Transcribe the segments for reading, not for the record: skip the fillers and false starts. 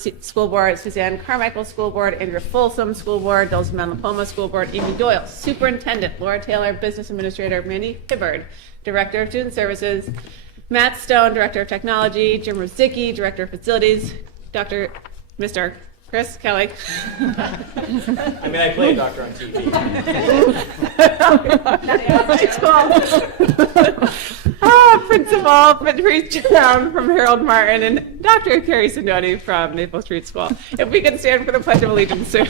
School Board, Suzanne Carmichael School Board, Andrea Folsom School Board, Dulce Lopoma School Board, Amy Doyle, Superintendent, Laura Taylor, Business Administrator, Mandy Hibbard, Director of Student Services, Matt Stone, Director of Technology, Jim Rosicki, Director of Facilities, Mr. Chris Kelly. I mean, I play a doctor on TV. Principal Patrice Brown from Harold Martin and Dr. Carrie Sindoni from Maple Street School. If we can stand for the Pledge of Allegiance soon.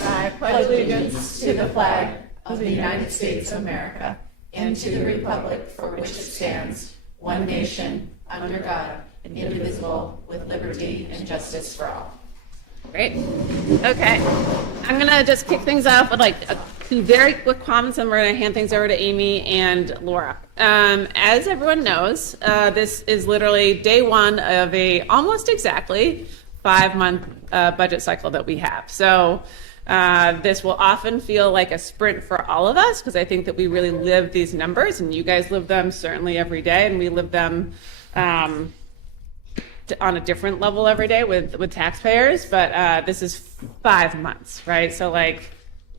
I pledge allegiance to the flag of the United States of America and to the republic for which it stands, one nation, under God, indivisible, with liberty and justice for all. Great. Okay. I'm going to just kick things off with like two very quick comments, and we're going to hand things over to Amy and Laura. As everyone knows, this is literally day one of a almost exactly 5-month budget cycle that we have. So this will often feel like a sprint for all of us, because I think that we really live these numbers, and you guys live them certainly every day, and we live them on a different level every day with taxpayers, but this is 5 months, right? So like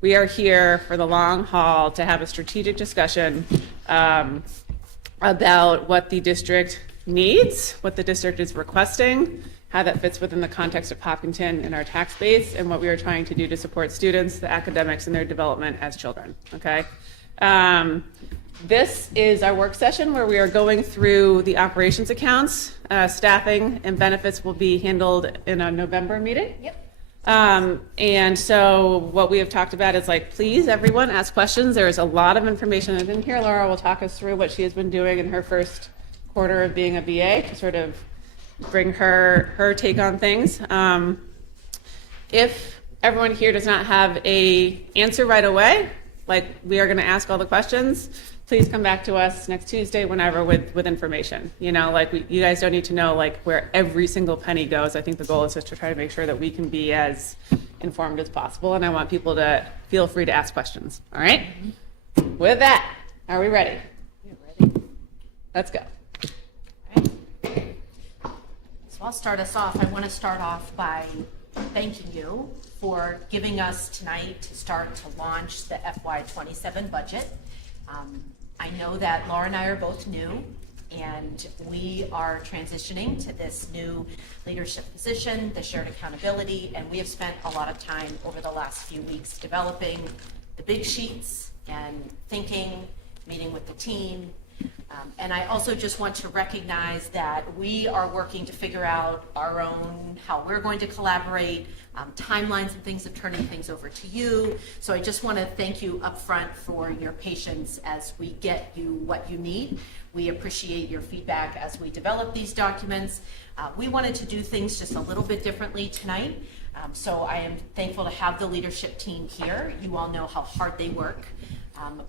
we are here for the long haul to have a strategic discussion about what the district needs, what the district is requesting, how that fits within the context of Hopkinton and our tax base, and what we are trying to do to support students, the academics, and their development as children, okay? This is our work session where we are going through the operations accounts. Staffing and benefits will be handled in a November meeting. Yep. And so what we have talked about is like, please, everyone, ask questions. There is a lot of information. I didn't hear Laura will talk us through what she has been doing in her first quarter of being a VA to sort of bring her take on things. If everyone here does not have a answer right away, like we are going to ask all the questions, please come back to us next Tuesday, whenever, with information. You know, like you guys don't need to know like where every single penny goes. I think the goal is just to try to make sure that we can be as informed as possible, and I want people to feel free to ask questions. All right? Mm-hmm. With that, are we ready? Ready? Let's go. So I'll start us off. I want to start off by thanking you for giving us tonight to start to launch the FY27 budget. I know that Laura and I are both new, and we are transitioning to this new leadership position, the shared accountability, and we have spent a lot of time over the last few weeks developing the big sheets and thinking, meeting with the team. And I also just want to recognize that we are working to figure out our own, how we're going to collaborate, timelines and things of turning things over to you. So I just want to thank you up front for your patience as we get you what you need. We appreciate your feedback as we develop these documents. We wanted to do things just a little bit differently tonight. So I am thankful to have the leadership team here. You all know how hard they work.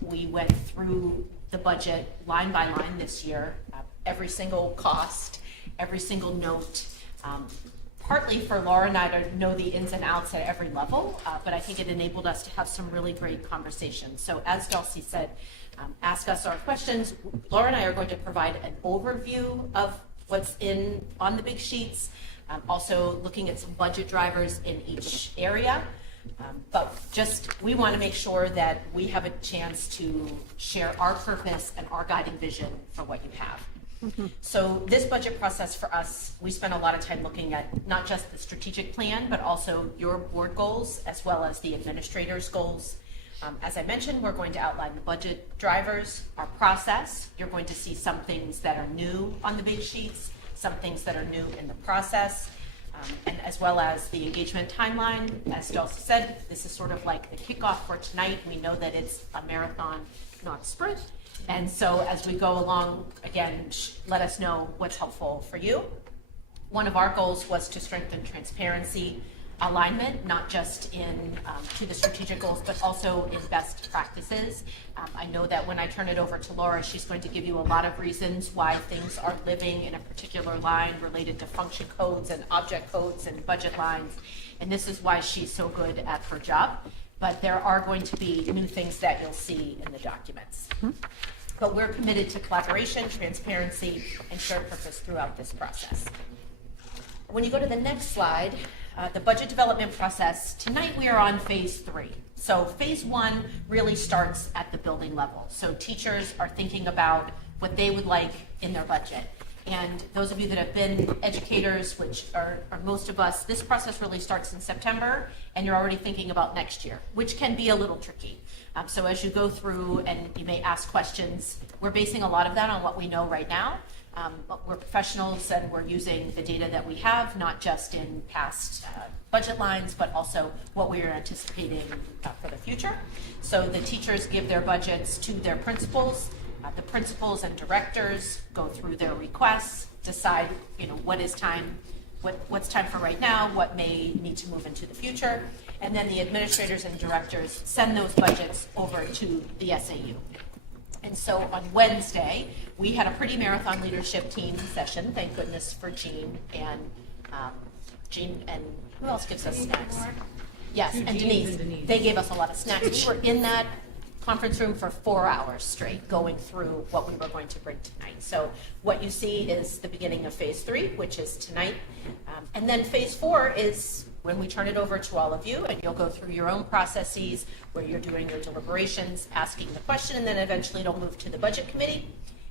We went through the budget line by line this year, every single cost, every single note, partly for Laura and I to know the ins and outs at every level, but I think it enabled us to have some really great conversations. So as Dulcie said, ask us our questions. Laura and I are going to provide an overview of what's on the big sheets, also looking at some budget drivers in each area. But just, we want to make sure that we have a chance to share our purpose and our guiding vision for what you have. Mm-hmm. So this budget process for us, we spent a lot of time looking at not just the strategic plan, but also your board goals, as well as the administrator's goals. As I mentioned, we're going to outline the budget drivers, our process. You're going to see some things that are new on the big sheets, some things that are new in the process. And as well as the engagement timeline. As Dulcie said, this is sort of like the kickoff for tonight. We know that it's a marathon, not a sprint. And so as we go along, again, let us know what's helpful for you. One of our goals was to strengthen transparency, alignment, not just to the strategic goals, but also in best practices. I know that when I turn it over to Laura, she's going to give you a lot of reasons why things are living in a particular line related to function codes and object codes and budget lines. And this is why she's so good at her job. But there are going to be new things that you'll see in the documents. Mm-hmm. But we're committed to collaboration, transparency, and shared purpose throughout this process. when you go to the next slide, the budget development process, tonight we are on phase 3. So phase 1 really starts at the building level. So teachers are thinking about what they would like in their budget. And those of you that have been educators, which are most of us, this process really starts in September, and you're already thinking about next year, which can be a little tricky. So as you go through and you may ask questions, we're basing a lot of that on what we know right now. But we're professionals and we're using the data that we have, not just in past budget lines, but also what we are anticipating for the future. So the teachers give their budgets to their principals. The principals and directors go through their requests, decide, what is time, what's time for right now, what may need to move into the future, and then the administrators and directors send those budgets over to the SAU. And so on Wednesday, we had a pretty marathon leadership team session. Thank goodness for Jean and who else gives us snacks? Yes, and Denise. They gave us a lot of snacks. We were in that conference room for 4 hours straight going through what we were going to bring tonight. So what you see is the beginning of phase 3, which is tonight. And then phase 4 is when we turn it over to all of you, and you'll go through your own processes where you're doing your deliberations, asking the question, and then eventually it'll move to the budget committee.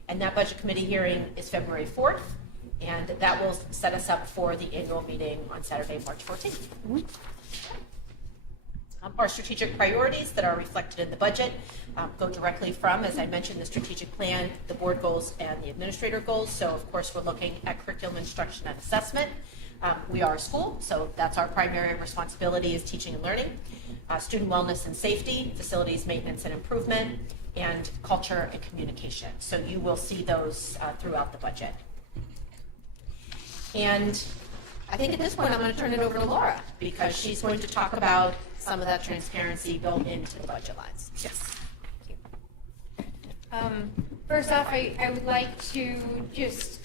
And that budget committee hearing is February 4th, and that will set us up for the annual meeting on Saturday, March 14th. Our strategic priorities that are reflected in the budget go directly from, as I mentioned, the strategic plan, the board goals, and the administrator goals. So, of course, we're looking at curriculum instruction and assessment. We are a school, so that's our primary responsibility is teaching and learning. Student wellness and safety, facilities maintenance and improvement, and culture and communication. So you will see those throughout the budget. And I think at this point I'm going to turn it over to Laura because she's going to talk about some of that transparency built into the budget lines. Yes. First off, I would like to just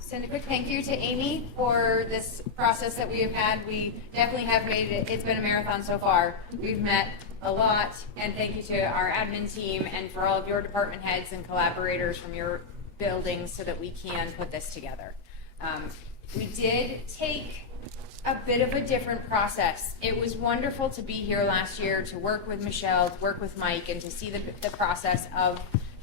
send a quick thank you to Amy for this process that we have had. We definitely have made it. It's been a marathon so far. We've met a lot, and thank you to our admin team and for all of your department heads and collaborators from your buildings so that we can put this together. We did take a bit of a different process. It was wonderful to be here last year to work with Michelle, to work with Mike, and to see the process of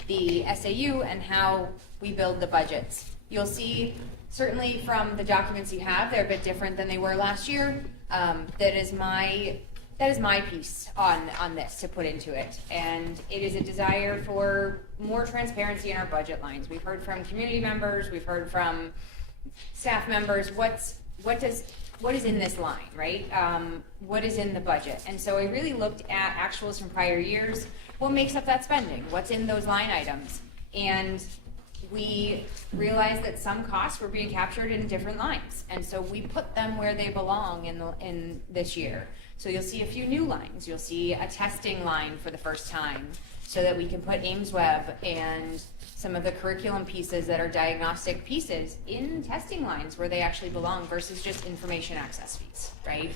the SAU and how we build the budgets. You'll see, certainly from the documents you have, they're a bit different than they were last year. That is my piece on this to put into it, and it is a desire for more transparency in our budget lines. We've heard from community members, we've heard from staff members, what is in this line, right? What is in the budget? And so I really looked at actuals from prior years. What makes up that spending? What's in those line items? And we realized that some costs were being captured in different lines. And so we put them where they belong in this year. So you'll see a few new lines. You'll see a testing line for the first time so that we can put AIMSweb and some of the curriculum pieces that are diagnostic pieces in testing lines where they actually belong versus just information access fees, right?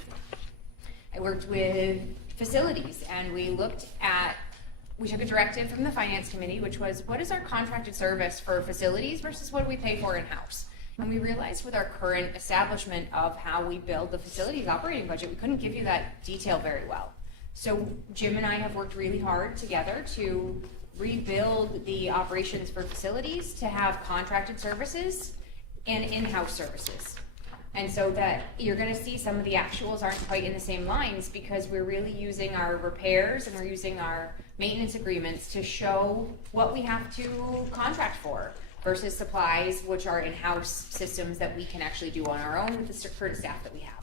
I worked with facilities and we took a directive from the finance committee, which was what is our contracted service for facilities versus what do we pay for in-house? And we realized with our current establishment of how we build the facilities operating budget, we couldn't give you that detail very well. So Jim and I have worked really hard together to rebuild the operations for facilities to have contracted services and in-house services. And so that you're going to see some of the actuals aren't quite in the same lines because we're really using our repairs and we're using our maintenance agreements to show what we have to contract for versus supplies, which are in-house systems that we can actually do on our own with the current staff that we have.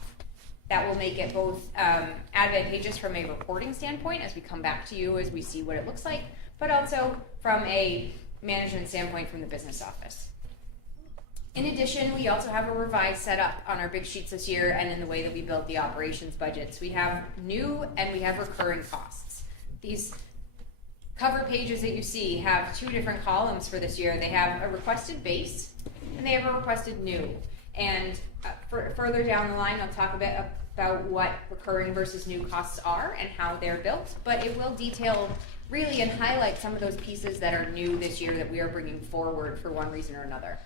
That will make it both advantageous from a reporting standpoint as we come back to you as we see what it looks like, but also from a management standpoint from the business office. In addition, we also have a revised setup on our big sheets this year and in the way that we build the operations budgets. We have new and we have recurring costs. These cover pages that you see have two different columns for this year. They have a requested base and they have a requested new. And further down the line, I'll talk a bit about what recurring versus new costs are and how they're built, but it will detail really and highlight some of those pieces that are new this year that we are bringing forward for one reason or another.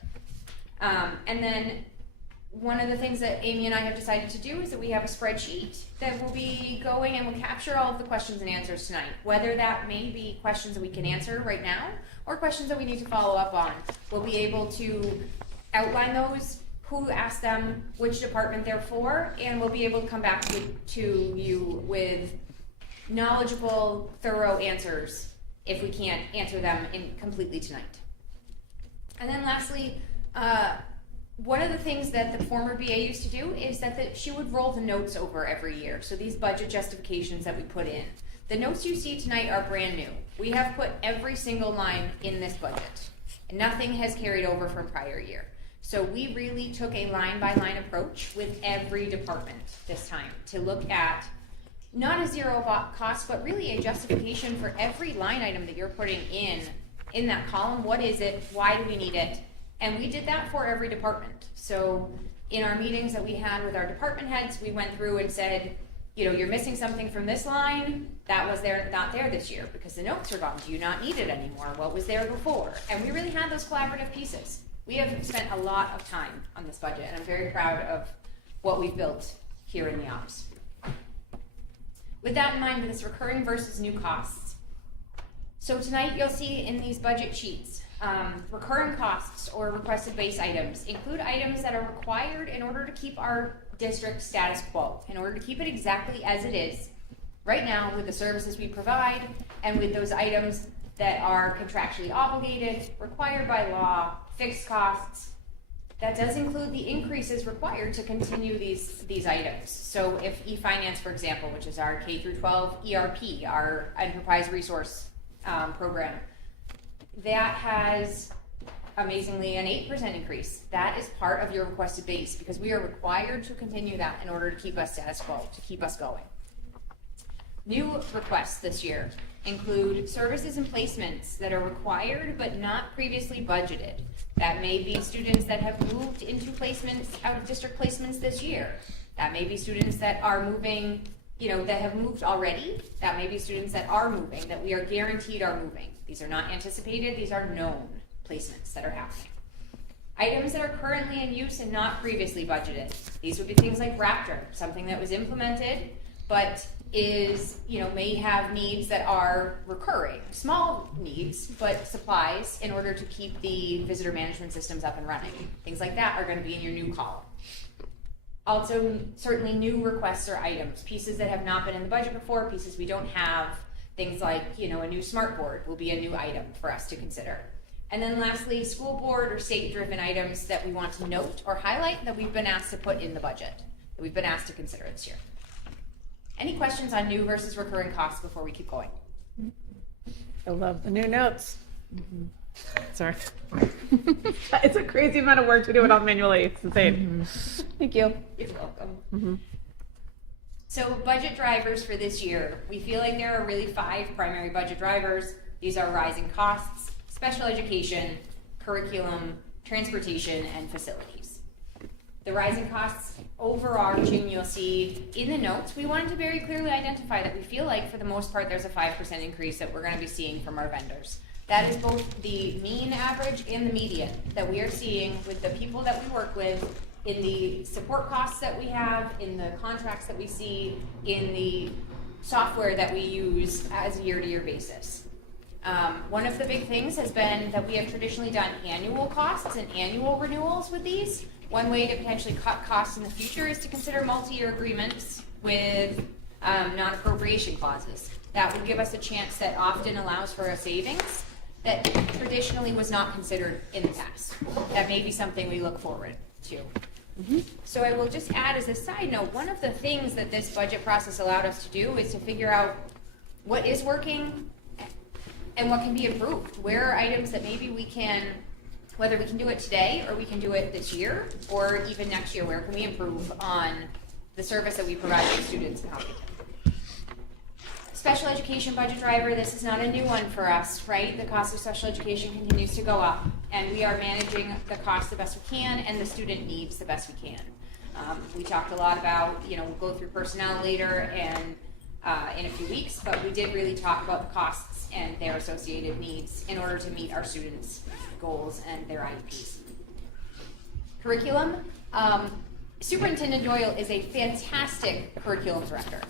And then one of the things that Amy and I have decided to do is that we have a spreadsheet that will be going and will capture all of the questions and answers tonight. Whether that may be questions that we can answer right now or questions that we need to follow up on. We'll be able to outline those, who asked them, which department they're for, and we'll be able to come back to you with knowledgeable, thorough answers if we can't answer them completely tonight. And then lastly, one of the things that the former BA used to do is that she would roll the notes over every year. So these budget justifications that we put in. The notes you see tonight are brand new. We have put every single line in this budget. And nothing has carried over from prior year. So we really took a line-by-line approach with every department this time to look at not a zero cost, but really a justification for every line item that you're putting in that column. What is it? Why do we need it? And we did that for every department. So in our meetings that we had with our department heads, we went through and said, you know, you're missing something from this line. That was there, not there this year because the notes are gone. Do you not need it anymore? What was there before? And we really had those collaborative pieces. We have spent a lot of time on this budget, and I'm very proud of what we've built here in the ops. With that in mind, this recurring versus new costs. So tonight you'll see in these budget sheets, recurring costs or requested base items include items that are required in order to keep our district status quo, in order to keep it exactly as it is right now with the services we provide and with those items that are contractually obligated, required by law, fixed costs. That does include the increases required to continue these items. So if eFinance, for example, which is our K-12 ERP, our enterprise resource program, that has amazingly an 8% increase. That is part of your requested base because we are required to continue that in order to keep us status quo, to keep us going. New requests this year include services and placements that are required but not previously budgeted. That may be students that have moved into placements, out of district placements this year. That may be students that are moving, you know, that have moved already. That may be students that are moving, that we are guaranteed are moving. These are not anticipated, these are known placements that are happening. Items that are currently in use and not previously budgeted. These would be things like Raptor, something that was implemented but is, you know, may have needs that are recurring, small needs, but supplies in order to keep the visitor management systems up and running. Things like that are going to be in your new column. Also, certainly new requests or items, pieces that have not been in the budget before, pieces we don't have, things like, you know, a new smart board will be a new item for us to consider. And then lastly, school board or state-driven items that we want to note or highlight that we've been asked to put in the budget, that we've been asked to consider this year. Any questions on new versus recurring costs before we keep going? I love the new notes. Sorry. It's a crazy amount of work to do it all manually. It's insane. Thank you. You're welcome. So budget drivers for this year, we feel like there are really 5 primary budget drivers. These are rising costs, special education, curriculum, transportation, and facilities. The rising costs overarching, you'll see in the notes, we wanted to very clearly identify that we feel like for the most part there's a 5% increase that we're going to be seeing from our vendors. That is both the mean average and the median that we are seeing with the people that we work with, in the support costs that we have, in the contracts that we see, in the software that we use as a year-to-year basis. One of the big things has been that we have traditionally done annual costs and annual renewals with these. One way to potentially cut costs in the future is to consider multi-year agreements with non-appropriation clauses. That would give us a chance that often allows for a savings that traditionally was not considered in the past. That may be something we look forward to. So I will just add as a side note, one of the things that this budget process allowed us to do is to figure out what is working and what can be improved. Where are items that maybe we can, whether we can do it today or we can do it this year or even next year, where can we improve on the service that we provide to students in Hopkinton? Special education budget driver, this is not a new one for us, right? The cost of special education continues to go up, and we are managing the cost the best we can and the student needs the best we can. We talked a lot about, you know, we'll go through personnel later and in a few weeks, but we did really talk about the costs and their associated needs in order to meet our students' goals and their IEPs. Curriculum, Superintendent Doyle is a fantastic curriculum director.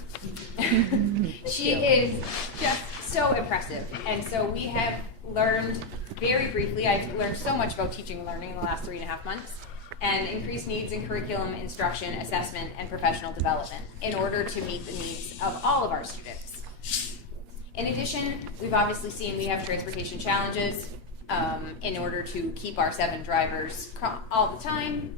She is just so impressive. And so we have learned very briefly, I've learned so much about teaching and learning in the last 3.5 months, and increased needs in curriculum, instruction, assessment, and professional development in order to meet the needs of all of our students. In addition, we've obviously seen we have transportation challenges in order to keep our 7 drivers all the time.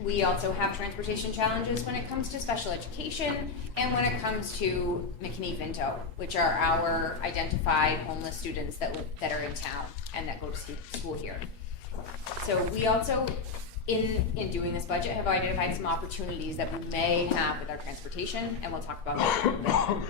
We also have transportation challenges when it comes to special education and when it comes to McKinney-Vento, which are our identified homeless students that are in town and that go to school here. So we also, in doing this budget, have identified some opportunities that we may have with our transportation, and we'll talk about that in a little bit.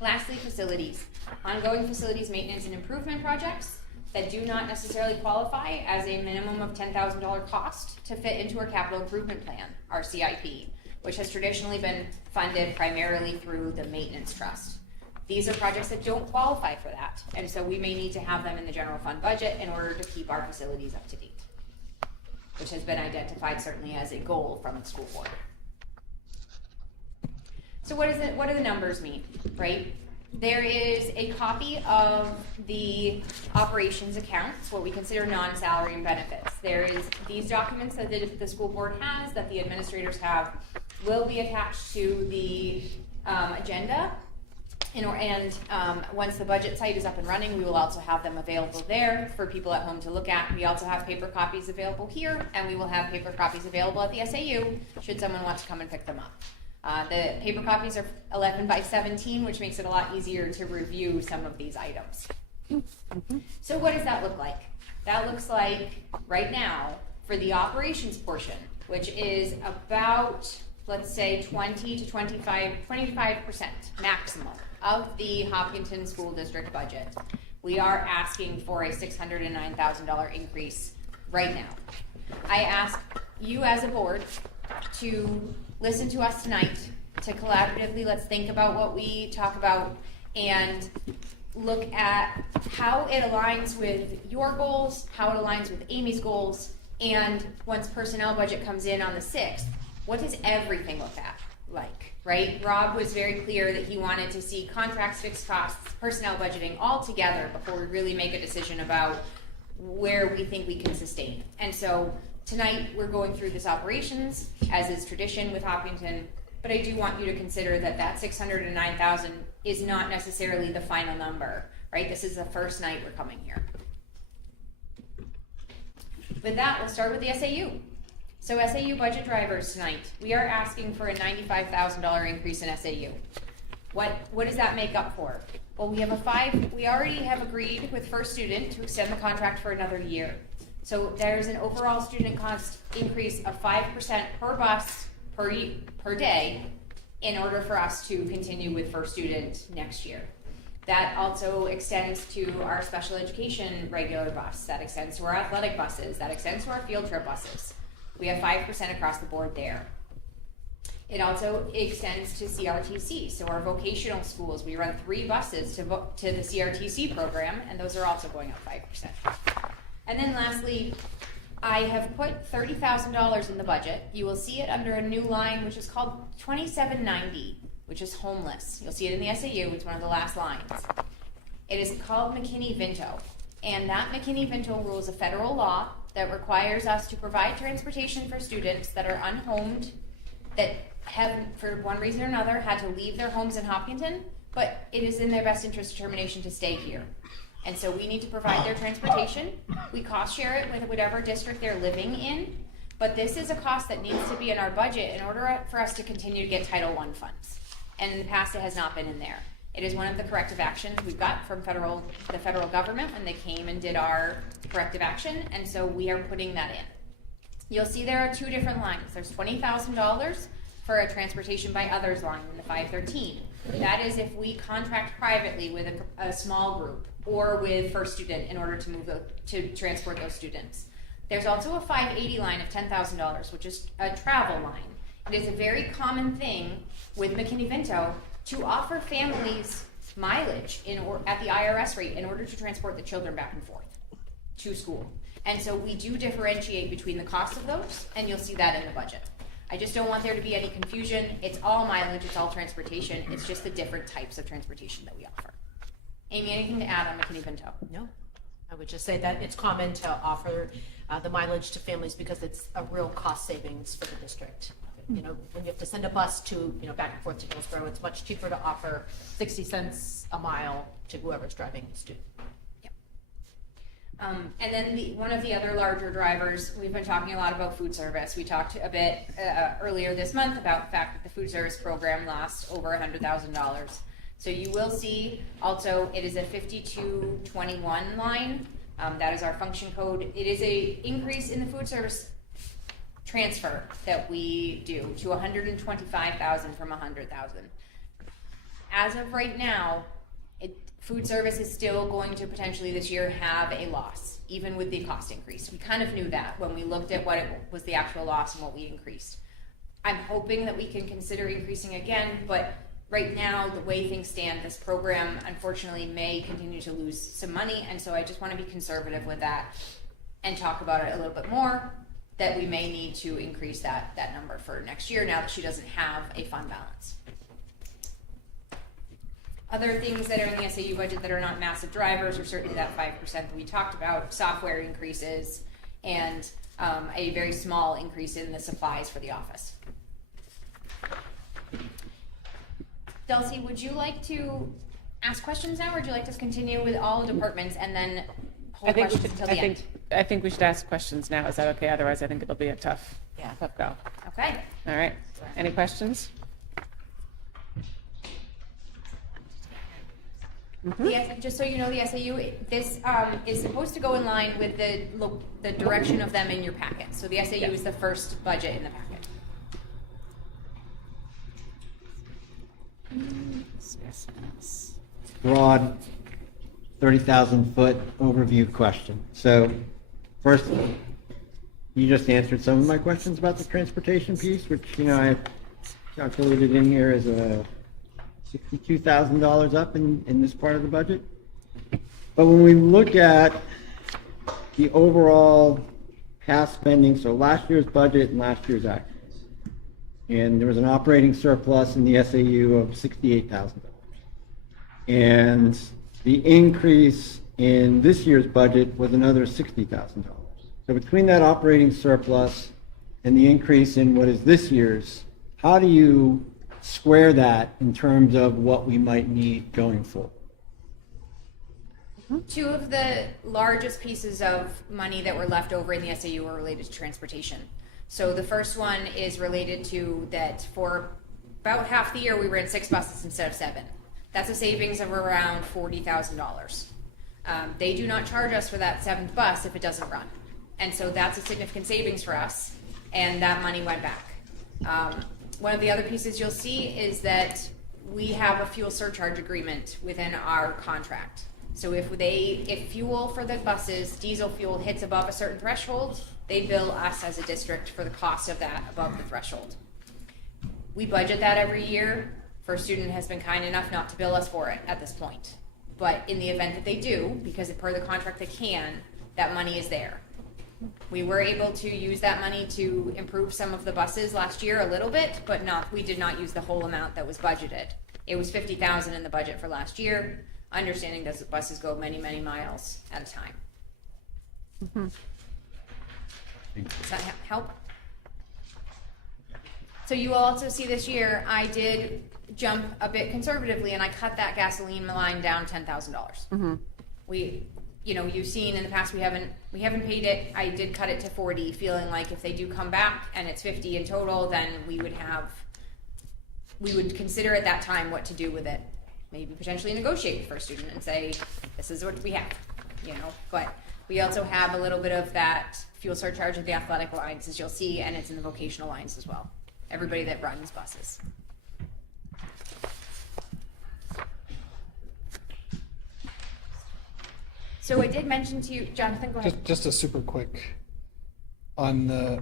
Lastly, facilities. Ongoing facilities maintenance and improvement projects that do not necessarily qualify as a minimum of $10,000 cost to fit into our capital improvement plan, our CIP, which has traditionally been funded primarily through the maintenance trust. These are projects that don't qualify for that, and so we may need to have them in the general fund budget in order to keep our facilities up to date, which has been identified certainly as a goal from the school board. So what do the numbers mean, right? There is a copy of the operations accounts, what we consider non-salary and benefits. There is these documents that the school board has, that the administrators have, will be attached to the agenda. And once the budget site is up and running, we will also have them available there for people at home to look at. We also have paper copies available here, and we will have paper copies available at the SAU should someone want to come and pick them up. The paper copies are 11 by 17, which makes it a lot easier to review some of these items. So what does that look like? That looks like, right now, for the operations portion, which is about, let's say, 20 to 25% maximum of the Hopkinton School District budget. We are asking for a $609,000 increase right now. I ask you as a board to listen to us tonight, to collaboratively, let's think about what we talk about and look at how it aligns with your goals, how it aligns with Amy's goals, and once personnel budget comes in on the 6th, what does everything look like, right? Rob was very clear that he wanted to see contracts, fixed costs, personnel budgeting all together before we really make a decision about where we think we can sustain. And so tonight, we're going through this operations, as is tradition with Hopkinton, but I do want you to consider that that $609,000 is not necessarily the final number, right? This is the first night we're coming here. With that, we'll start with the SAU. So SAU budget drivers tonight, we are asking for a $95,000 increase in SAU. What does that make up for? Well, we already have agreed with First Student to extend the contract for another year. So there's an overall student cost increase of 5% per bus per day in order for us to continue with First Student next year. That also extends to our special education regular bus, that extends to our athletic buses, that extends to our field trip buses. We have 5% across the board there. It also extends to CRTC, so our vocational schools, we run 3 buses to the CRTC program, and those are also going up 5%. And then lastly, I have put $30,000 in the budget. You will see it under a new line, which is called 2790, which is homeless. You'll see it in the SAU, it's one of the last lines. It is called McKinney-Vento, and that McKinney-Vento rule is a federal law that requires us to provide transportation for students that are unhomed, that have, for one reason or another, had to leave their homes in Hopkinton, but it is in their best interest determination to stay here. And so we need to provide their transportation. We cost share it with whatever district they're living in, but this is a cost that needs to be in our budget in order for us to continue to get Title I funds. And in the past, it has not been in there. It is one of the corrective actions we've got from the federal government when they came and did our corrective action, and so we are putting that in. You'll see there are 2 different lines. There's $20,000 for a transportation by others line in the 513. That is if we contract privately with a small group or with First Student in order to transport those students. There's also a 580 line of $10,000, which is a travel line. It is a very common thing with McKinney-Vento to offer families mileage at the IRS rate in order to transport the children back and forth to school. And so we do differentiate between the cost of those, and you'll see that in the budget. I just don't want there to be any confusion. It's all mileage, it's all transportation, it's just the different types of transportation that we offer. Amy, anything to add on McKinney-Vento? No, I would just say that it's common to offer the mileage to families because it's a real cost savings for the district. You know, when you have to send a bus to, back and forth to Hillsborough, it's much cheaper to offer 60 cents a mile to whoever's driving the student. And then one of the other larger drivers, we've been talking a lot about food service. We talked a bit earlier this month about the fact that the food service program lasts over $100,000. So you will see also it is a 5221 line. That is our function code. It is a increase in the food service transfer that we do to 125,000 from 100,000. As of right now, food service is still going to potentially this year have a loss, even with the cost increase. We kind of knew that when we looked at what it was the actual loss and what we increased. I'm hoping that we can consider increasing again, but right now, the way things stand, this program unfortunately may continue to lose some money, and so I just want to be conservative with that and talk about it a little bit more, that we may need to increase that number for next year now that she doesn't have a fund balance. Other things that are in the SAU budget that are not massive drivers are certainly that 5% that we talked about, software increases, and a very small increase in the supplies for the office. Dulcie, would you like to ask questions now, or would you like to continue with all departments and then hold questions until the end? I think we should ask questions now. Is that okay? Otherwise, I think it'll be a tough go. Okay. All right. Any questions? Yes, just so you know, the SAU, this is supposed to go in line with the direction of them in your packet. So the SAU is the first budget in the packet. Broad 30,000 foot overview question. So first, you just answered some of my questions about the transportation piece, which, I calculated in here as a $62,000 up in this part of the budget. But when we look at the overall past spending, so last year's budget and last year's actuals, and there was an operating surplus in the SAU of $68,000. And the increase in this year's budget was another $60,000. So between that operating surplus and the increase in what is this year's, how do you square that in terms of what we might need going forward? Two of the largest pieces of money that were left over in the SAU were related to transportation. So the first one is related to that for about half the year we were in 6 buses instead of 7. That's a savings of around $40,000. They do not charge us for that 7th bus if it doesn't run. And so that's a significant savings for us, and that money went back. One of the other pieces you'll see is that we have a fuel surcharge agreement within our contract. So if fuel for the buses, diesel fuel hits above a certain threshold, they bill us as a district for the cost of that above the threshold. We budget that every year. First Student has been kind enough not to bill us for it at this point. But in the event that they do, because per the contract they can, that money is there. We were able to use that money to improve some of the buses last year a little bit, but we did not use the whole amount that was budgeted. It was $50,000 in the budget for last year, understanding that the buses go many, many miles at a time. Mm-hmm. Does that help? So you will also see this year, I did jump a bit conservatively and I cut that gasoline line down $10,000. Mm-hmm. You've seen in the past we haven't paid it. I did cut it to 40, feeling like if they do come back and it's 50 in total, then we would consider at that time what to do with it. Maybe potentially negotiate with First Student and say, this is what we have, but we also have a little bit of that fuel surcharge of the athletic lines, as you'll see, and it's in the vocational lines as well. Everybody that runs buses. So I did mention to you, Jonathan, go ahead. Just a super quick on the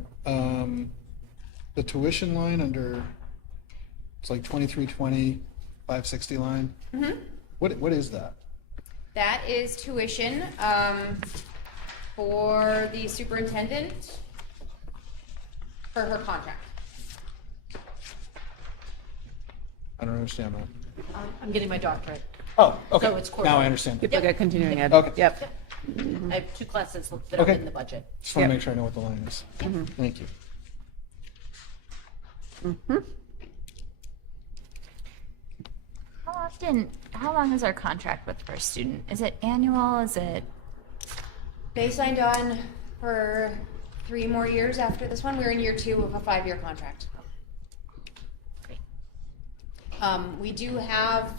tuition line under, it's like 2320 560 line. Mm-hmm. What is that? That is tuition. for the superintendent for her contract. I don't understand that. I'm getting my doctorate. Oh, okay. So it's quarterly. Now I understand. People get continuing ed. Okay. Yep. I have 2 classes that are Okay. in the budget. Just want Yep. to make sure I know what the line is. Thank you. How long is our contract with First Student? Is it annual? Is it? They signed on for 3 more years after this one. We're in year 2 of a 5-year contract. Great. We do have,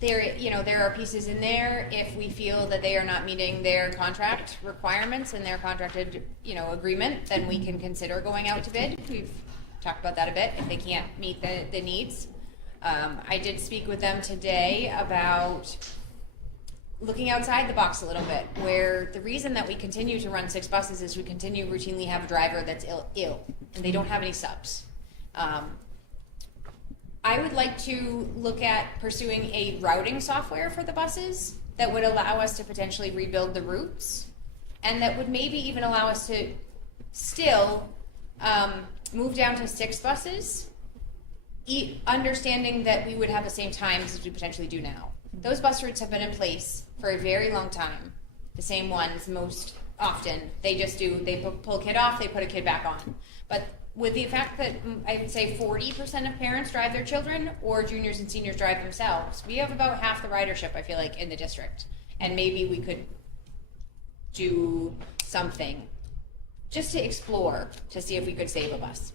there are pieces in there, if we feel that they are not meeting their contract requirements and their contracted, agreement, then we can consider going out to bid. We've talked about that a bit, if they can't meet the needs. I did speak with them today about looking outside the box a little bit, where the reason that we continue to run 6 buses is we continue routinely have a driver that's ill, and they don't have any subs. I would like to look at pursuing a routing software for the buses that would allow us to potentially rebuild the routes, and that would maybe even allow us to still move down to 6 buses, understanding that we would have the same times as we potentially do now. Those bus routes have been in place for a very long time. The same ones most often. They pull a kid off, they put a kid back on. But with the fact that I would say 40% of parents drive their children, or juniors and seniors drive themselves, we have about half the ridership, I feel like, in the district. And maybe we could do something just to explore, to see if we could save a bus.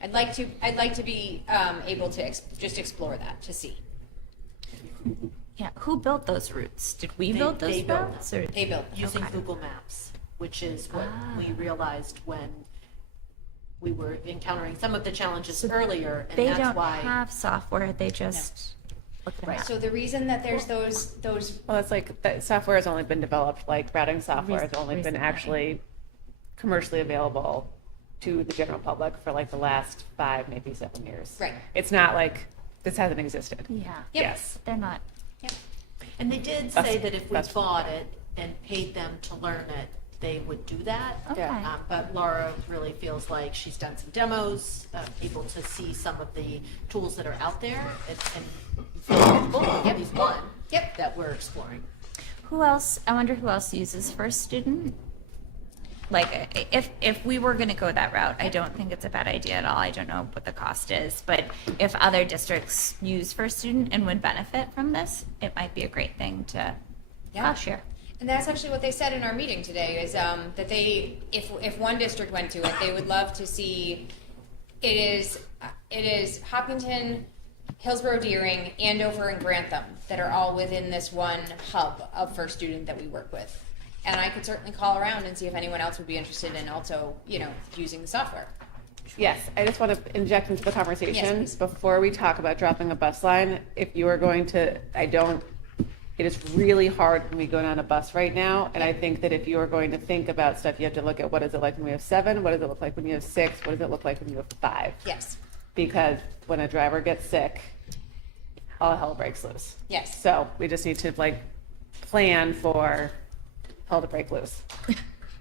I'd like to be able to just explore that, to see. Yeah. Who built those routes? Did we build those they built routes? Or? They built them. Using Okay. Google Maps, which is what we realized when we were encountering some of the challenges earlier, and They that's don't why. have software. They just look at the Right. map. So the reason that there's those Well, it's like that software has only been developed, like routing software has only been Recently. actually commercially available to the general public for like the last 5, maybe 7 years. Right. It's not like this hasn't existed. Yeah. Yep. Yes. They're not. And they did That's- say that if we that's- bought it and paid them to learn it, they would do that. Okay. But Laura really feels like she's done some demos, able to see some of the tools that are out there, and feels comfortable, at least one, Yep. that we're exploring. Who else? I wonder who else uses First Student. Like, if we were going to go that route, I don't think it's a bad idea at all. I don't know what the cost is, but if other districts use First Student and would benefit from this, it might be a great thing to cost share. And that's actually what they said in our meeting today, is that they, if one district went to it, they would love to see, it is Hopkinton, Hillsborough, Deering, Andover, and Grantham that are all within this one hub of First Student that we work with. And I could certainly call around and see if anyone else would be interested in also, using the software. Yes, I just want to inject into the conversation Yes, please. before we talk about dropping a bus line. If you are going to, it is really hard when we go on a bus right now. And I think that if you are going to think about stuff, you have to look at what is it like when we have 7, what does it look like when you have 6, what does it look like when you have 5? Yes. Because when a driver gets sick, all hell breaks loose. Yes. So we just need to plan for hell to break loose.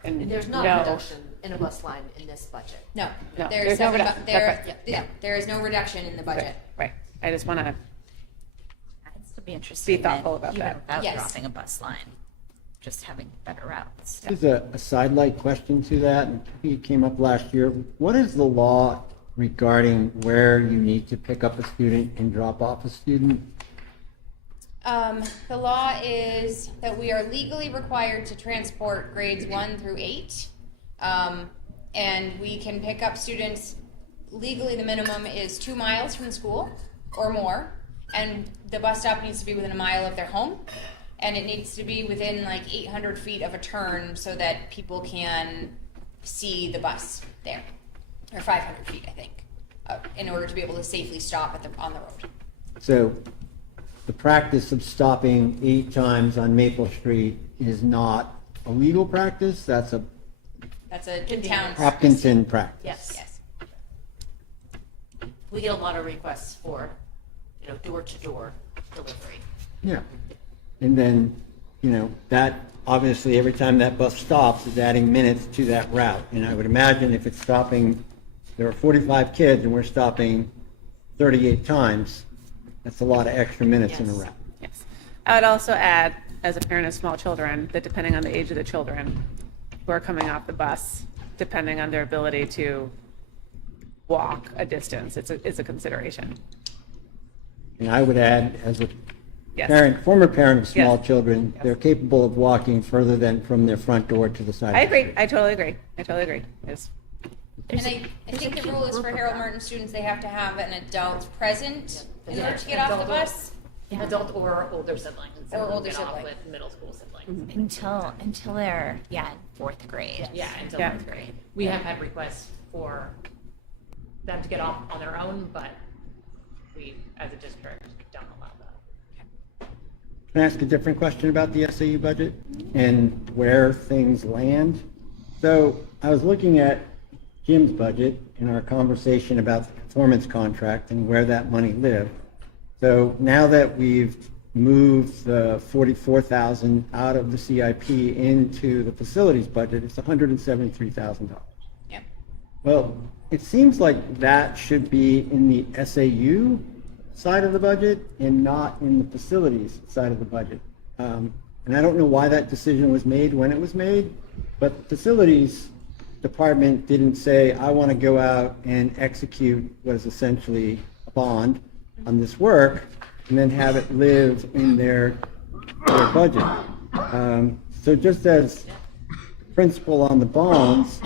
And there's not a know- reduction in a bus line in this budget. No. No, there's no reduction. That's right. Yeah, there is no reduction in the budget. Right. I just want to, I'd still be interested. Be thoughtful in, about even that. Without Yes. dropping a bus line, just having better routes. There's a sidelight question to that, and it came up last year. What is the law regarding where you need to pick up a student and drop off a student? The law is that we are legally required to transport grades 1 through 8. And we can pick up students, legally the minimum is 2 miles from the school or more. And the bus stop needs to be within a mile of their home. And it needs to be within like 800 feet of a turn so that people can see the bus there. Or 500 feet, I think, in order to be able to safely stop on the road. So the practice of stopping 8 times on Maple Street is not a legal practice? That's a That's a town. Hopkinton practice? Yes. Yes. We get a lot of requests for, door-to-door delivery. Yeah. And then you know, that, obviously, every time that bus stops is adding minutes to that route. And I would imagine if it's stopping, there are 45 kids and we're stopping 38 times, that's a lot of extra minutes in a Yes. route. Yes. I would also add, as a parent of small children, that depending on the age of the children who are coming off the bus, depending on their ability to walk a distance, it's a consideration. And I would add, as a Yes. parent, former parent of small Yes. children, they're capable of walking further than from their front door to the side. I of the agree. I totally agree. I totally agree. It's, And I think the rule is for Harold Martin students, they have to have an adult present in order to get off the bus. Adult or older siblings. Or and we'll older get off sibling. With middle school siblings. Until they're, yeah, in fourth grade. Yeah, until Yeah. fourth grade. We have had requests for them to get off on their own, but we, as a district, don't allow that. Can I ask a different question about the SAU budget and where things land? So I was looking at Jim's budget in our conversation about the performance contract and where that money lived. So now that we've moved the 44,000 out of the CIP into the facilities budget, it's $173,000. Yep. Well, it seems like that should be in the SAU side of the budget and not in the facilities side of the budget. And I don't know why that decision was made when it was made, but the facilities department didn't say, I want to go out and execute what is essentially a bond on this work and then have it live in their budget. So just as principal on the bonds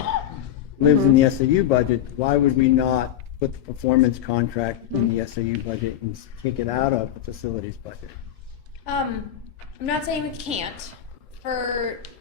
lives in the SAU budget, why would we not put the performance contract in the SAU budget and take it out of the facilities budget? I'm not saying we can't.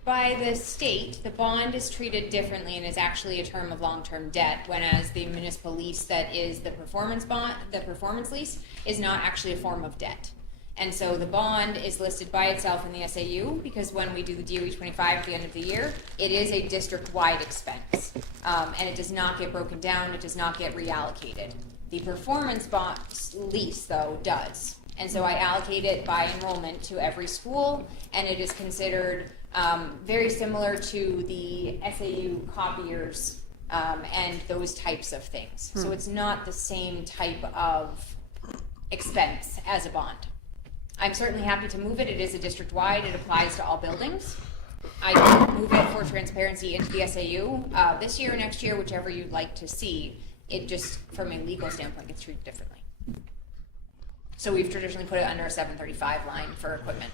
By the state, the bond is treated differently and is actually a term of long-term debt, whereas the municipal lease that is the performance bond, the performance lease, is not actually a form of debt. And so the bond is listed by itself in the SAU because when we do the DOE 25 at the end of the year, it is a district-wide expense. And it does not get broken down, it does not get reallocated. The performance bond lease, though, does. And so I allocate it by enrollment to every school, and it is considered very similar to the SAU copiers and those types of things. So it's not the same type of expense as a bond. I'm certainly happy to move it. It is a district-wide. It applies to all buildings. I can move it for transparency into the SAU this year or next year, whichever you'd like to see. It just, from a legal standpoint, gets treated differently. So we've traditionally put it under a 735 line for equipment.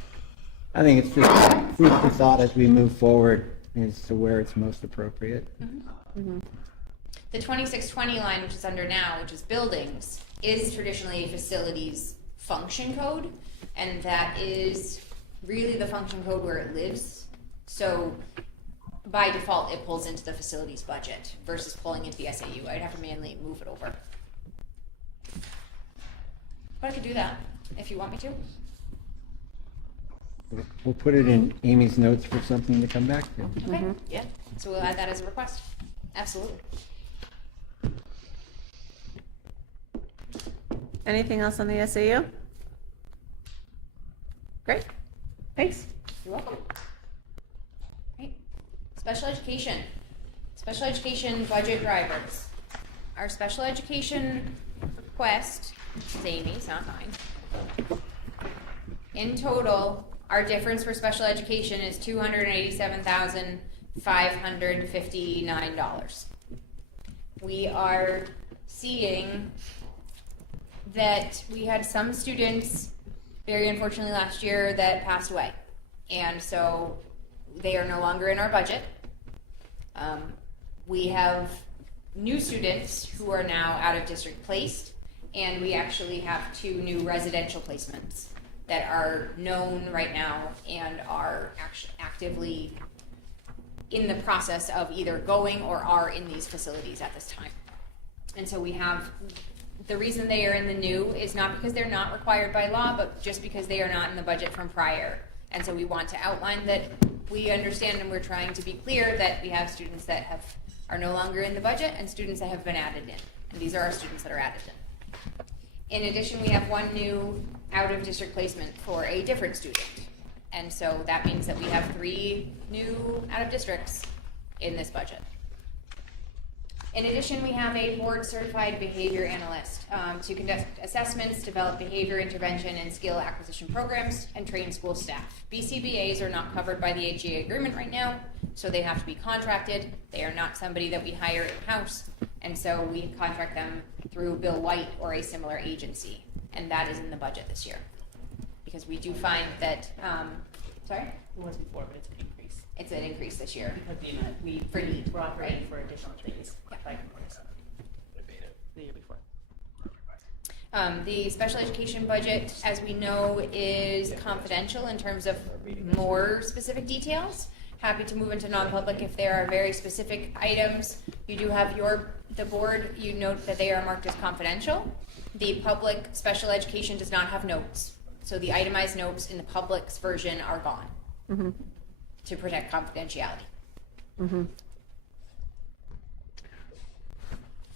I think it's just food for thought as we move forward as to where it's most appropriate. The 2620 line, which is under now, which is buildings, is traditionally a facilities function code, and that is really the function code where it lives. So by default, it pulls into the facilities budget versus pulling into the SAU. I'd have to manually move it over. But I could do that if you want me to. We'll put it in Amy's notes for something to come back to. Okay, yeah. So we'll add that as a request. Absolutely. anything else on the SAU? Great. Thanks. You're welcome. Great. Special education. Special education budget drivers. Our special education request, it's Amy's, not mine. In total, our difference for special education is $287,559. We are seeing that we had some students, very unfortunately last year, that passed away. And so they are no longer in our budget. We have new students who are now out of district placed, and we actually have 2 new residential placements that are known right now and are actively in the process of either going or are in these facilities at this time. And so we have, the reason they are in the new is not because they're not required by law, but just because they are not in the budget from prior. And so we want to outline that we understand and we're trying to be clear that we have students that are no longer in the budget and students that have been added in. And these are our students that are added in. In addition, we have 1 new out-of-district placement for a different student. And so that means that we have 3 new out-of-districts in this budget. In addition, we have a board-certified behavior analyst to conduct assessments, develop behavior intervention and skill acquisition programs, and train school staff. BCBAs are not covered by the HGA agreement right now, so they have to be contracted. They are not somebody that we hire in-house, and so we contract them through Bill White or a similar agency, and that is in the budget this year. Because we do find that, sorry? It was before, but it's an increase. It's an increase this year. Because the amount, we For need, brought right? in for additional things, Yeah. like the year before. The special education budget, as we know, is confidential in terms of more specific details. Happy to move into non-public if there are very specific items. You do have the board, you note that they are marked as confidential. The public special education does not have notes. So the itemized notes in the public's version are gone to protect confidentiality.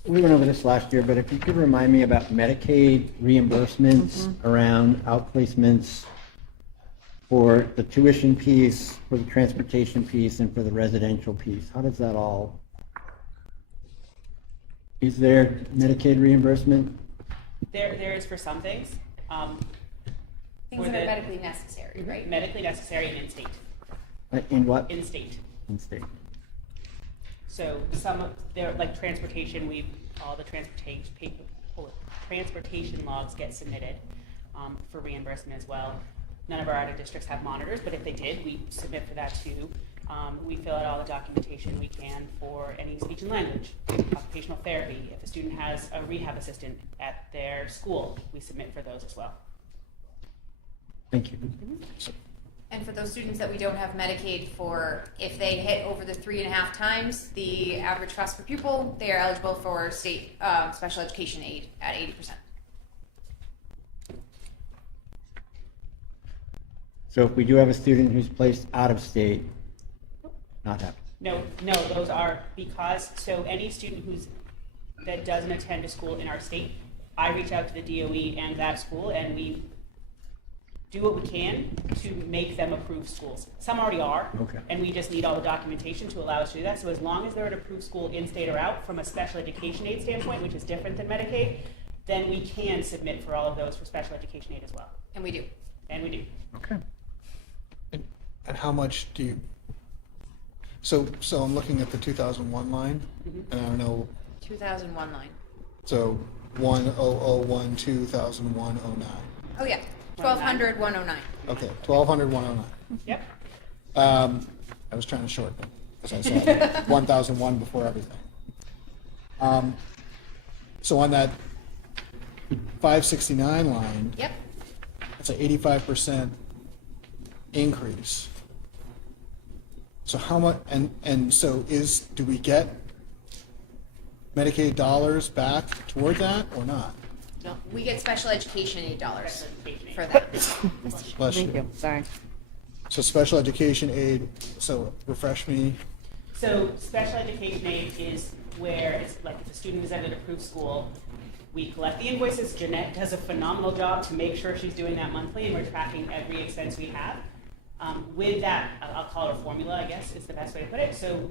We went over this last year, but if you could remind me about Medicaid reimbursements around outplacements for the tuition piece, for the transportation piece, and for the residential piece. How does that all? Is there Medicaid reimbursement? There is for some things. Things For that are the- medically necessary, right? Medically necessary and in-state. In what? In-state. In state. So some of their, like transportation, all the transportation logs get submitted for reimbursement as well. None of our other districts have monitors, but if they did, we submit for that too. We fill out all the documentation we can for any speech and language, occupational therapy. If a student has a rehab assistant at their school, we submit for those as well. Thank you. And for those students that we don't have Medicaid for, if they hit over the 3.5 times the average cost per pupil, they are eligible for state special education aid at 80%. So if we do have a student who's placed out of state, not happy. No, those are because, so any student that doesn't attend a school in our state, I reach out to the DOE and that school and we do what we can to make them approved schools. Some already are. Okay. And we just need all the documentation to allow us to do that. So as long as they're an approved school in-state or out from a special education aid standpoint, which is different than Medicaid, then we can submit for all of those for special education aid as well. And we do. And we do. Okay. And how much do you, so I'm looking at the 2001 line, and I don't know, 2001 line. so 1001, 2001, 09. Oh yeah, 1200, 109. Okay, 1200, 109. Yep. I was trying to shorten it, because I said 1001 before everything. So on that 569 line, Yep. it's an 85% increase. So how much, and so do we get Medicaid dollars back toward that or not? No, we get special education aid dollars Special education aid. for that. Bless you. Sorry. So special education aid, so refresh me, So special education aid is where it's like if a student is at an approved school, we collect the invoices. Jeanette does a phenomenal job to make sure she's doing that monthly and we're tracking every expense we have. With that, I'll call it a formula, I guess is the best way to put it. So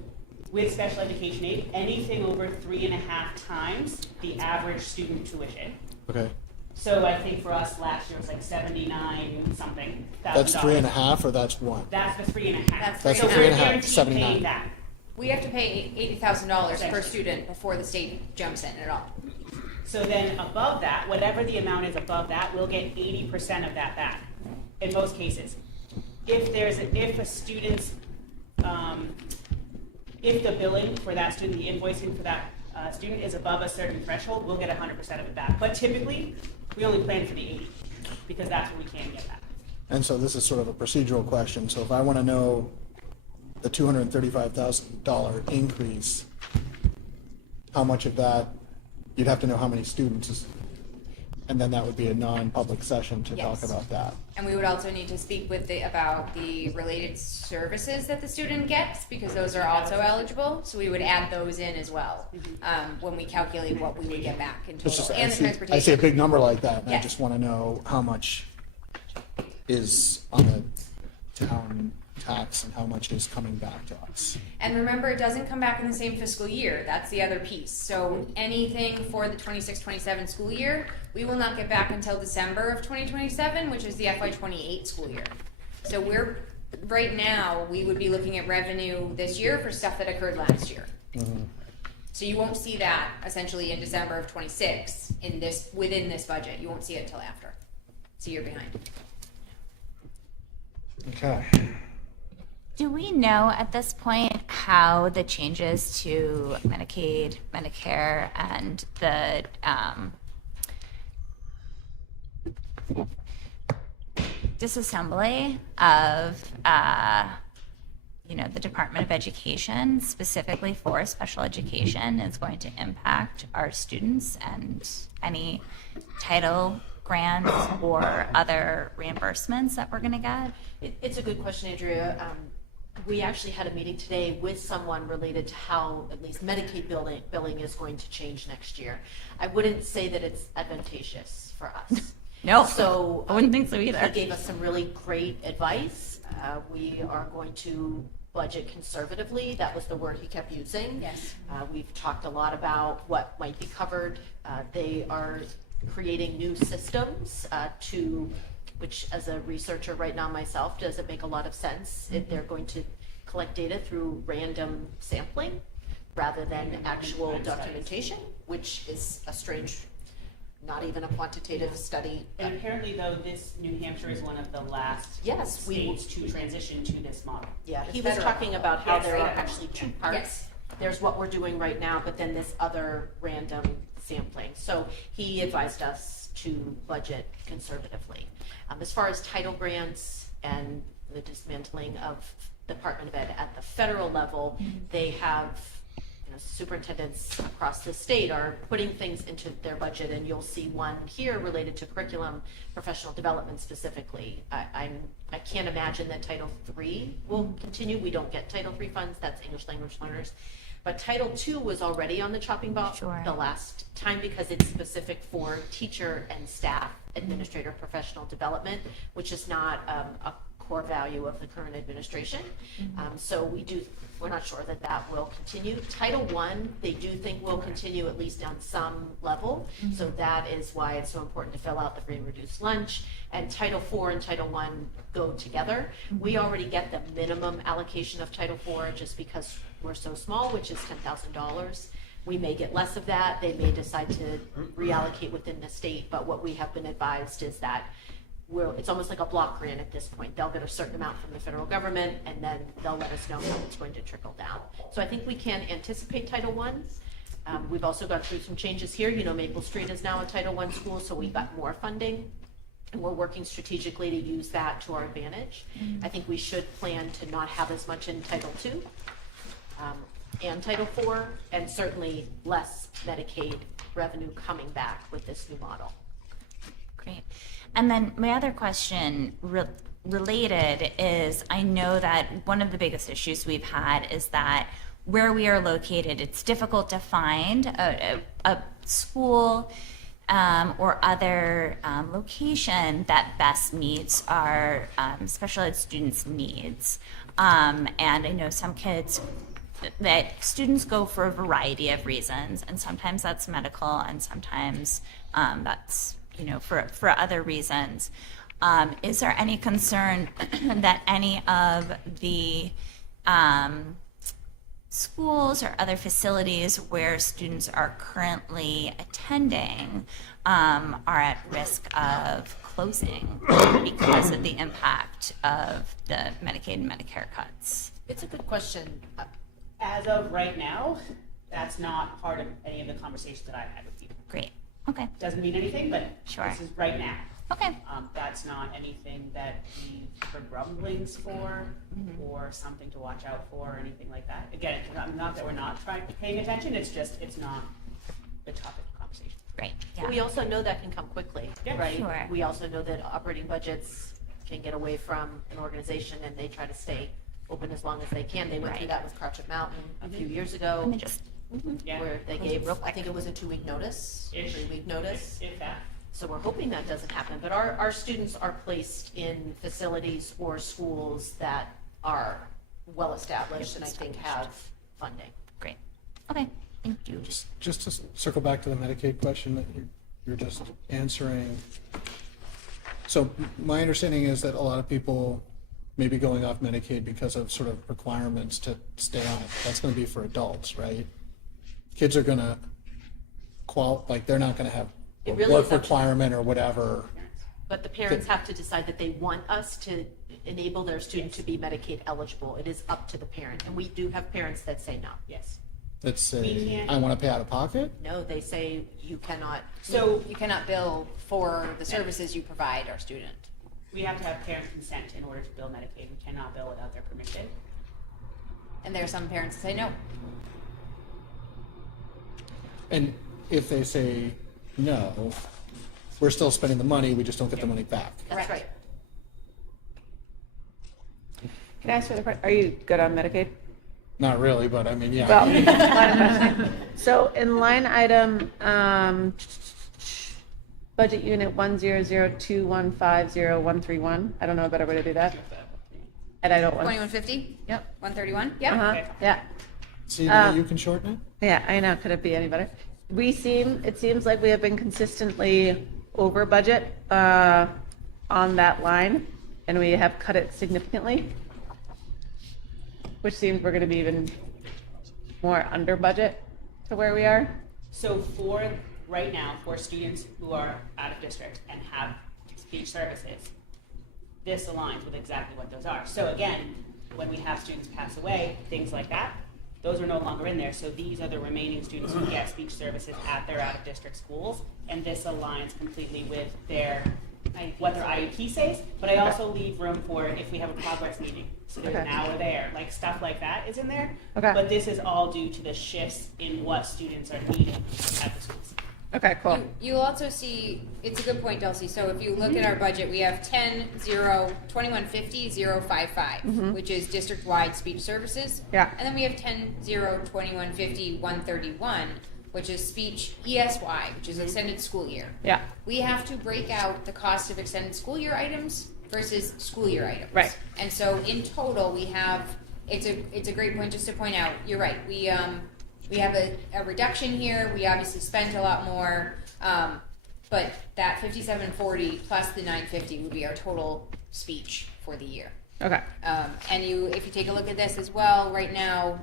with special education aid, anything over 3.5 times the average student tuition. okay. So I think for us last year was like 79 something That's $1,000. 3.5 or that's one? That's the 3.5. That's That's So the we're 3.5, guaranteed 79. paying that. We have to pay $80,000 per Essentially. student before the state jumps in at all. So then above that, whatever the amount is above that, we'll get 80% of that back, in most cases. If a student's, if the billing for that student, the invoicing for that student is above a certain threshold, we'll get 100% of it back. But typically, we only plan for the 80, because that's what we can get back. And so this is sort of a procedural question. So if I want to know the $235,000 increase, how much of that, you'd have to know how many students, and then that would be a non-public session to talk Yes. about that. And we would also need to speak about the related services that the student gets, because those are also eligible, so we would add those in as well, when we calculate what we would get back in It's total, just, and the transportation. I see a big number like that, and I Yes. just want to know how much is on the town tax and how much is coming back to us? And remember, it doesn't come back in the same fiscal year. That's the other piece. So anything for the 26-27 school year, we will not get back until December of 2027, which is the FY28 school year. So right now, we would be looking at revenue this year for stuff that occurred last year. So you won't see that essentially in December of 26 within this budget. You won't see it until after. So you're behind. Okay. Do we know at this point how the changes to Medicaid, Medicare, and the disassembly of the Department of Education, specifically for special education, is going to impact our students and any title grants or other reimbursements that we're going to get? It's a good question, Andrea. We actually had a meeting today with someone related to how at least Medicaid billing is going to change next year. I wouldn't say that it's advantageous for us. No, So I wouldn't think so either. He gave us some really great advice. We are going to budget conservatively. That was the word he kept using. Yes. We've talked a lot about what might be covered. They are creating new systems which as a researcher right now myself doesn't make a lot of sense. If they're going to collect data through random sampling rather than actual documentation, which is a strange, not even a quantitative study. And apparently, though, New Hampshire is one of the last Yes, states to transition to this model. Yeah, he was talking about how Yes, there are yeah. actually two parts. Yes. There's what we're doing right now, but then this other random sampling. So he advised us to budget conservatively. As far as title grants and the dismantling of Department of Ed at the federal level, they have superintendents across the state are putting things into their budget, and you'll see one here related to curriculum, professional development specifically. I can't imagine that Title III will continue. We don't get Title III funds. That's English language learners. But Title II was already on the chopping block the last time because it's specific for teacher and staff, administrator, professional development, which is not a core value of the current administration. So we're not sure that will continue. Title I, they do think will continue at least on some level. So that is why it's so important to fill out the free and reduced lunch. And Title IV and Title I go together. We already get the minimum allocation of Title IV just because we're so small, which is $10,000. We may get less of that. They may decide to reallocate within the state. But what we have been advised is that it's almost like a block grant at this point. They'll get a certain amount from the federal government, and then they'll let us know how it's going to trickle down. So I think we can anticipate Title I. We've also gone through some changes here. Maple Street is now a Title I school, so we got more funding, and we're working strategically to use that to our advantage. I think we should plan to not have as much in Title II and Title IV, and certainly less Medicaid revenue coming back with this new model. Great. And then my other question related is, I know that one of the biggest issues we've had is that where we are located, it's difficult to find a school or other location that best meets our special ed students' needs. And I know some kids that students go for a variety of reasons, and sometimes that's medical, and sometimes that's for other reasons. Is there any concern that any of the schools or other facilities where students are currently attending are at risk of closing because of the impact of the Medicaid and Medicare cuts? It's a good question. As of right now, that's not part of any of the conversations that I've had with people. Great. Okay. Doesn't mean anything, but Sure. this is right now. Okay. That's not anything that we've heard rumblings for or something to watch out for or anything like that. Again, not that we're not paying attention, it's not the topic of conversation. Great. But we also know that can come quickly, Yeah. right? Sure. We also know that operating budgets can get away from an organization and they try to stay open as long as they can. They went through Right. that with Crouching Mountain a few years ago, Let me just Yeah. where they gave, I think it was a 2-week notice, Ish. 3-week notice. If that. So we're hoping that doesn't happen, but our students are placed in facilities or schools that are well-established and I think have funding. Great. Okay, thank you. Just to circle back to the Medicaid question that you're just answering. So my understanding is that a lot of people may be going off Medicaid because of sort of requirements to stay on it. That's going to be for adults, right? Kids are going to they're not going to have a It really work is up to requirement or whatever. But the parents have to decide that they want us to enable their student to be Medicaid eligible. It is up to the parent, and we do have parents that say no. Yes. That We say, can't- I want to pay out of pocket. No, they say you cannot. So You cannot bill for the services you provide our student. we have to have parent consent in order to bill Medicaid. We cannot bill without their permission. And there are some parents that say no. And if they say no, we're still spending the money, we just don't get the money back. That's right. Can I ask you the question? Are you good on Medicaid? Not really, but I mean, yeah. Well, so in line item, budget unit 10021500131, I don't know a better way to do that. And I don't want. 2150? Yep. 131? Yeah. Uh-huh, yeah. See, you can shorten it? Yeah, I know. Could it be any better? It seems like we have been consistently over budget on that line, and we have cut it significantly, which seems we're going to be even more under budget to where we are. So for right now, for students who are out of district and have speech services, this aligns with exactly what those are. So again, when we have students pass away, things like that, those are no longer in there. So these are the remaining students who get speech services at their out of district schools, and this aligns completely with what their IEP says. But I also leave room for if we have a progress meeting. So there's an hour there, like stuff like that is in there. Okay. But this is all due to the shifts in what students are needing at the schools. Okay, cool. You'll also see, it's a good point, Dulcie. So if you look at our budget, we have 10-0-2150-055, which is district-wide speech services. Yeah. And then we have 10-0-2150-131, which is speech ESY, which is extended school year. Yeah. We have to break out the cost of extended school year items versus school year items. Right. And so in total, we have, it's a great point just to point out, you're right, we have a reduction here, we obviously spent a lot more, but that 5740 plus the 950 would be our total speech for the year. Okay. And if you take a look at this as well, right now,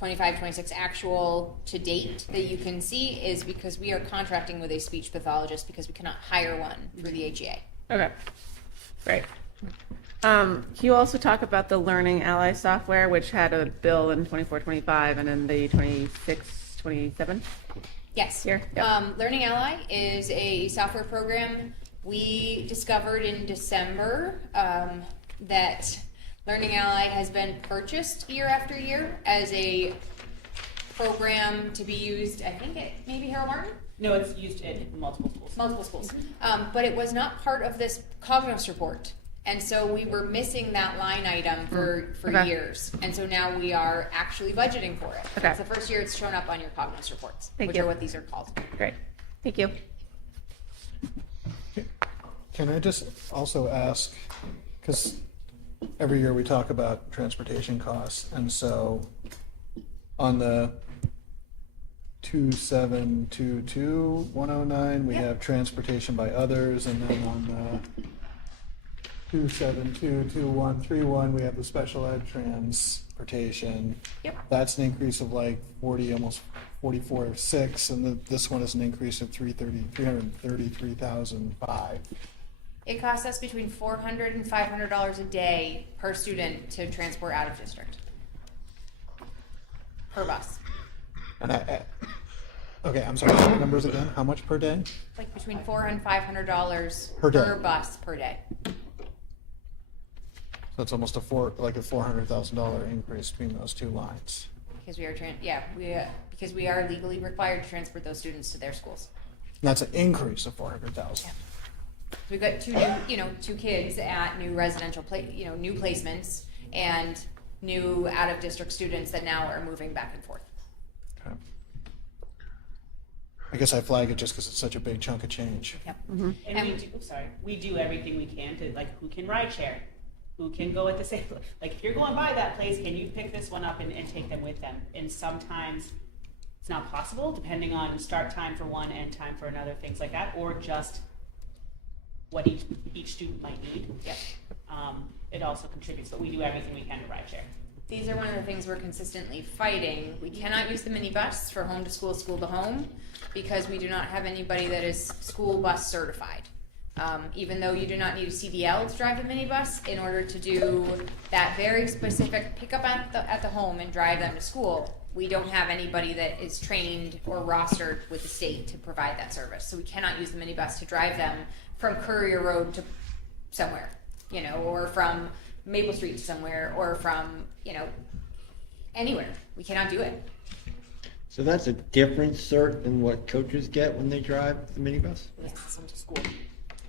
25-26 actual to date that you can see is because we are contracting with a speech pathologist because we cannot hire one through the AGA. Okay. Great. Can you also talk about the Learning Ally software, which had a bill in 24-25 and in the 26-27? Yes. Here, yeah. Learning Ally is a software program we discovered in December that Learning Ally has been purchased year after year as a program to be used, I think, at maybe Harold Martin? No, it's used in multiple schools. Multiple schools. But it was not part of this Cognos report. And so we were missing that line item for Okay. years. And so now we are actually budgeting for it. Okay. It's the first year it's shown up on your Cognos reports, Thank which you. are what these are called. Great. Thank you. Can I just also ask, because every year we talk about transportation costs, and so on the 2722-109, we have transportation by others, and then on the 2722131, we have the special ed transportation. Yep. That's an increase of like 40, almost 44.6, and this one is an increase of 333,005. It costs us between $400 and $500 a day per student to transport out of district. Per bus. And okay, I'm sorry, what numbers again? How much per day? Like between $400 and $500 Per day. per bus per day. So it's almost a $400,000 increase between those two lines. Because we are because we are legally required to transport those students to their schools. And that's an increase of 400,000. We've got two kids at new residential new placements and new out of district students that now are moving back and forth. Okay. I guess I flag it just because it's such a big chunk of change. And we do, we do everything we can to, like, who can ride share? Who can go at the same, like, if you're going by that place, can you pick this one up and take them with them? And sometimes it's not possible, depending on start time for one, end time for another, things like that, or just what each student might need. Yep. It also contributes, but we do everything we can to ride share. These are one of the things we're consistently fighting. We cannot use the minibus for home to school, school to home, because we do not have anybody that is school bus certified. Even though you do not need a CDL to drive a minibus, in order to do that very specific pickup at the home and drive them to school, we don't have anybody that is trained or rostered with the state to provide that service. So we cannot use the minibus to drive them from Courier Road to somewhere, you know, or from Maple Street to somewhere, or from, you know, anywhere. We cannot do it. So that's a different cert than what coaches get when they drive the minibus? Yes, to school.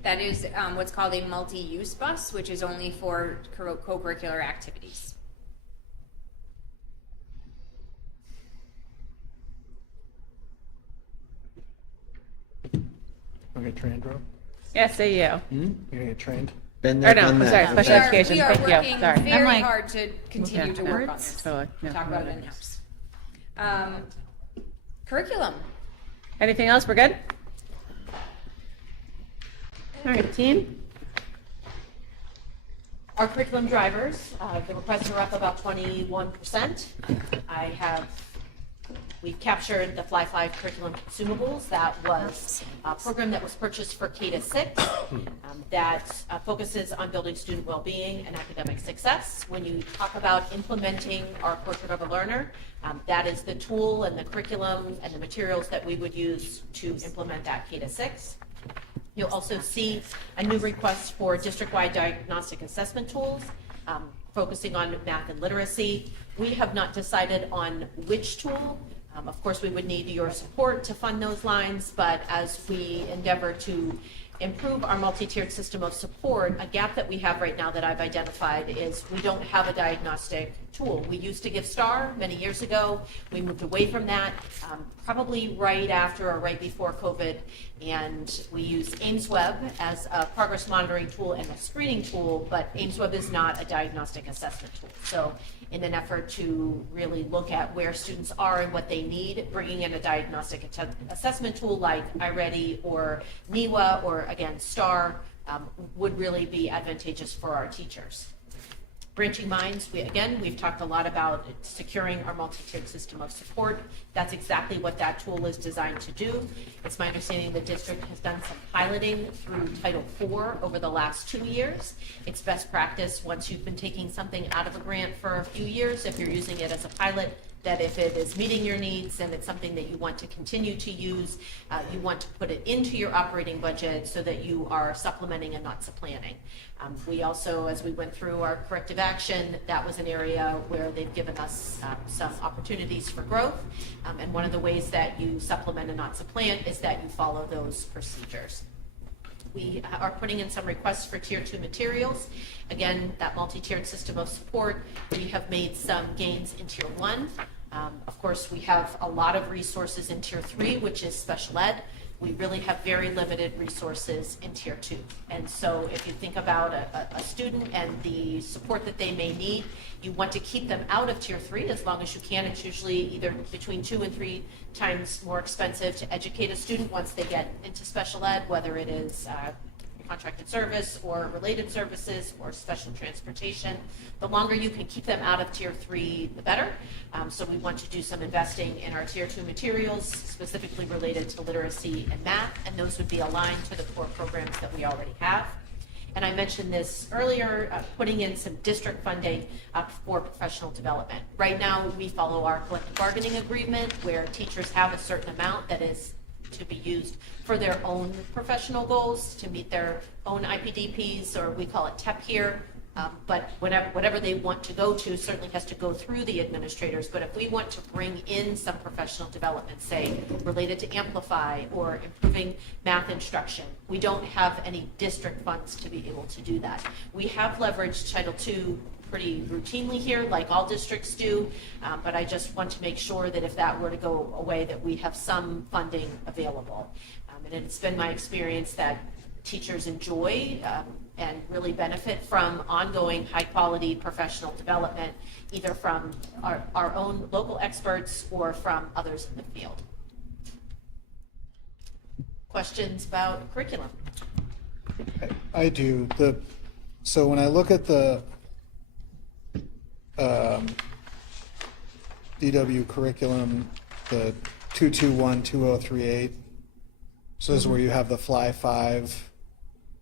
That is what's called a multi-use bus, which is only for co-curricular activities. Want to get trained, Rob? Yes, say you. You're gonna get trained? Been Or there, no, done I'm that. sorry, special education, We are thank you, working sorry. very I'm like, hard to continue to work on words? this. Totally, yeah. Talk about it in-house. Curriculum. Anything else? We're good? All right, team? Our curriculum drivers, the requests are up about 21%. We've captured the Fly curriculum consumables. That was a program that was purchased for K-6 that focuses on building student well-being and academic success. When you talk about implementing our portrait of a learner, that is the tool and the curriculum and the materials that we would use to implement that K-6. You'll also see a new request for district-wide diagnostic assessment tools, focusing on math and literacy. We have not decided on which tool. Of course, we would need your support to fund those lines, but as we endeavor to improve our multi-tiered system of support, a gap that we have right now that I've identified is we don't have a diagnostic tool. We used to give STAR many years ago. We moved away from that, probably right after or right before COVID, and we use AimsWeb as a progress monitoring tool and a screening tool, but AimsWeb is not a diagnostic assessment tool. So in an effort to really look at where students are and what they need, bringing in a diagnostic assessment tool like iReady or NEWA or, again, STAR would really be advantageous for our teachers. Branching Minds, we've talked a lot about securing our multi-tiered system of support. That's exactly what that tool is designed to do. It's my understanding the district has done some piloting through Title IV over the last 2 years. It's best practice once you've been taking something out of a grant for a few years, if you're using it as a pilot, that if it is meeting your needs and it's something that you want to continue to use, you want to put it into your operating budget so that you are supplementing and not supplanting. We also, as we went through our corrective action, that was an area where they've given us some opportunities for growth. And one of the ways that you supplement and not supplant is that you follow those procedures. We are putting in some requests for Tier 2 materials. Again, that multi-tiered system of support, we have made some gains in Tier 1. Of course, we have a lot of resources in Tier 3, which is special ed. We really have very limited resources in Tier 2. And so if you think about a student and the support that they may need, you want to keep them out of Tier 3 as long as you can. It's usually either between 2 and 3 times more expensive to educate a student once they get into special ed, whether it is contracted service or related services or special transportation. The longer you can keep them out of Tier 3, the better. So we want to do some investing in our Tier 2 materials, specifically related to literacy and math, and those would be aligned to the core programs that we already have. And I mentioned this earlier, putting in some district funding for professional development. Right now, we follow our collective bargaining agreement where teachers have a certain amount that is to be used for their own professional goals, to meet their own IPDPs, or we call it TEP here. But whatever they want to go to certainly has to go through the administrators. But if we want to bring in some professional development, say related to Amplify or improving math instruction, we don't have any district funds to be able to do that. We have leveraged Title II pretty routinely here, like all districts do, but I just want to make sure that if that were to go away, that we have some funding available. And it's been my experience that teachers enjoy and really benefit from ongoing high-quality professional development, either from our own local experts or from others in the field. Questions about curriculum? I do. So when I look at the DW curriculum, the 221-2038, so this is where you have the Fly 5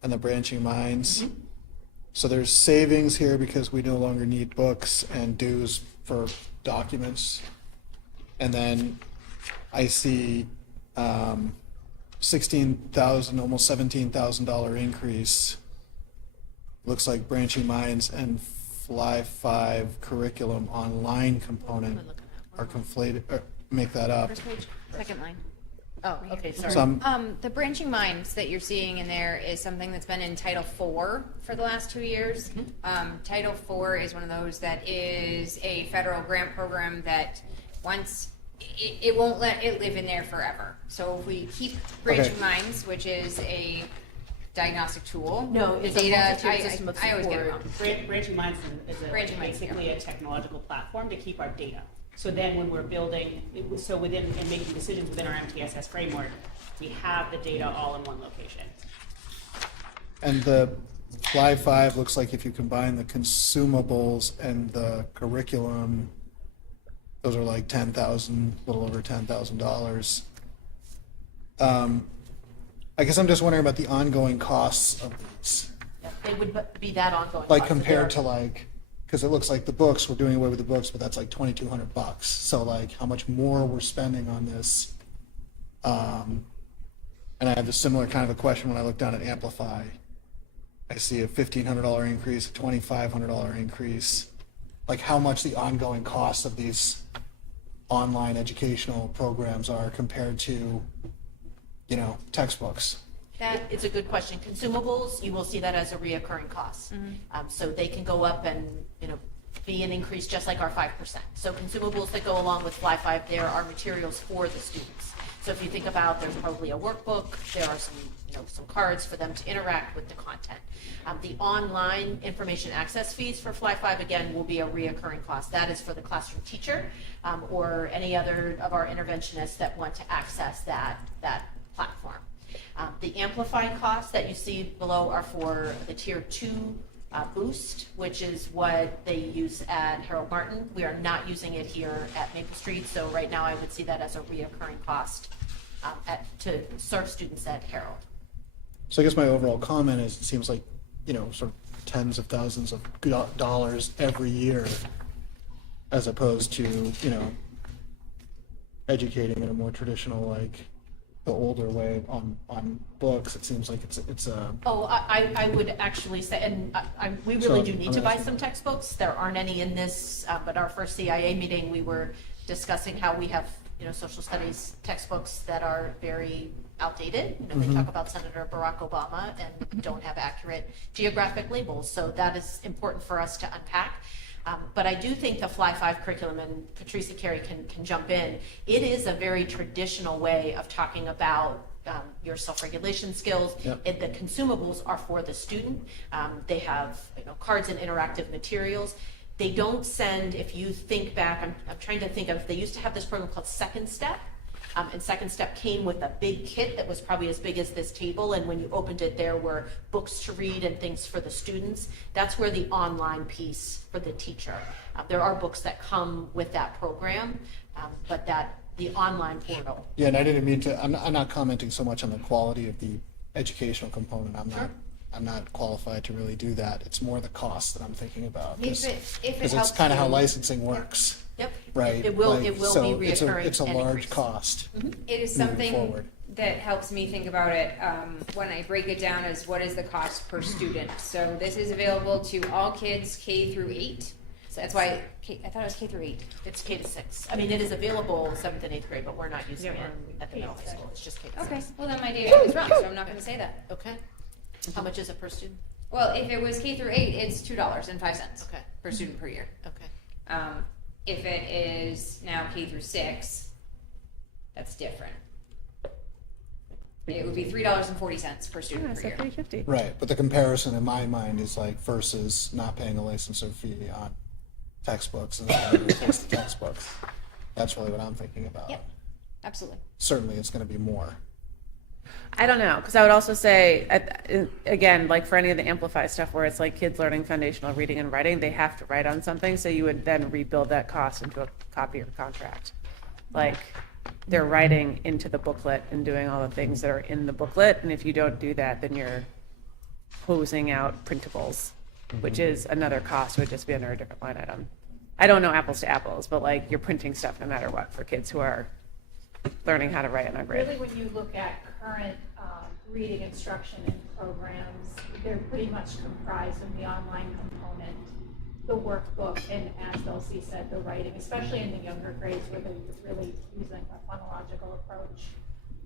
and the Branching Minds. So there's savings here because we no longer need books and dues for documents. And then I see $16,000, almost $17,000 increase. Looks like Branching Minds and Fly 5 curriculum online component are conflated, or make that up. First page, second line. Oh, okay, So sorry. I'm- The branching minds that you're seeing in there is something that's been in Title IV for the last 2 years. Title IV is one of those that is a federal grant program that once, it won't let it live in there forever. So if we keep branching Okay. minds, which is a diagnostic tool. No, the it's a data, multi-tiered system of I always get it support. wrong. Branching Minds is Branching Minds, basically yeah. a technological platform to keep our data. So then when we're building, so within, and making decisions within our MTSS framework, we have the data all in one location. And the Fly 5 looks like if you combine the consumables and the curriculum, those are like $10,000, a little over $10,000. I guess I'm just wondering about the ongoing costs of these. They would be that ongoing. Like cost. So compared to they're- like, because it looks like the books, we're doing away with the books, but that's like $2,200. So like how much more we're spending on this. And I have a similar kind of a question when I look down at Amplify. I see a $1,500 increase, a $2,500 increase. Like how much the ongoing costs of these online educational programs are compared to, you know, textbooks. It's a good question. Consumables, you will see that as a reoccurring cost. So they can go up and, be an increase just like our 5%. So consumables that go along with Fly 5, there are materials for the students. So if you think about, there's probably a workbook, there are some cards for them to interact with the content. The online information access fees for Fly 5, again, will be a reoccurring cost. That is for the classroom teacher or any other of our interventionists that want to access that platform. The amplified costs that you see below are for the Tier 2 boost, which is what they use at Harold Martin. We are not using it here at Maple Street, so right now I would see that as a reoccurring cost to serve students at Harold. So I guess my overall comment is it seems like, sort of tens of thousands of dollars every year as opposed to, educating in a more traditional, like the older way on books. It seems like it's a. Oh, I would actually say, and we really So, do need I'm to buy asking- some textbooks. There aren't any in this, but our first CIA meeting, we were discussing how we have, social studies textbooks that are very outdated. They talk about Senator Barack Obama and don't have accurate geographic labels. So that is important for us to unpack. But I do think the Fly 5 curriculum, and Patricia Carey can jump in, it is a very traditional way of talking about your self-regulation skills. Yep. The consumables are for the student. They have cards and interactive materials. They don't send, if you think back, I'm trying to think of, they used to have this program called Second Step. And Second Step came with a big kit that was probably as big as this table, and when you opened it, there were books to read and things for the students. That's where the online piece for the teacher. There are books that come with that program, but the online portal. Yeah, and I didn't mean to. I'm not commenting so much on the quality of the educational component. I'm not qualified to really do that. It's more the cost that I'm thinking about. If it Because helps it's kind of how you- licensing works. Yep. Right. It will Like, be so reoccurring. It's a and large increased. cost. It is moving something forward. that helps me think about it when I break it down as what is the cost per student. So this is available to all kids K through 8. So that's why I thought it was K through 8. It's K to 6. I mean, it is available 7th and 8th grade, but we're not using it at the middle school. It's just K to 6. Okay, well then my data is wrong, so I'm not going to say that. Okay. How much is it per student? Well, if it was K through 8, it's $2.05 Okay. per student per year. Okay. If it is now K through 6, that's different. It would be $3.40 per student Yeah, per so year. 350. Right, but the comparison in my mind is like versus not paying a licensing fee on textbooks and having to replace the textbooks. That's really what I'm thinking about. Yep, absolutely. Certainly, it's going to be more. I don't know, because I would also say, again, like for any of the Amplify stuff where it's like kids learning foundational reading and writing, they have to write on something, so you would then rebuild that cost into a copier contract. Like, they're writing into the booklet and doing all the things that are in the booklet, and if you don't do that, then you're hosing out printables, which is another cost, would just be under a different line item. I don't know apples to apples, but like, you're printing stuff no matter what for kids who are learning how to write on a grid. Really, when you look at current reading instruction and programs, they're pretty much comprised of the online component, the workbook, and as Elsie said, the writing, especially in the younger grades where they're really using a phonological approach.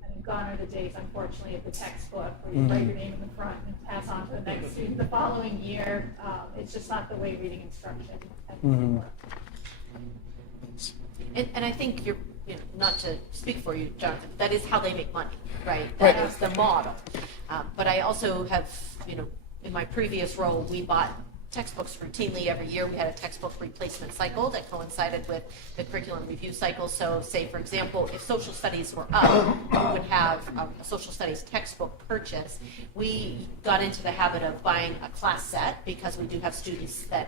I mean, gone are the days, unfortunately, of the textbook where you write your name in the front and pass on to the next student the following year. It's just not the way reading instruction tends to work. And I think you're, not to speak for you, Jonathan, but that is how they make money, right? That is the model. But I also have, in my previous role, we bought textbooks routinely every year. We had a textbook replacement cycle that coincided with the curriculum review cycle. So say, for example, if social studies were up, we would have a social studies textbook purchase. We got into the habit of buying a class set because we do have students that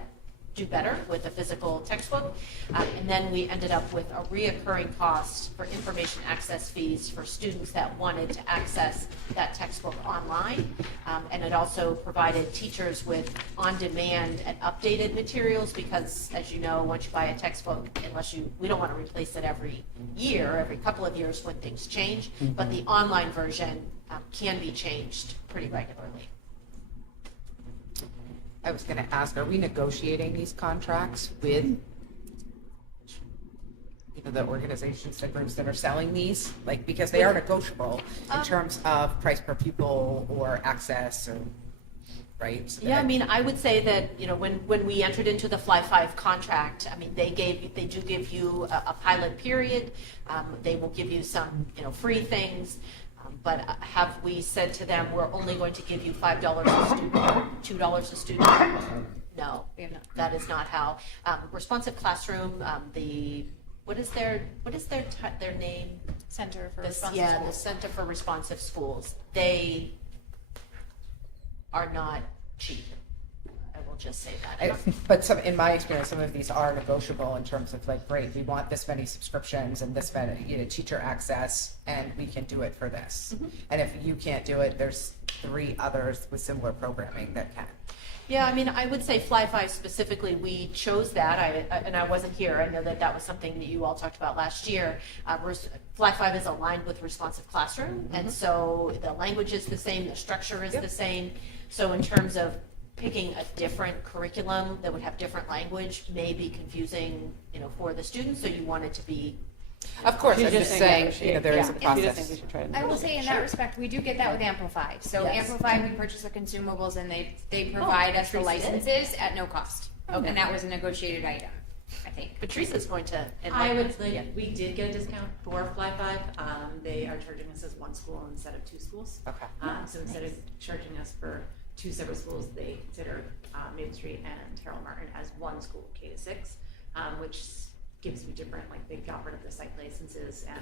do better with a physical textbook. And then we ended up with a reoccurring cost for information access fees for students that wanted to access that textbook online. And it also provided teachers with on-demand and updated materials because, as you know, once you buy a textbook, we don't want to replace it every year, every couple of years when things change, but the online version can be changed pretty regularly. I was going to ask, are we negotiating these contracts with the organizations, the groups that are selling these? Like, because they are negotiable in terms of price per pupil or access, or right? So Yeah, I mean, I would say that, when we entered into the Fly 5 contract, I mean, they do give you a pilot period. They will give you some, free things. But have we said to them, we're only going to give you $5 a student, $2 a student? No, that is not how. Responsive Classroom, what is their name? Center for Responsive The Schools. Center for Responsive Schools. They are not cheap. I will just say that. But in my experience, some of these are negotiable in terms of like, great, we want this many subscriptions and this many, teacher access, and we can do it for this. And if you can't do it, there's 3 others with similar programming that can. Yeah, I mean, I would say Fly 5 specifically, we chose that, and I wasn't here. I know that was something that you all talked about last year. Fly 5 is aligned with Responsive Classroom, and so the language is the same, the structure is the same. So in terms of picking a different curriculum that would have different language may be confusing, for the students, so you want it to be. Of course, She's I'm just just saying saying, there is a She just process. thinks we should try to I will say in that respect, we do get that with Amplify. So Yes. Amplify, we purchase the consumables and they provide us the Patrice did? licenses at no cost. Okay. And that was a negotiated item, I think. Patrice is going to. I would say we did get a discount for Fly 5. They are charging us as one school instead of 2 schools. Okay. So instead of charging us for 2 separate schools, they consider Maple Street and Harold Martin as one school, K-6, which gives you different, like they got rid of the site licenses and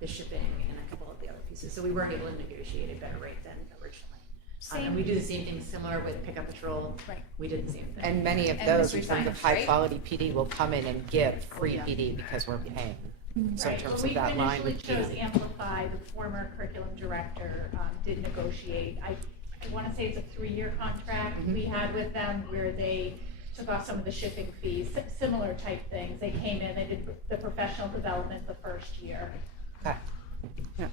the shipping and a couple of the other pieces. So we weren't able to negotiate a better rate than originally. And we do the same thing similar with Pickup Patrol. Right. We did the same thing. And many of And those, in mystery terms of science, high right? quality PD, will come in and give free yeah. PD because we're paying. So in Right, terms when of that line we with initially chose PD. Amplify, the former curriculum director did negotiate. I want to say it's a 3-year contract we had with them where they took off some of the shipping fees, similar type things. They came in, they did the professional development the first year. Okay. Thank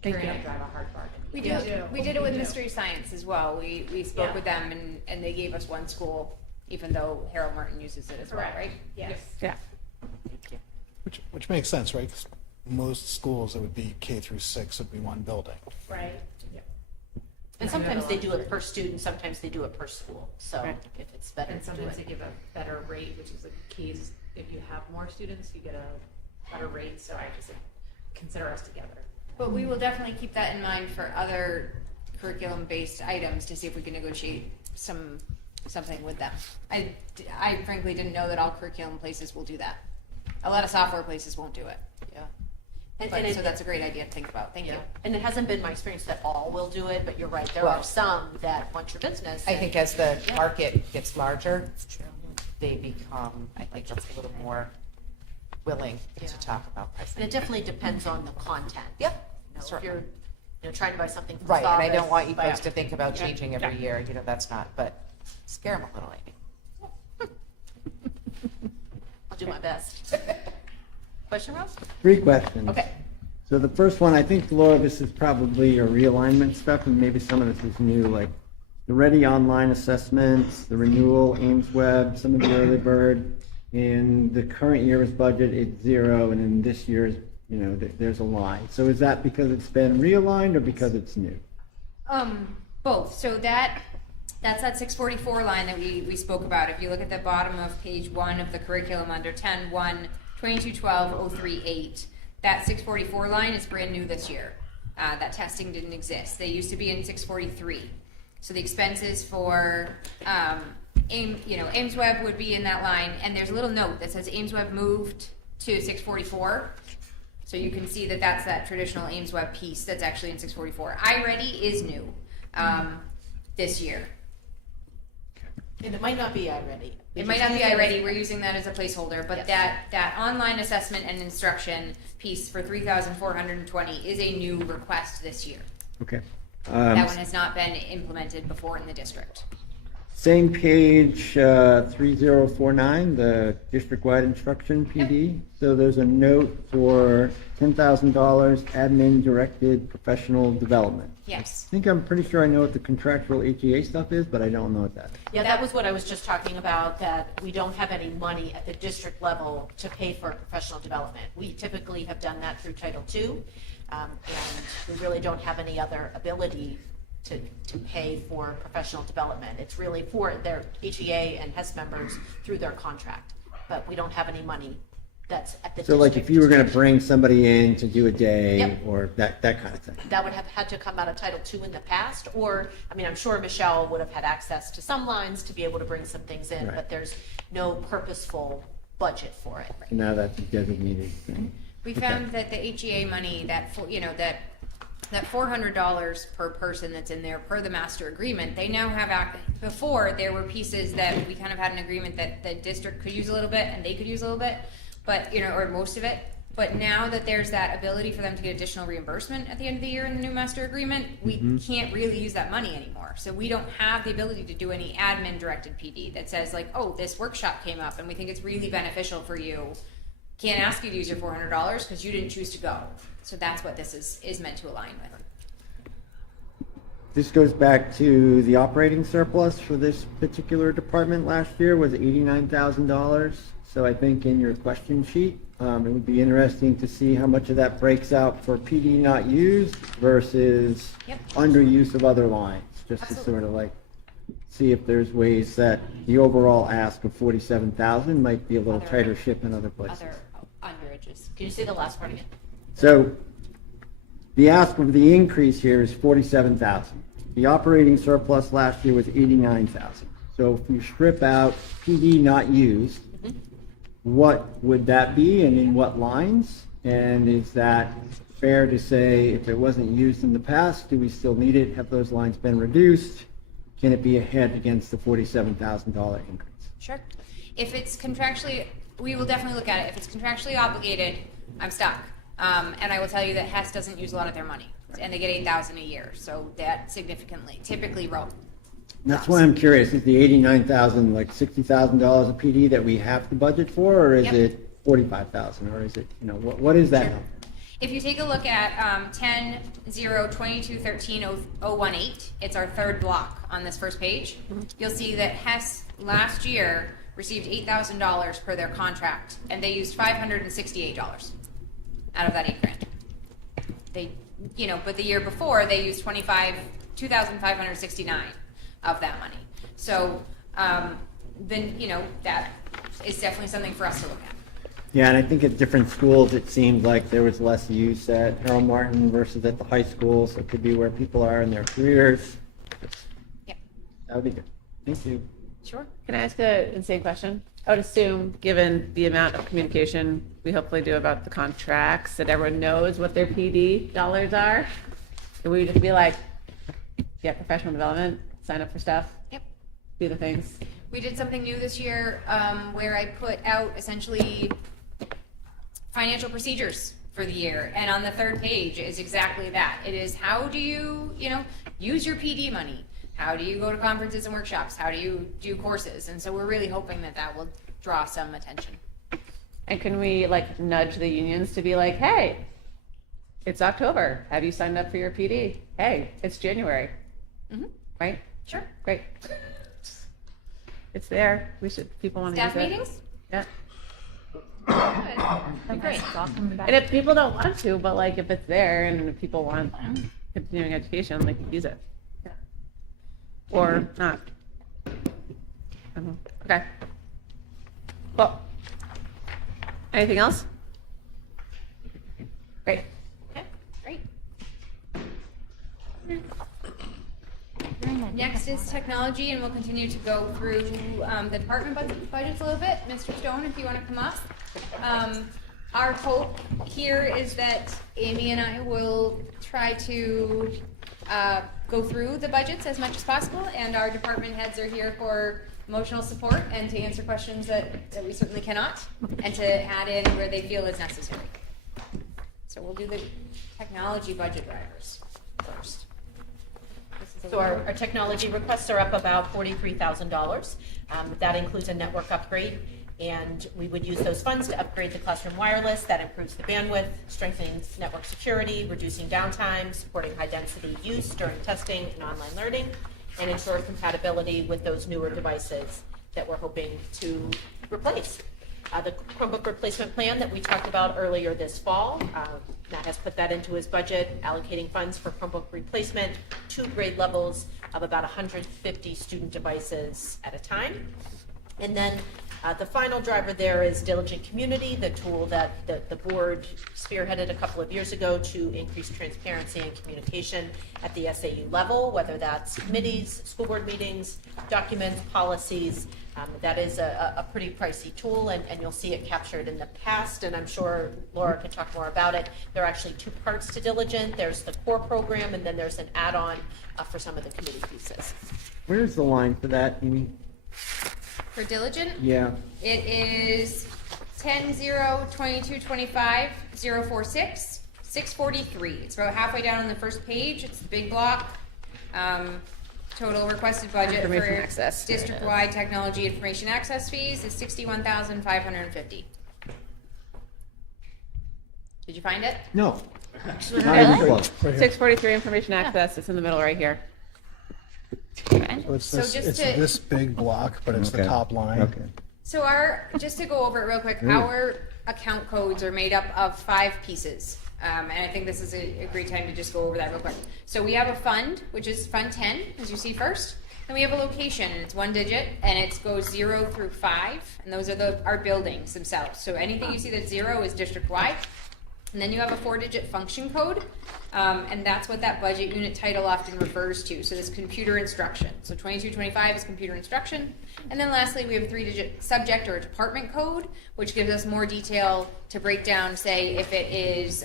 Carrie you. and I drive a hard bargain. We Yeah. did it with We do. Mystery Science as well. We spoke Yeah. with them and they gave us one school, even though Harold Martin uses it as well, Correct. right? Yes. Yeah. Which makes sense, right? 'Cause most schools, it would be K through 6 would be one building. Right. And sometimes they do it per student, sometimes they do it per school, so if it's better And to do sometimes they it. give a better rate, which is the case, if you have more students, you get a better rate, so I just consider us together. But we will definitely keep that in mind for other curriculum-based items to see if we can negotiate something with them. I frankly didn't know that all curriculum places will do that. A lot of software places won't do it. Yeah. So that's a great idea to think about. Thank you. And it hasn't been my experience that all will do it, but you're right, there Well- are some that want your business. I think as the Yeah. market gets larger, they become, I think, just a little more willing to talk about And pricing. it definitely depends on the content. Yep. If you're, trying to buy something from Right, and I don't Starbucks, want you buy folks to think about Yeah. changing every year, that's not, but scare them a little, Amy. I'll do my best. Question, Rose? 3 questions. Okay. So the first one, I think, Laura, this is probably your realignment stuff, and maybe some of this is new, like the Ready Online assessments, the renewal, Ames Web, some of the early bird. In the current year's budget, it's 0, and in this year's, there's a line. So is that because it's been realigned or because it's new? Both. So that's that 644 line that we spoke about. If you look at the bottom of page 1 of the curriculum under 10.1, 2212.038, that 644 line is brand new this year. That testing didn't exist. They used to be in 643. So the expenses for Ames Web would be in that line, and there's a little note that says Ames Web moved to 644. So you can see that that's that traditional Ames Web piece that's actually in 644. iReady is new this year. And it might not be iReady. It might not be iReady, we're using that as a placeholder, but that online assessment and instruction piece for 3,420 is a new request this year. Okay. That one has not been implemented before in the district. Same page, 3049, the district-wide instruction PD. So there's a note for $10,000 admin-directed professional development. Yes. I think I'm pretty sure I know what the contractual HEA stuff is, but I don't know what that is. Yeah, that was what I was just talking about, that we don't have any money at the district level to pay for professional development. We typically have done that through Title II, and we really don't have any other ability to pay for professional development. It's really for their HEA and HES members through their contract, but we don't have any money that's at the district. So like if you were going to bring somebody in to do a day Yep. or that kind of thing. That would have had to come out of Title II in the past, or, I'm sure Michelle would have had access to some lines to be able to bring some things in, Right. but there's no purposeful budget for it. Now that's a designated thing. We Okay. found that the HEA money, that $400 per person that's in there per the master agreement, they now have, before there were pieces that we kind of had an agreement that the district could use a little bit and they could use a little bit, but, or most of it. But now that there's that ability for them to get additional reimbursement at the end of the year in the new master agreement, we can't really use that money anymore. So we don't have the ability to do any admin directed PD that says like, oh, this workshop came up and we think it's really beneficial for you. Can't ask you to use your $400 because you didn't choose to go. So that's what this is meant to align with. This goes back to the operating surplus for this particular department last year was $89,000. So I think in your question sheet, it would be interesting to see how much of that breaks out for PD not used versus underuse of other lines, just to sort of like see if there's ways that the overall ask of 47,000 might be a little tighter ship in other places. Other underages. Can you say the last part again? So the ask of the increase here is 47,000. The operating surplus last year was 89,000. So if you strip out PD not used, what would that be and in what lines? And is that fair to say if it wasn't used in the past, do we still need it? Have those lines been reduced? Can it be a head against the $47,000 increase? Sure. If it's contractually, we will definitely look at it. If it's contractually obligated, I'm stuck. And I will tell you that HES doesn't use a lot of their money, and they get $8,000 a year, so that significantly, typically That's why I'm curious, is the 89,000 like $60,000 a PD that we have to budget for, or is it 45,000, or is it, what is that number? If you take a look at 10-0-22-13-018, it's our third block on this first page. You'll see that HES last year received $8,000 per their contract, and they used $568 out of that $8,000. They, but the year before they used 2,569 of that money. So then, that is definitely something for us to look at. Yeah, and I think at different schools, it seemed like there was less use at Harold Martin versus at the high school, so it could be where people are in their careers. Yeah. That would be good. Thank you. Sure. Can I ask an insane question? I would assume, given the amount of communication we hopefully do about the contracts, that everyone knows what their PD dollars are. And we just be like, yeah, professional development, sign up for stuff, Yep. do the things. We did something new this year where I put out essentially financial procedures for the year. And on the third page is exactly that. It is how do you, use your PD money? How do you go to conferences and workshops? How do you do courses? And so we're really hoping that will draw some attention. And can we nudge the unions to be like, hey, it's October. Have you signed up for your PD? Hey, it's January. Mm-hmm. Right? Sure. Great. It's there. People want to use Staff it. meetings? Yeah. Great. And if people don't want to, but if it's there and if people want continuing education, they can use it. Yeah. Or not. I don't know. Okay. Well, anything else? Great. Okay, great. Next is technology, and we'll continue to go through the department budgets a little bit. Mr. Stone, if you want to come up. Our hope here is that Amy and I will try to go through the budgets as much as possible, and our department heads are here for emotional support and to answer questions that we certainly cannot, and to add in where they feel is necessary. So we'll do the technology budget drivers first. So our technology requests are up about $43,000. That includes a network upgrade, and we would use those funds to upgrade the classroom wireless. That improves the bandwidth, strengthening network security, reducing downtime, supporting high-density use during testing and online learning, and ensure compatibility with those newer devices that we're hoping to replace. The Chromebook replacement plan that we talked about earlier this fall, Matt has put that into his budget, allocating funds for Chromebook replacement, 2 grade levels of about 150 student devices at a time. And then the final driver there is Diligent Community, the tool that the board spearheaded a couple of years ago to increase transparency and communication at the SAU level, whether that's committees, school board meetings, documents, policies. That is a pretty pricey tool, and you'll see it captured in the past, and I'm sure Laura can talk more about it. There are actually 2 parts to Diligent. There's the core program, and then there's an add-on for some of the committee pieces. Where's the line for that, Amy? For Diligent? Yeah. It is 10-0-22-25-046, 643. It's about halfway down on the first page. It's a big block. Total requested budget Information for access. district-wide technology information access fees is $61,550. Did you find it? No. Really? Not even close. 643 information access. It's in the middle right here. So it's So this, just it's to- this big block, but it's the Okay. top line. Okay. So just to go over it real quick, our account codes are made up of 5 pieces. And I think this is a great time to just go over that real quick. So we have a fund, which is Fund 10, as you see first. Then we have a location, and it's 1 digit, and it goes 0 through 5, and those are our buildings themselves. So anything you see that's 0 is district-wide. And then you have a 4-digit function code, and that's what that budget unit title often refers to. So this computer instruction. So 2225 is computer instruction. And then lastly, we have a 3-digit subject or a department code, which gives us more detail to break down, say, if it is,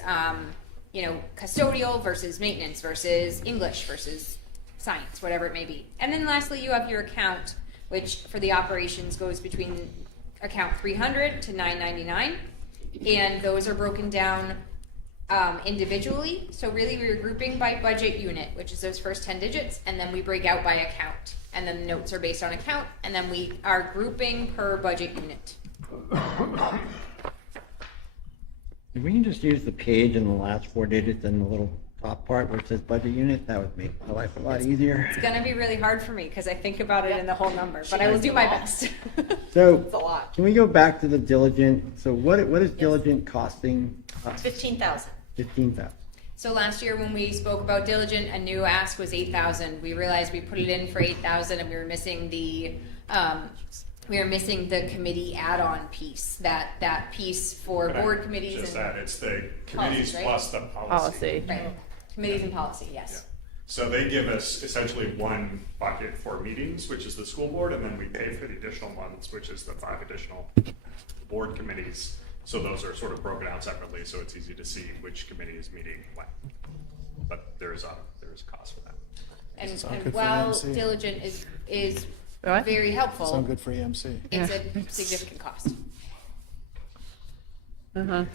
custodial versus maintenance versus English versus science, whatever it may be. And then lastly, you have your account, which for the operations goes between account 300 to 999. And those are broken down individually. So really we were grouping by budget unit, which is those first 10 digits, and then we break out by account. And then the notes are based on account, and then we are grouping per budget unit. If we can just use the page and the last 4 digits and the little top part where it says budget unit, that would make my life a lot easier. It's gonna be really hard for me because I think about it in the whole number, but I will do my best. So, It's a lot. can we go back to the Diligent? So what is Diligent costing us? $15,000. 15,000. So last year when we spoke about Diligent, a new ask was 8,000. We realized we put it in for 8,000 and we were missing the committee add-on piece, that piece for board committees Just and that, it's the policies, committees right? plus the policy. right, committees and policy, yes. So they give us essentially one bucket for meetings, which is the school board, and then we pay for the additional ones, which is the 5 additional board committees. So those are sort of broken out separately, so it's easy to see which committee is meeting when. But there's a cost for that. And Sound good and for while EMC. Diligent is What? very helpful, Sound good for EMC. it's a significant cost. Uh-huh.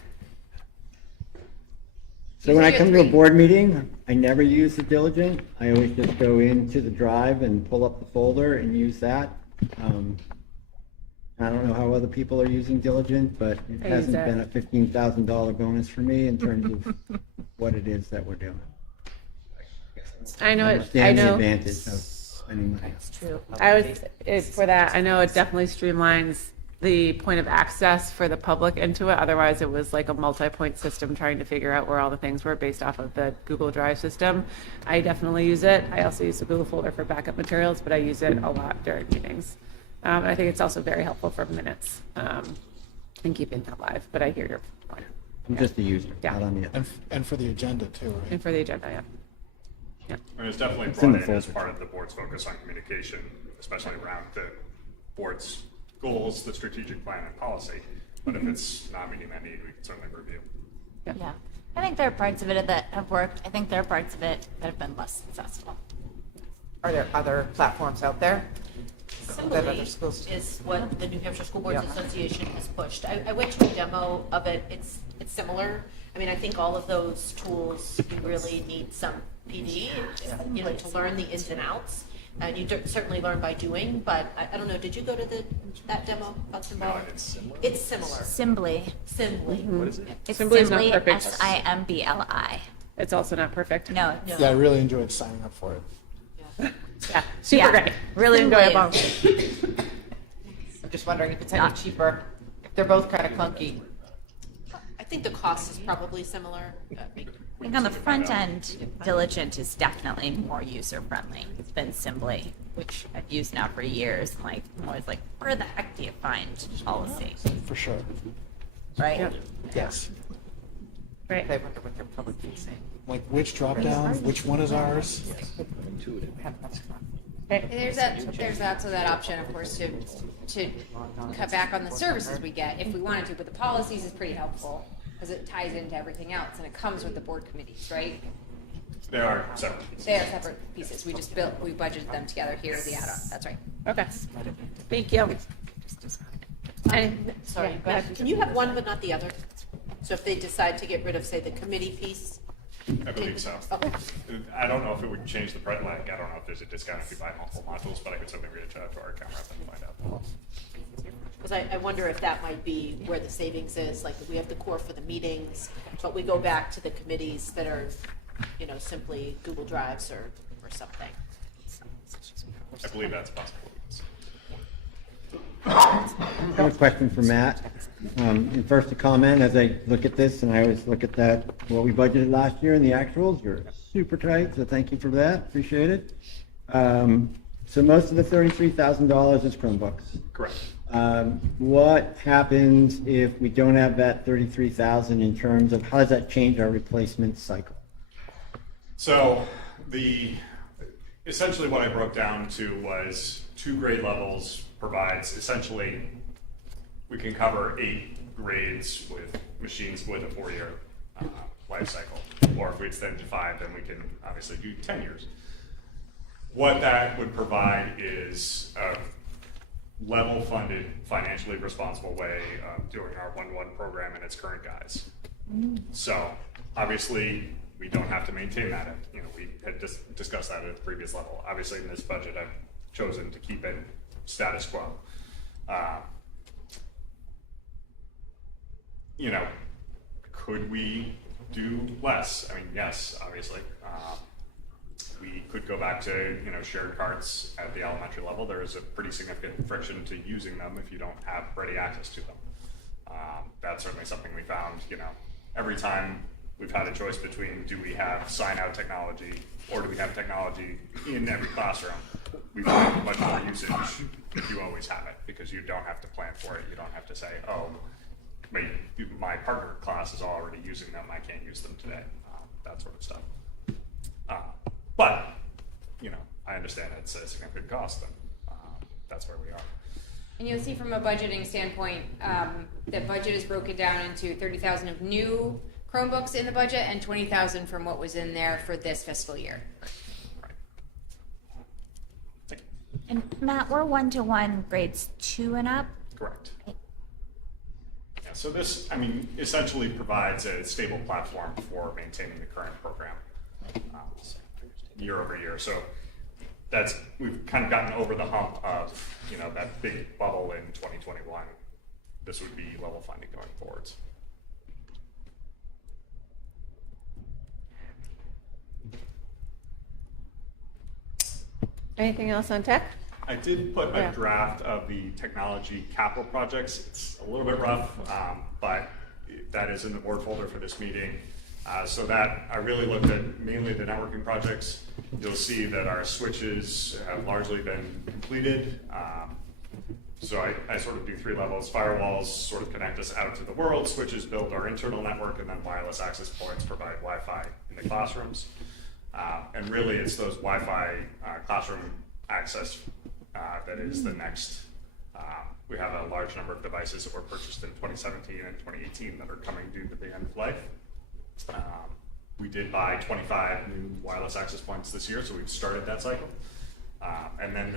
So when I Usually come to a three. board meeting, I never use the Diligent. I always just go into the drive and pull up the folder and use that. I don't know how other people are using Diligent, but it I hasn't use it. been a $15,000 bonus for me in terms of what it is that we're doing. I know it, I Understand the know. advantage of spending money. True. For that, I know it definitely streamlines the point of access for the public into it. Otherwise, it was like a multi-point system trying to figure out where all the things were based off of the Google Drive system. I definitely use it. I also use the Google folder for backup materials, but I use it a lot during meetings. And I think it's also very helpful for minutes and keeping that live. But I hear your point. I'm just a user, Yeah. not on the other. And for the agenda too, right? And for the agenda, yeah. Yeah. And it's definitely It's in brought the in as folder. part of the board's focus on communication, especially around the board's goals, the strategic plan and policy. But if it's not meeting that need, we can certainly review. Yeah. I think there are parts of it that have worked. I think there are parts of it that have been less successful. Are there other platforms out there that Assembly other schools? is what the New Hampshire School Boards Yeah. Association has pushed. I went to a demo of it. It's similar. I mean, I think all of those tools, you really need some PD, you know, to learn the ins and outs. And you certainly learn by doing, but I don't know, did you go to that demo, Bucks and Ball? It's similar. Simbly. Simply. What is it? It's Simbly is not Simbly, perfect. Simbli. It's also not perfect. No, it's Yeah, I really enjoyed signing up for it. Yeah, super great. Really enjoyable. I'm just wondering if it's any cheaper. If they're both kind of clunky. I think the cost is probably similar. I think on the front end, Diligent is definitely more user friendly. It's been Simbly, which I've used now for years. Like, I'm always like, where the heck do you find policy? For sure. Right? Yep. Yes. Right. I wonder what they're probably using. Like which drop down, which one is ours? There's also that option, of course, to cut back on the services we get if we wanted to, but the policies is pretty helpful because it ties into everything else and it comes with the board committees, right? They are separate pieces. They are separate pieces. We budgeted them together here, the add-on, that's right. Okay. Thank you. Sorry, go ahead. can you have one but not the other? So if they decide to get rid of, say, the committee piece? I believe so. Okay. I don't know if it would change the price, like, I don't know if there's a discount if you buy multiple modules, but I could certainly reach out to our account rep and find out. Because I wonder if that might be where the savings is, like we have the core for the meetings, but we go back to the committees that are, you know, simply Google Drives or something. I believe that's possible. I have a question for Matt. And first a comment, as I look at this, and I always look at that, what we budgeted last year and the actuals are super tight, so thank you for that, appreciate it. So most of the $33,000 is Chromebooks. Correct. What happens if we don't have that 33,000 in terms of, how does that change our replacement cycle? So essentially what I broke down to was 2 grade levels provides essentially, we can cover 8 grades with machines with a 4-year life cycle. Or if we extend to 5, then we can obviously do 10 years. What that would provide is a level funded, financially responsible way of doing our 1-to-1 program in its current guise. So obviously we don't have to maintain that. You know, we had discussed that at the previous level. Obviously in this budget, I've chosen to keep it status quo. You know, could we do less? I mean, yes, obviously. We could go back to, you know, shared carts at the elementary level. There is a pretty significant friction to using them if you don't have ready access to them. That's certainly something we found, you know, every time we've had a choice between, do we have sign-out technology, or do we have technology in every classroom? We find much more usage if you always have it, because you don't have to plan for it. You don't have to say, oh, wait, my partner class is already using them, I can't use them today, that sort of stuff. But, you know, I understand it's a significant cost, and that's where we are. And you'll see from a budgeting standpoint, that budget is broken down into 30,000 of new Chromebooks in the budget and 20,000 from what was in there for this fiscal year. And Matt, we're 1-to-1 grades 2 and up. Correct. Yeah, so this, I mean, essentially provides a stable platform for maintaining the current program year over year. So that's, we've kind of gotten over the hump of, you know, that big bubble in 2021. This would be level funding going forwards. Anything else on tech? I did put a draft of the technology capital projects. It's a little bit rough, but that is in the board folder for this meeting. So that I really looked at mainly the networking projects. You'll see that our switches have largely been completed. So I sort of do 3 levels. Firewalls sort of connect us out to the world. Switches build our internal network, and then wireless access points provide Wi-Fi in the classrooms. And really, it's those Wi-Fi classroom access that is the next. We have a large number of devices that were purchased in 2017 and 2018 that are coming due to the end of life. We did buy 25 new wireless access points this year, so we've started that cycle. And then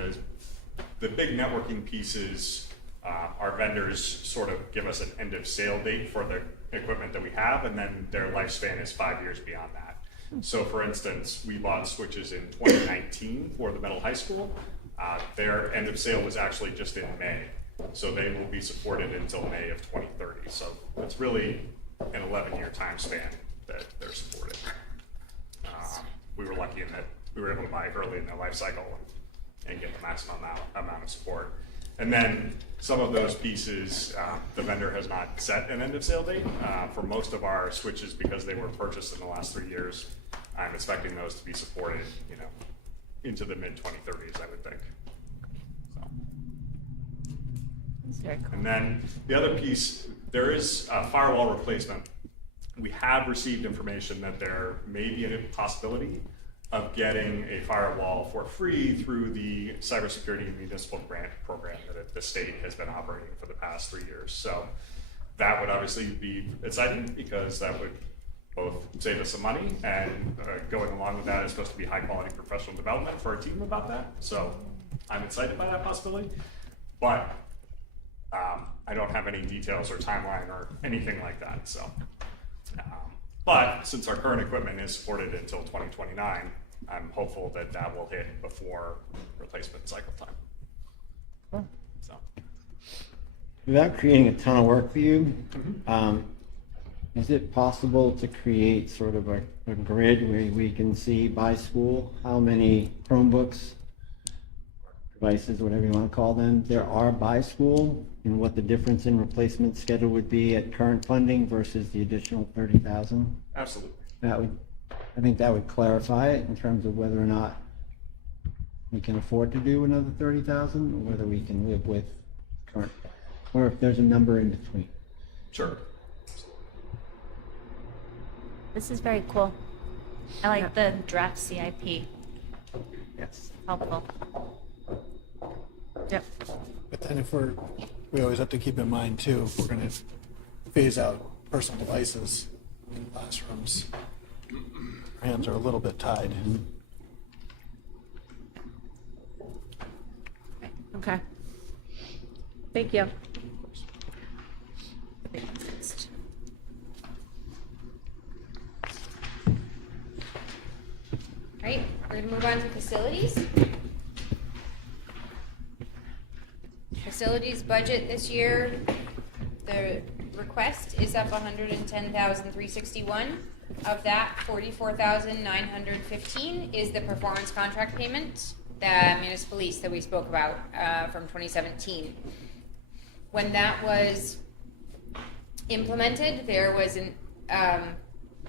the big networking pieces, our vendors sort of give us an end of sale date for the equipment that we have, and then their lifespan is 5 years beyond that. So for instance, we bought switches in 2019 for the middle high school. Their end of sale was actually just in May. So they will be supported until May of 2030. So it's really an 11-year time span that they're supported. We were lucky in that we were able to buy early in their life cycle and get the maximum amount of support. And then some of those pieces, the vendor has not set an end of sale date. For most of our switches, because they were purchased in the last 3 years, I'm expecting those to be supported, you know, into the mid-2030s, I would think. So. That's very cool. And then the other piece, there is a firewall replacement. We have received information that there may be a possibility of getting a firewall for free through the Cybersecurity Municipal Grant Program that the state has been operating for the past 3 years. So that would obviously be exciting, because that would both save us some money, and going along with that is supposed to be high quality professional development for our team about that. So I'm excited by that possibility, but I don't have any details or timeline or anything like that. So, but since our current equipment is supported until 2029, I'm hopeful that that will hit before replacement cycle time. Cool. So, without creating a ton of work for you, is it possible to create sort of a grid where we can see by school how many Chromebooks, devices, whatever you want to call them, there are by school, and what the difference in replacement schedule would be at current funding versus the additional 30,000? absolutely. That would, I think that would clarify it in terms of whether or not we can afford to do another 30,000, or whether we can live with current, or if there's a number in between. Sure. This is very cool. I like the draft CIP. Yes. Helpful. Yep. But then we always have to keep in mind too, if we're gonna phase out personal devices in classrooms, our hands are a little bit tied. Okay. Thank you. All right, we're gonna move on to facilities. Facilities budget this year, the request is up 110,361. Of that, 44,915 is the performance contract payment, the municipal lease that we spoke about from 2017. When that was implemented, there was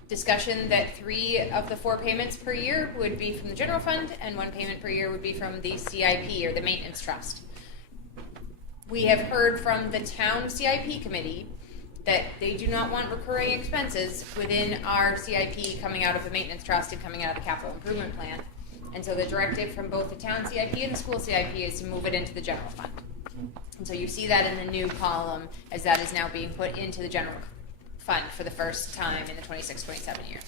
discussion that 3 of the 4 payments per year would be from the general fund and 1 payment per year would be from the CIP or the maintenance trust. We have heard from the town CIP committee that they do not want recurring expenses within our CIP coming out of the maintenance trust and coming out of the capital improvement plan. And so the directive from both the town CIP and the school CIP is to move it into the general fund. And so you see that in the new column as that is now being put into the general fund for the first time in the 26-27 year.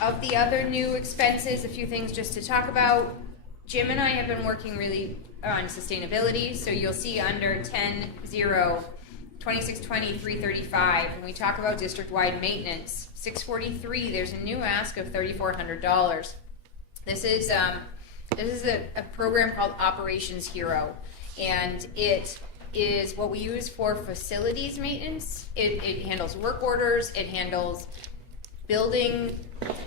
Of the other new expenses, a few things just to talk about. Jim and I have been working really on sustainability, so you'll see under 10.0, 2620 335, when we talk about district-wide maintenance, 643, there's a new ask of $3,400. This is a program called Operations Hero, and it is what we use for facilities maintenance. It handles work orders, it handles building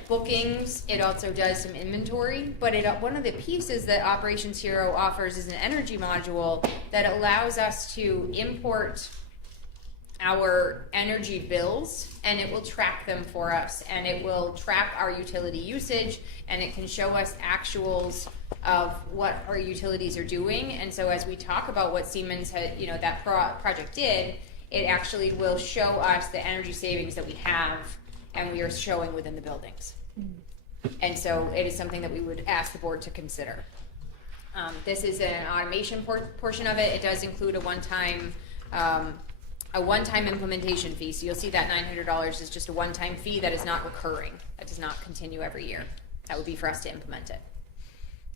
bookings, it also does some inventory, but one of the pieces that Operations Hero offers is an energy module that allows us to import our energy bills, and it will track them for us, and it will track our utility usage, and it can show us actuals of what our utilities are doing. And so as we talk about what Siemens had, that project did, it actually will show us the energy savings that we have and we are showing within the buildings. And so it is something that we would ask the board to consider. This is an automation portion of it. It does include a one-time implementation fee. So you'll see that $900 is just a one-time fee that is not recurring. That does not continue every year. That would be for us to implement it.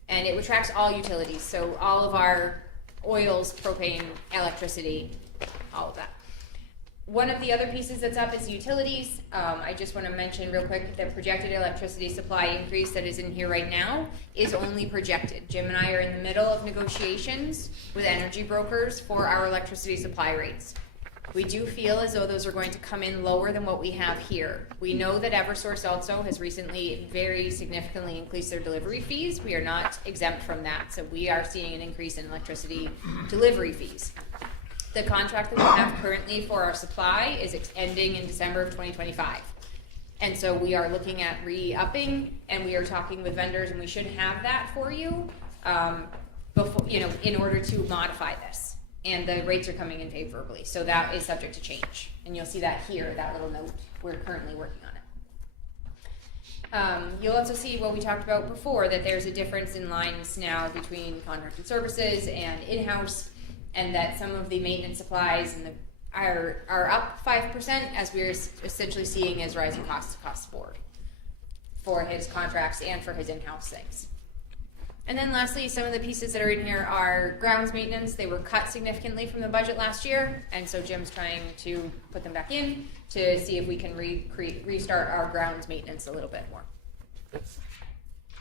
And it tracks all utilities. So all of our oils, propane, electricity, all of that. One of the other pieces that's up is utilities. I just want to mention real quick that projected electricity supply increase that is in here right now is only projected. Jim and I are in the middle of negotiations with energy brokers for our electricity supply rates. We do feel as though those are going to come in lower than what we have here. We know that Eversource also has recently very significantly increased their delivery fees. We are not exempt from that, so we are seeing an increase in electricity delivery fees. The contract that we have currently for our supply is ending in December of 2025. And so we are looking at re-upping, and we are talking with vendors, and we should have that for you before, in order to modify this. And the rates are coming in favorably, so that is subject to change. And you'll see that here, that little note. We're currently working on it. You'll also see what we talked about before, that there's a difference in lines now between contracted services and in-house, and that some of the maintenance supplies are up 5%, as we're essentially seeing as rising costs across the board for his contracts and for his in-house things. And then lastly, some of the pieces that are in here are grounds maintenance. They were cut significantly from the budget last year, and so Jim's trying to put them back in to see if we can restart our grounds maintenance a little bit more.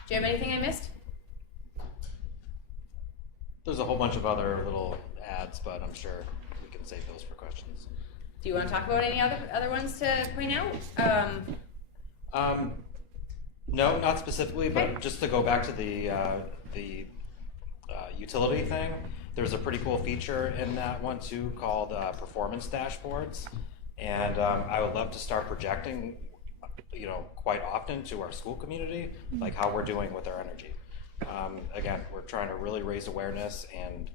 Jim, anything I missed? There's a whole bunch of other little ads, but I'm sure we can save those for questions. Do you want to talk about any other ones to point out? No, not specifically, but just to go back to the utility thing, there's a pretty cool feature in that one too called performance dashboards, and I would love to start projecting, quite often to our school community, like how we're doing with our energy. Again, we're trying to really raise awareness and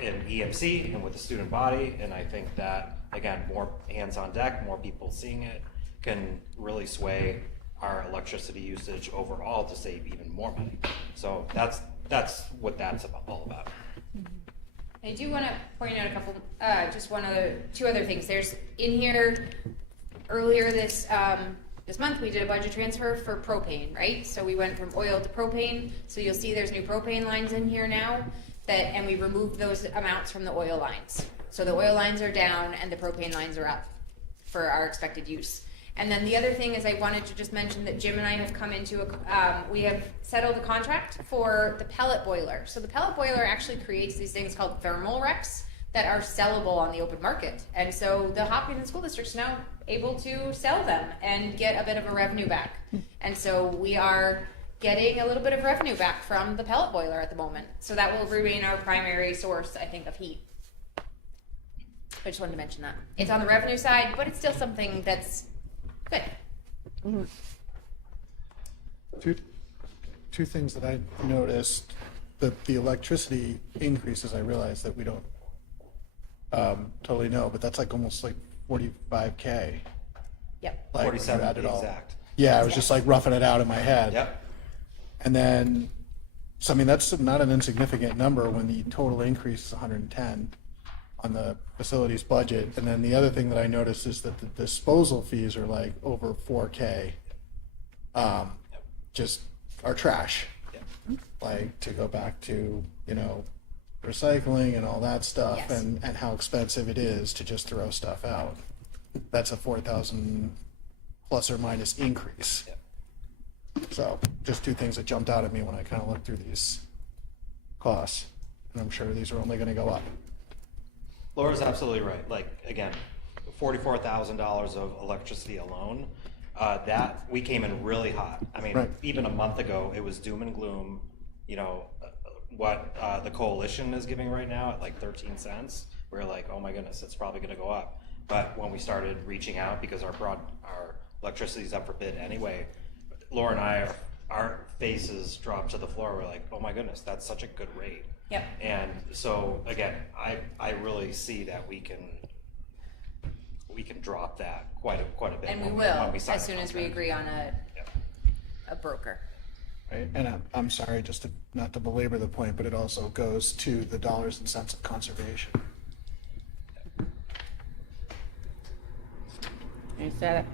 in EMC and with the student body, and I think that, again, more hands on deck, more people seeing it can really sway our electricity usage overall to save even more money. So that's what that's all about. I do want to point out a couple, two other things. There's in here earlier this month we did a budget transfer for propane, right? So we went from oil to propane. So you'll see there's new propane lines in here now and we removed those amounts from the oil lines. So the oil lines are down and the propane lines are up for our expected use. And then the other thing is I wanted to just mention that Jim and I have come into we have settled a contract for the pellet boiler. So the pellet boiler actually creates these things called thermal wrecks that are sellable on the open market. And so the Hopkins School District's now able to sell them and get a bit of a revenue back. And so we are getting a little bit of revenue back from the pellet boiler at the moment. So that will remain our primary source, I think, of heat. I just wanted to mention that. It's on the revenue side, but it's still something that's good. Two things that I noticed, that the electricity increases, I realize that we don't totally know, but that's like almost like 45K. Yep. Like, 47 when you add to it be all. exact. Yeah, I was just like roughing it out in my head. Yep. And then, so I mean, that's not an insignificant number when the total increase is 110 on the facilities budget. And then the other thing that I noticed is that the disposal fees are like over 4K. Just our trash. Yep. Like, to go back to, you know, recycling and all that stuff, Yes. and how expensive it is to just throw stuff out. That's a 4,000 plus or minus increase. Yep. So just two things that jumped out at me when I kind of looked through these costs, and I'm sure these are only going to go up. Laura's absolutely right. Like, again, $44,000 of electricity alone, that we came in really hot. I mean, Right. even a month ago, it was doom and gloom. You know, what the coalition is giving right now at like 13 cents, we were like, oh my goodness, it's probably going to go up. But when we started reaching out, because our electricity's up for bid anyway, Laura and I, our faces dropped to the floor. We're like, oh my goodness, that's such a good rate. Yep. And so again, I really see that we can drop that quite a bit. And we when will, when sign as a soon as we contract. agree on Yep. a broker. Right? And I'm sorry, just to, not to belabor the point, but it also goes to the dollars and cents of conservation. You said it.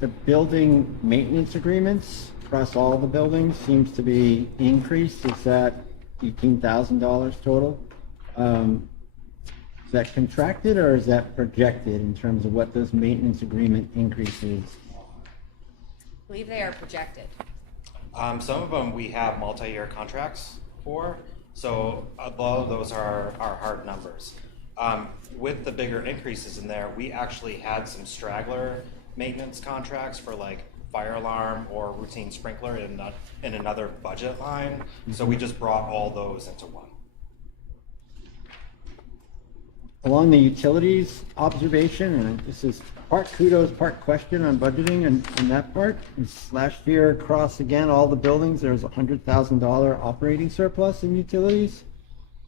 The building maintenance agreements across all the buildings seems to be increased. Is that $18,000 total? Is that contracted or is that projected in terms of what those maintenance agreement increases? I believe they are projected. Some of them we have multi-year contracts for, so a lot of those are hard numbers. With the bigger increases in there, we actually had some straggler maintenance contracts for like fire alarm or routine sprinkler in another budget line. So we just brought all those into one. Along the utilities observation, and this is part kudos, part question on budgeting and that part, is last year across again all the buildings, there's $100,000 operating surplus in utilities.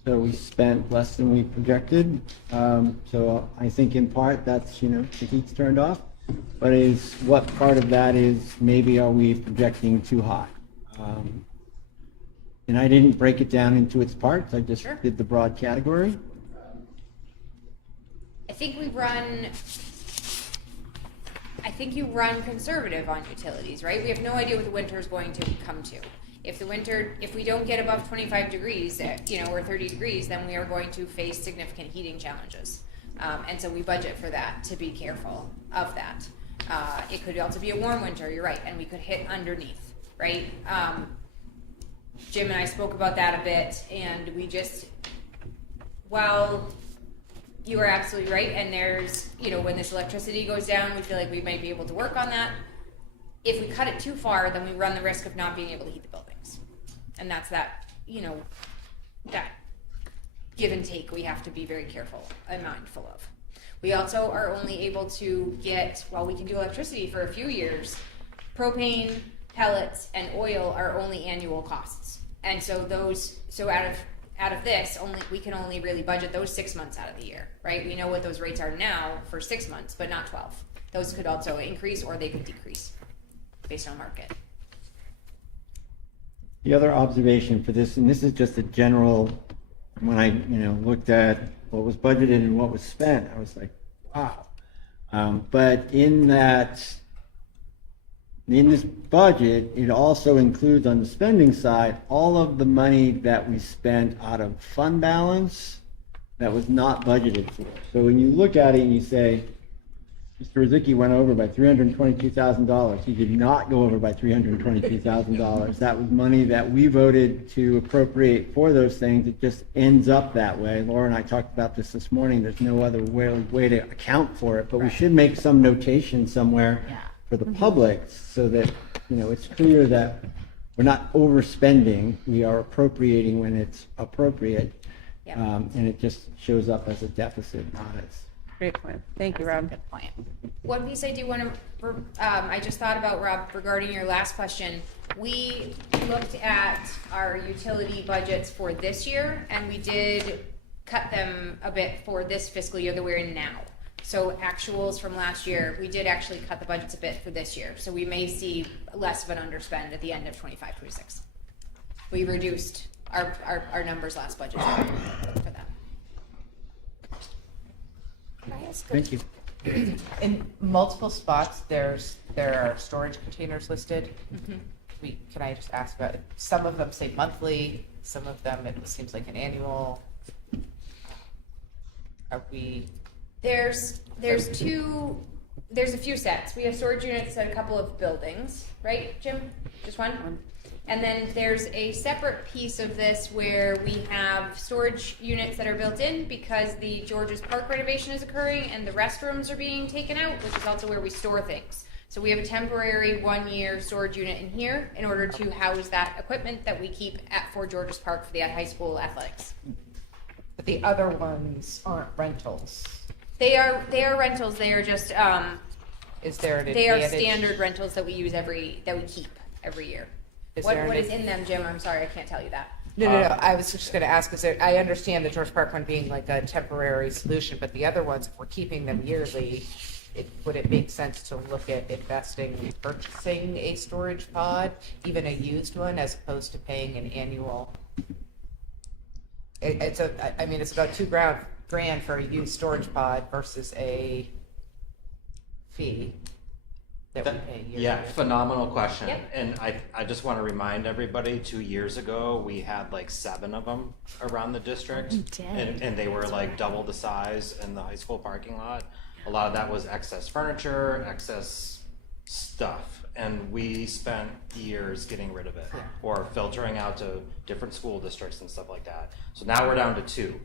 So we spent less than we projected. So I think in part that's, you know, the heat's turned off. But is what part of that is maybe are we projecting too high? And I didn't break it down into its parts. I just Sure. did the broad category. You run conservative on utilities, right? We have no idea what the winter is going to come to. If we don't get above 25 degrees, or 30 degrees, then we are going to face significant heating challenges. And so we budget for that, to be careful of that. It could also be a warm winter, you're right, and we could hit underneath, right? Jim and I spoke about that a bit, and we just, well, you are absolutely right, and there's, when this electricity goes down, we feel like we might be able to work on that. If we cut it too far, then we run the risk of not being able to heat the buildings. And that's that, that give and take we have to be very careful and mindful of. We also are only able to get, while we can do electricity for a few years, propane, pellets, and oil are only annual costs. And so out of this, we can only really budget those 6 months out of the year, right? We know what those rates are now for 6 months, but not 12. Those could also increase or they could decrease based on market. The other observation for this, and this is just a general, when I looked at what was budgeted and what was spent, I was like, wow. But in this budget, it also includes on the spending side all of the money that we spent out of fund balance that was not budgeted for. So when you look at it and you say, Mr. Rizicki went over by $322,000. He did not go over by $322,000. That was money that we voted to appropriate for those things. It just ends up that way. Laura and I talked about this morning. There's no other way to account for it, but we should make some notation somewhere for the public so that it's clear that we're not overspending. We are appropriating when it's appropriate. Yep. And it just shows up as a deficit, not as. Great point. Thank you, Rob. Good point. One piece I do want to, I just thought about, Rob, regarding your last question. We looked at our utility budgets for this year, and we did cut them a bit for this fiscal year that we're in now. So actuals from last year, we did actually cut the budgets a bit for this year. So we may see less of an underspend at the end of 25-26. We reduced our numbers last budget for that. Thank you. In multiple spots, there are storage containers listed. Can I just ask about, some of them say monthly, some of them it seems like an annual. Are we? There's a few sets. We have storage units at a couple of buildings, right, Jim? Just one? And then there's a separate piece of this where we have storage units that are built in because the Georges Park renovation is occurring and the restrooms are being taken out, which is also where we store things. So we have a temporary 1-year storage unit in here in order to house that equipment that we keep at Fort Georges Park for the high school athletics. But the other ones aren't rentals. They are rentals. They are just Is there an they are advantage? standard rentals that we use that we keep every year. Is What there an is in them, Jim? I'm sorry, I can't tell you that. No. I was just going to ask, I understand the George Park one being like a temporary solution, but the other ones, if we're keeping them yearly, would it make sense to look at investing in purchasing a storage pod, even a used one, as opposed to paying an annual? It's about $2,000 for a used storage pod versus a fee that we pay yearly. Yeah, phenomenal question. Yep. And I just want to remind everybody, 2 years ago, we had like 7 of them around the district. We did. And they were like double the size in the high school parking lot. A lot of that was excess furniture, excess stuff. And we spent years getting rid of it or filtering out to different school districts and stuff like that. So now we're down to 2.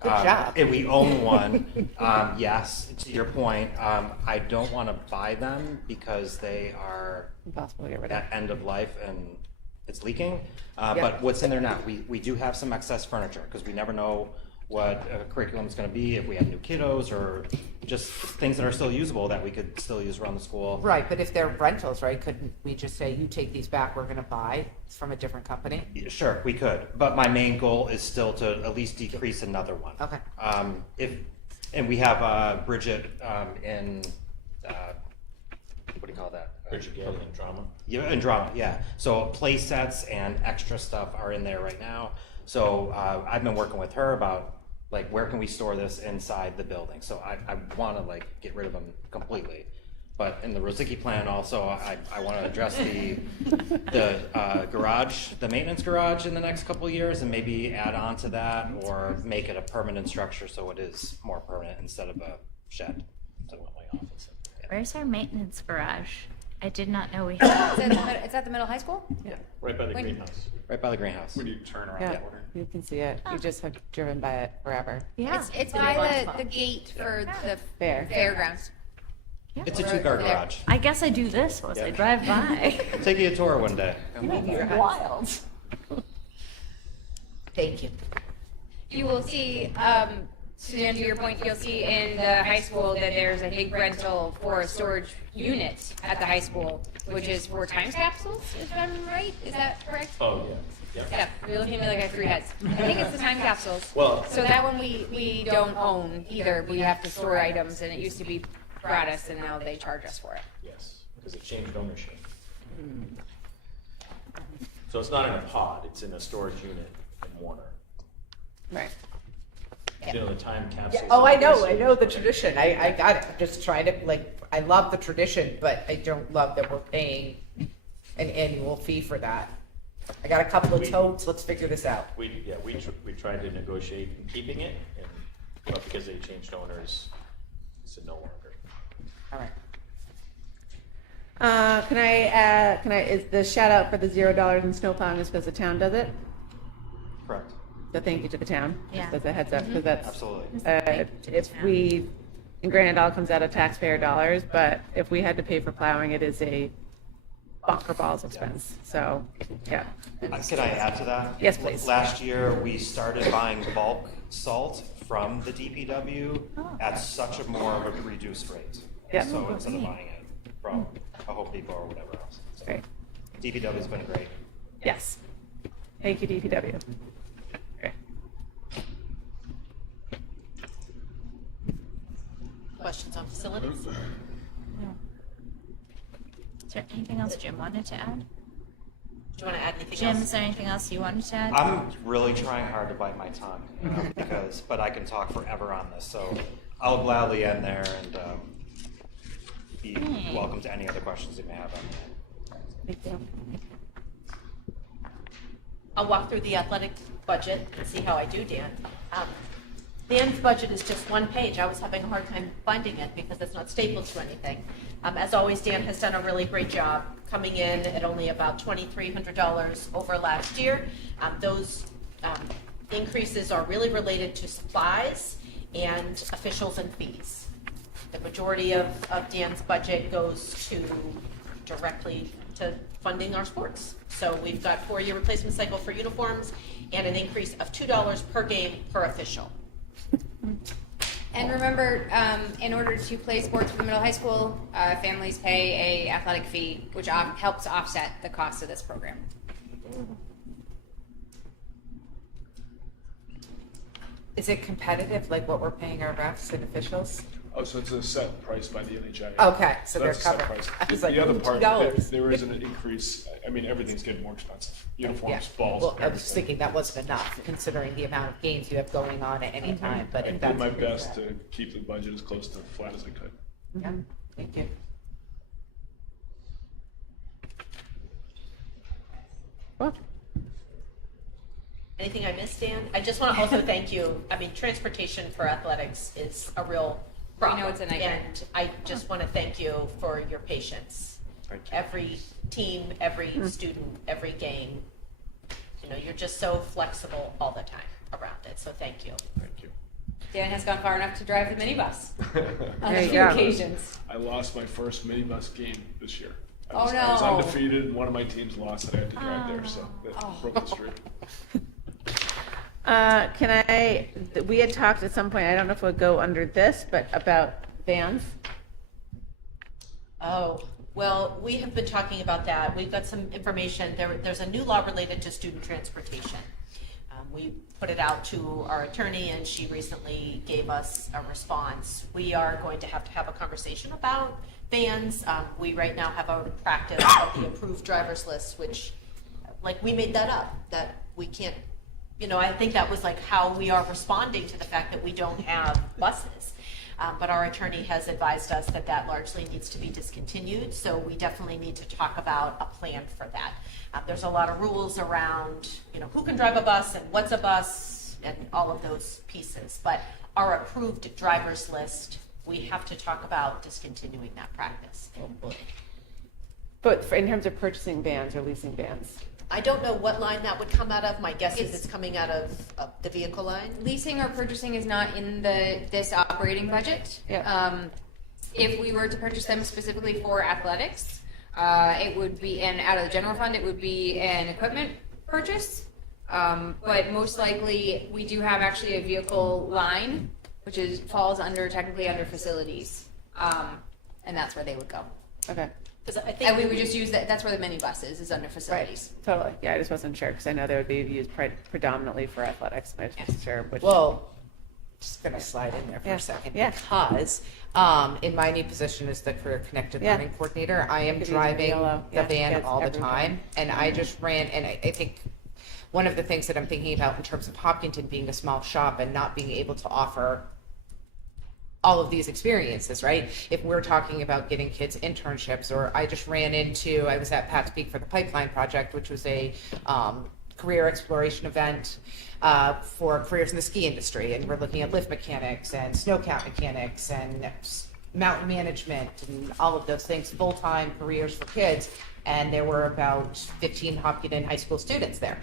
Good job. And we own one. Yes, to your point, I don't want to buy them because they are Impossible to get rid of. at end of life and it's leaking. But what's in there now? We do have some excess furniture because we never know what curriculum is going to be, if we have new kiddos or just things that are still usable that we could still use around the school. Right, but if they're rentals, right, couldn't we just say, you take these back, we're going to buy from a different company? Sure, we could, but my main goal is still to at least decrease another one. Okay. And we have Bridget in what do you call that? Bridget Gale in drama. Yeah, in drama, yeah. So play sets and extra stuff are in there right now. So I've been working with her about like where can we store this inside the building. So I want to like get rid of them completely. But in the Rosicki plan also, I want to address the garage, the maintenance garage in the next couple of years and maybe add on to that or make it a permanent structure so it is more permanent instead of a shed. So my office. Yeah. Where's our maintenance garage? I did not know we had. Is that the middle high school? Yeah. Right by the When- greenhouse. Right by the greenhouse. When you turn around Yeah. the corner. You can see it. You just have driven by it forever. Yeah. It's by the gate for the Fair. fairgrounds. It's a 2-car There. garage. I guess I do this once I Yeah. drive by. I'll take you a tour one day. Wild. Thank you. You will see, Suzanne, to your point, you'll see in the high school that there's a big rental for a storage unit at the high school, which is for time capsules, if I'm right? Is that correct? Oh, yeah. Yep. Yeah, you're looking at me like I have 3 heads. I think it's the time capsules. Well- So that one we don't own either. We have to store items, and it used to be gratis, and now they charge us for it. Yes, because it changed ownership. So it's not in a pod, it's in a storage unit in Warner. Right. You know, the time capsules. Oh, I know the Okay. tradition. I got it. I'm just trying to, like, I love the tradition, but I don't love that we're paying an annual fee for that. I got a couple of totes, let's figure this out. We tried to negotiate in keeping it, but because they changed owners, it's no longer. All right. Is the shout out for the $0 in snow plowing is because the town does it? Correct. So thank you to the town. Yeah. Just as a heads up, because that's, Absolutely. if we, and granted, it all comes out of taxpayer dollars, but if we had to pay for plowing, it is a bonker balls expense. So, yeah. Can I add to that? Yes, please. Last year, we started buying bulk salt from the DPW at such a more of a reduced rate. Yeah. So instead of buying it from a Home Depot or whatever else. So Great. DPW's been great. Yes. Thank you, DPW. Okay. Questions on facilities? Is there anything else Jim wanted to add? Do you want to add anything Jim, else? is there anything else you wanted to add? I'm really trying hard to bite my tongue but I can talk forever on this. So I'll gladly end there and be welcome to any other questions you may have on that. Thank you. I'll walk through the athletic budget and see how I do, Dan. Dan's budget is just one page. I was having a hard time finding it because it's not stapled to anything. As always, Dan has done a really great job coming in at only about $2,300 over last year. Those increases are really related to supplies and officials and fees. The majority of Dan's budget goes directly to funding our sports. So we've got 4-year replacement cycle for uniforms and an increase of $2 per game per official. And remember, in order to play sports for the middle high school, families pay a athletic fee, which helps offset the cost of this program. Is it competitive, like what we're paying our refs and officials? Oh, so it's a set price by the NHIA. Okay, so they're that's a set covered. price. I was The like, other part, $2. there is an increase. I mean, everything's getting more expensive. Uniforms, Yeah. balls. Well, I was everything. thinking that wasn't enough, considering the amount of games you have going on at any time, but I if did that's. my best to keep the budget as close to flat as I could. Yeah, thank you. Anything I missed, Dan? I just want to also thank you. I mean, transportation for athletics is a real problem. know it's a nightmare. And I just want to thank you for your patience. Every team, every student, every game, you're just so flexible all the time around it. So thank you. Thank you. Dan has gone far enough to drive the minibus on There a you few go. occasions. I lost my first minibus game this year. I Oh, was, I was no. undefeated, and one of my teams lost, and I had to drive there, so that broke the streak. We had talked at some point, I don't know if it would go under this, but about vans. Oh, well, we have been talking about that. We've got some information. There's a new law related to student transportation. We put it out to our attorney and she recently gave us a response. We are going to have a conversation about vans. We right now have a practice of the approved driver's list, which, we made that up, that we can't, I think that was how we are responding to the fact that we don't have buses. But our attorney has advised us that that largely needs to be discontinued, so we definitely need to talk about a plan for that. There's a lot of rules around, who can drive a bus and what's a bus and all of those pieces. But our approved driver's list, we have to talk about discontinuing that practice. But in terms of purchasing vans or leasing vans. I don't know what line that would come out of. My guess is it's coming out of the vehicle line. Leasing or purchasing is not in this operating budget. Yeah. If we were to purchase them specifically for athletics, it would be, and out of the general fund, it would be an equipment purchase. But most likely, we do have actually a vehicle line, which falls technically under facilities. And that's where they would go. Okay. And we would just use that, that's where the minibus is under facilities. Totally. Yeah, I just wasn't sure because I know they would be used predominantly for athletics. I just wasn't sure which. Well, just gonna slide in there for Yeah. a second. Yeah. Because, in my new position as the Career Connected Yeah. Learning Coordinator, I am Could use driving yellow. the Yeah, van kids all the every time. And I just ran, and I think one of the things that I'm thinking about in terms of Hopkinton being a small shop and not being able to offer all of these experiences, right? If we're talking about getting kids internships, or I was at Pat's Peak for the Pipeline Project, which was a career exploration event for careers in the ski industry. And we're looking at lift mechanics and snowcat mechanics and mountain management and all of those things, full-time careers for kids. And there were about 15 Hopkinton high school students there.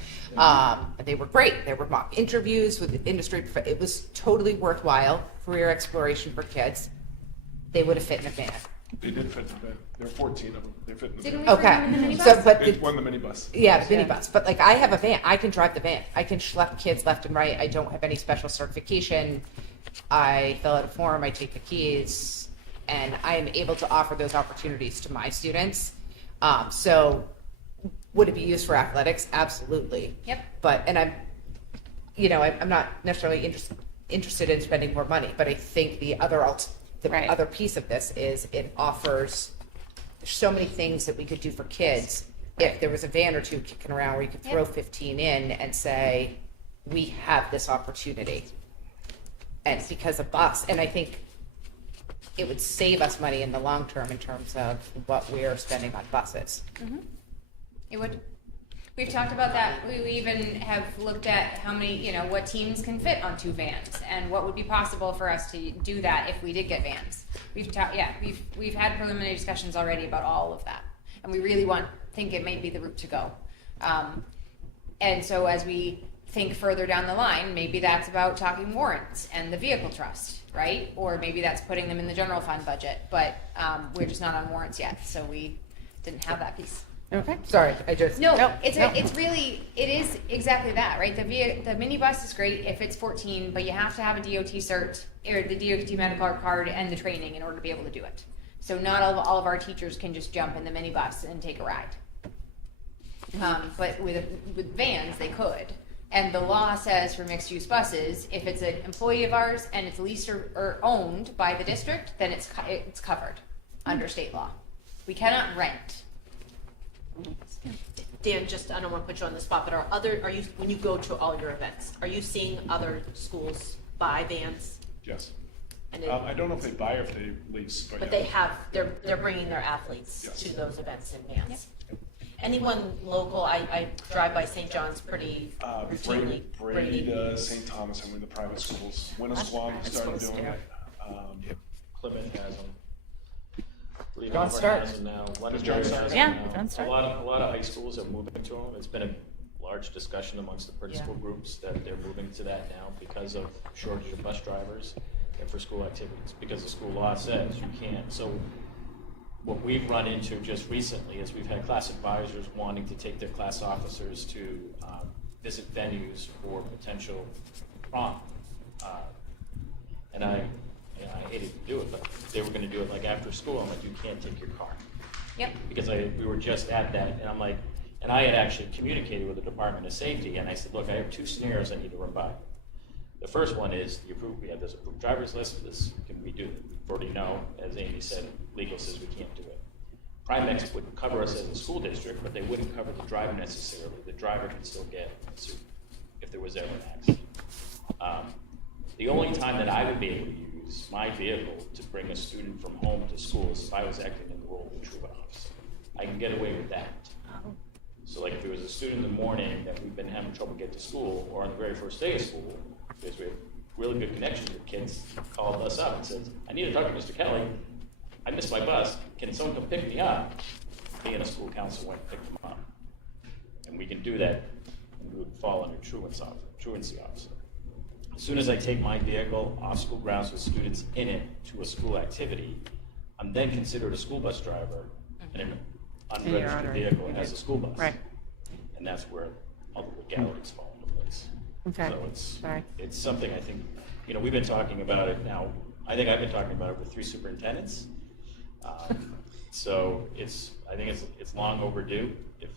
They were great. There were mock interviews with industry. It was totally worthwhile career exploration for kids. They would have fit in a van. They did fit the bed. There were 14 of them. They fit in the Didn't bed. we bring them in the minibus? So, but They won the minibus. yeah, the minibus. But like, I have a van. I can drive the van. I can schlep kids left and right. I don't have any special certification. I fill out a form. I take the keys, and I am able to offer those opportunities to my students. So, would it be used for athletics? Absolutely. Yep. But I'm not necessarily interested in spending more money. But I think the other piece of this is it offers so many things that we could do for kids. If there was a van or two kicking around where you could throw 15 in and say, we have this opportunity. And because a bus, and I think it would save us money in the long term in terms of what we're spending on buses. It would. We've talked about that. We even have looked at how many, what teams can fit on 2 vans and what would be possible for us to do that if we did get vans. We've had preliminary discussions already about all of that. And we really think it might be the route to go. And so as we think further down the line, maybe that's about talking warrants and the vehicle trust, right? Or maybe that's putting them in the general fund budget, but we're just not on warrants yet, so we didn't have that piece. Okay. Sorry, I just It is exactly that, right? The minibus is great if it's 14, but you have to have a DOT cert or the DOT medical card and the training in order to be able to do it. So not all of our teachers can just jump in the minibus and take a ride. But with vans, they could. And the law says for mixed use buses, if it's an employee of ours and it's leased or owned by the district, then it's covered under state law. We cannot rent. Dan, I don't want to put you on the spot, but when you go to all your events, are you seeing other schools buy vans? Yes. And I don't know if they buy or if they lease, but yeah. they're bringing their athletes Yes. to those events in vans. Anyone local? I drive by St. John's pretty routinely. Brady does, St. Thomas, and we're the private schools. Winnisquam started doing it. Plymouth has them. John Stark. Has them now. London John has Stark. them Yeah, now. John Stark. A lot of high schools are moving to them. It's been a large discussion amongst the principal groups that they're moving to that now because of shortage of bus drivers and for school activities. Because the school law says you can't. So what we've run into just recently is we've had class advisors wanting to take their class officers to visit venues for potential prom. And I hated to do it, but they were going to do it like after school. I'm like, you can't take your car. Yep. Because we were just at that, and I'm like, and I had actually communicated with the Department of Safety, and I said, look, I have 2 scenarios I need to run by. The first one is we have this approved driver's list. This can we do? We already know, as Amy said, legal says we can't do it. Primex would cover us as a school district, but they wouldn't cover the driver necessarily. The driver can still get sued if there was ever an accident. The only time that I would be able to use my vehicle to bring a student from home to school is if I was acting in the role of a truant officer. I can get away with that. So like if there was a student in the morning that we've been having trouble getting to school, or on the very first day of school, because we have really good connections with kids, called us up and says, I need to talk to Mr. Kelly. I missed my bus. Can someone come pick me up? Me and a school council went and picked them up. And we can do that, and we would fall under truancy officer. As soon as I take my vehicle off school grounds with students in it to a school activity, I'm then considered a school bus driver and an unregistered vehicle as a school bus. Right. And that's where all the legalities fall into place. Okay. So it's something I think, we've been talking about it now. I think I've been talking about it with 3 superintendents. So I think it's long overdue, if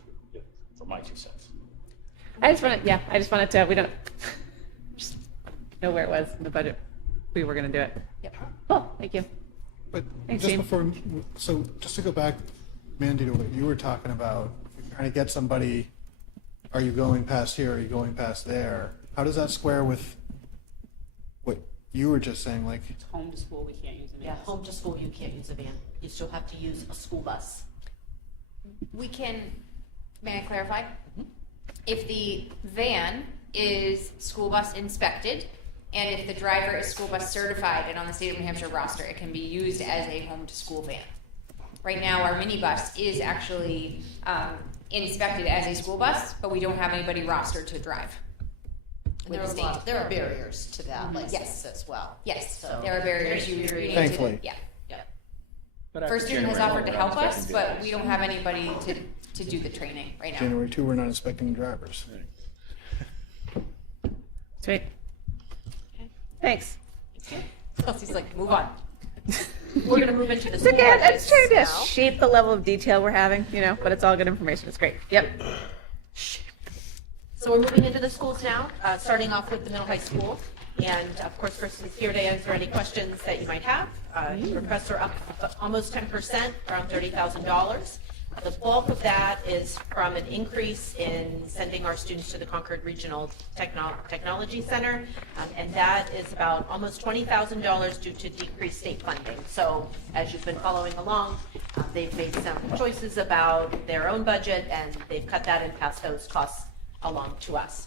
for my 2 cents. I just wanted to, we don't just know where it was in the budget. We were going to do it. Yep. Cool, thank you. But Thanks, just Steve. before, so just to go back, Mandy, to what you were talking about, if you're trying to get somebody, are you going past here, are you going past there? How does that square with what you were just saying, like? Home to school, we can't use a minibus. Yeah, home to school, you can't use a van. You still have to use a school bus. We can, may I clarify? If the van is school bus inspected, and if the driver is school bus certified and on the state of New Hampshire roster, it can be used as a home to school van. Right now, our minibus is actually inspected as a school bus, but we don't have anybody rostered to drive. With the state. There are barriers to that license as well. Yes, So there are barriers. You need to- Thankfully. Yeah. First Student has offered to help us, but we don't have anybody to do the training right now. January 2, we're not inspecting drivers. Sweet. Thanks. Kelsey's like, move on. We're gonna move into the It's school okay. I'm budgets just trying to now. shape the level of detail we're having, but it's all good information. It's great. Yep. So we're moving into the schools now, starting off with the middle high school. And of course, Chris is here to answer any questions that you might have. Requests are up almost 10%, around $30,000. The bulk of that is from an increase in sending our students to the Concord Regional Technology Center. And that is about almost $20,000 due to decreased state funding. So as you've been following along, they've made some choices about their own budget, and they've cut that and passed those costs along to us.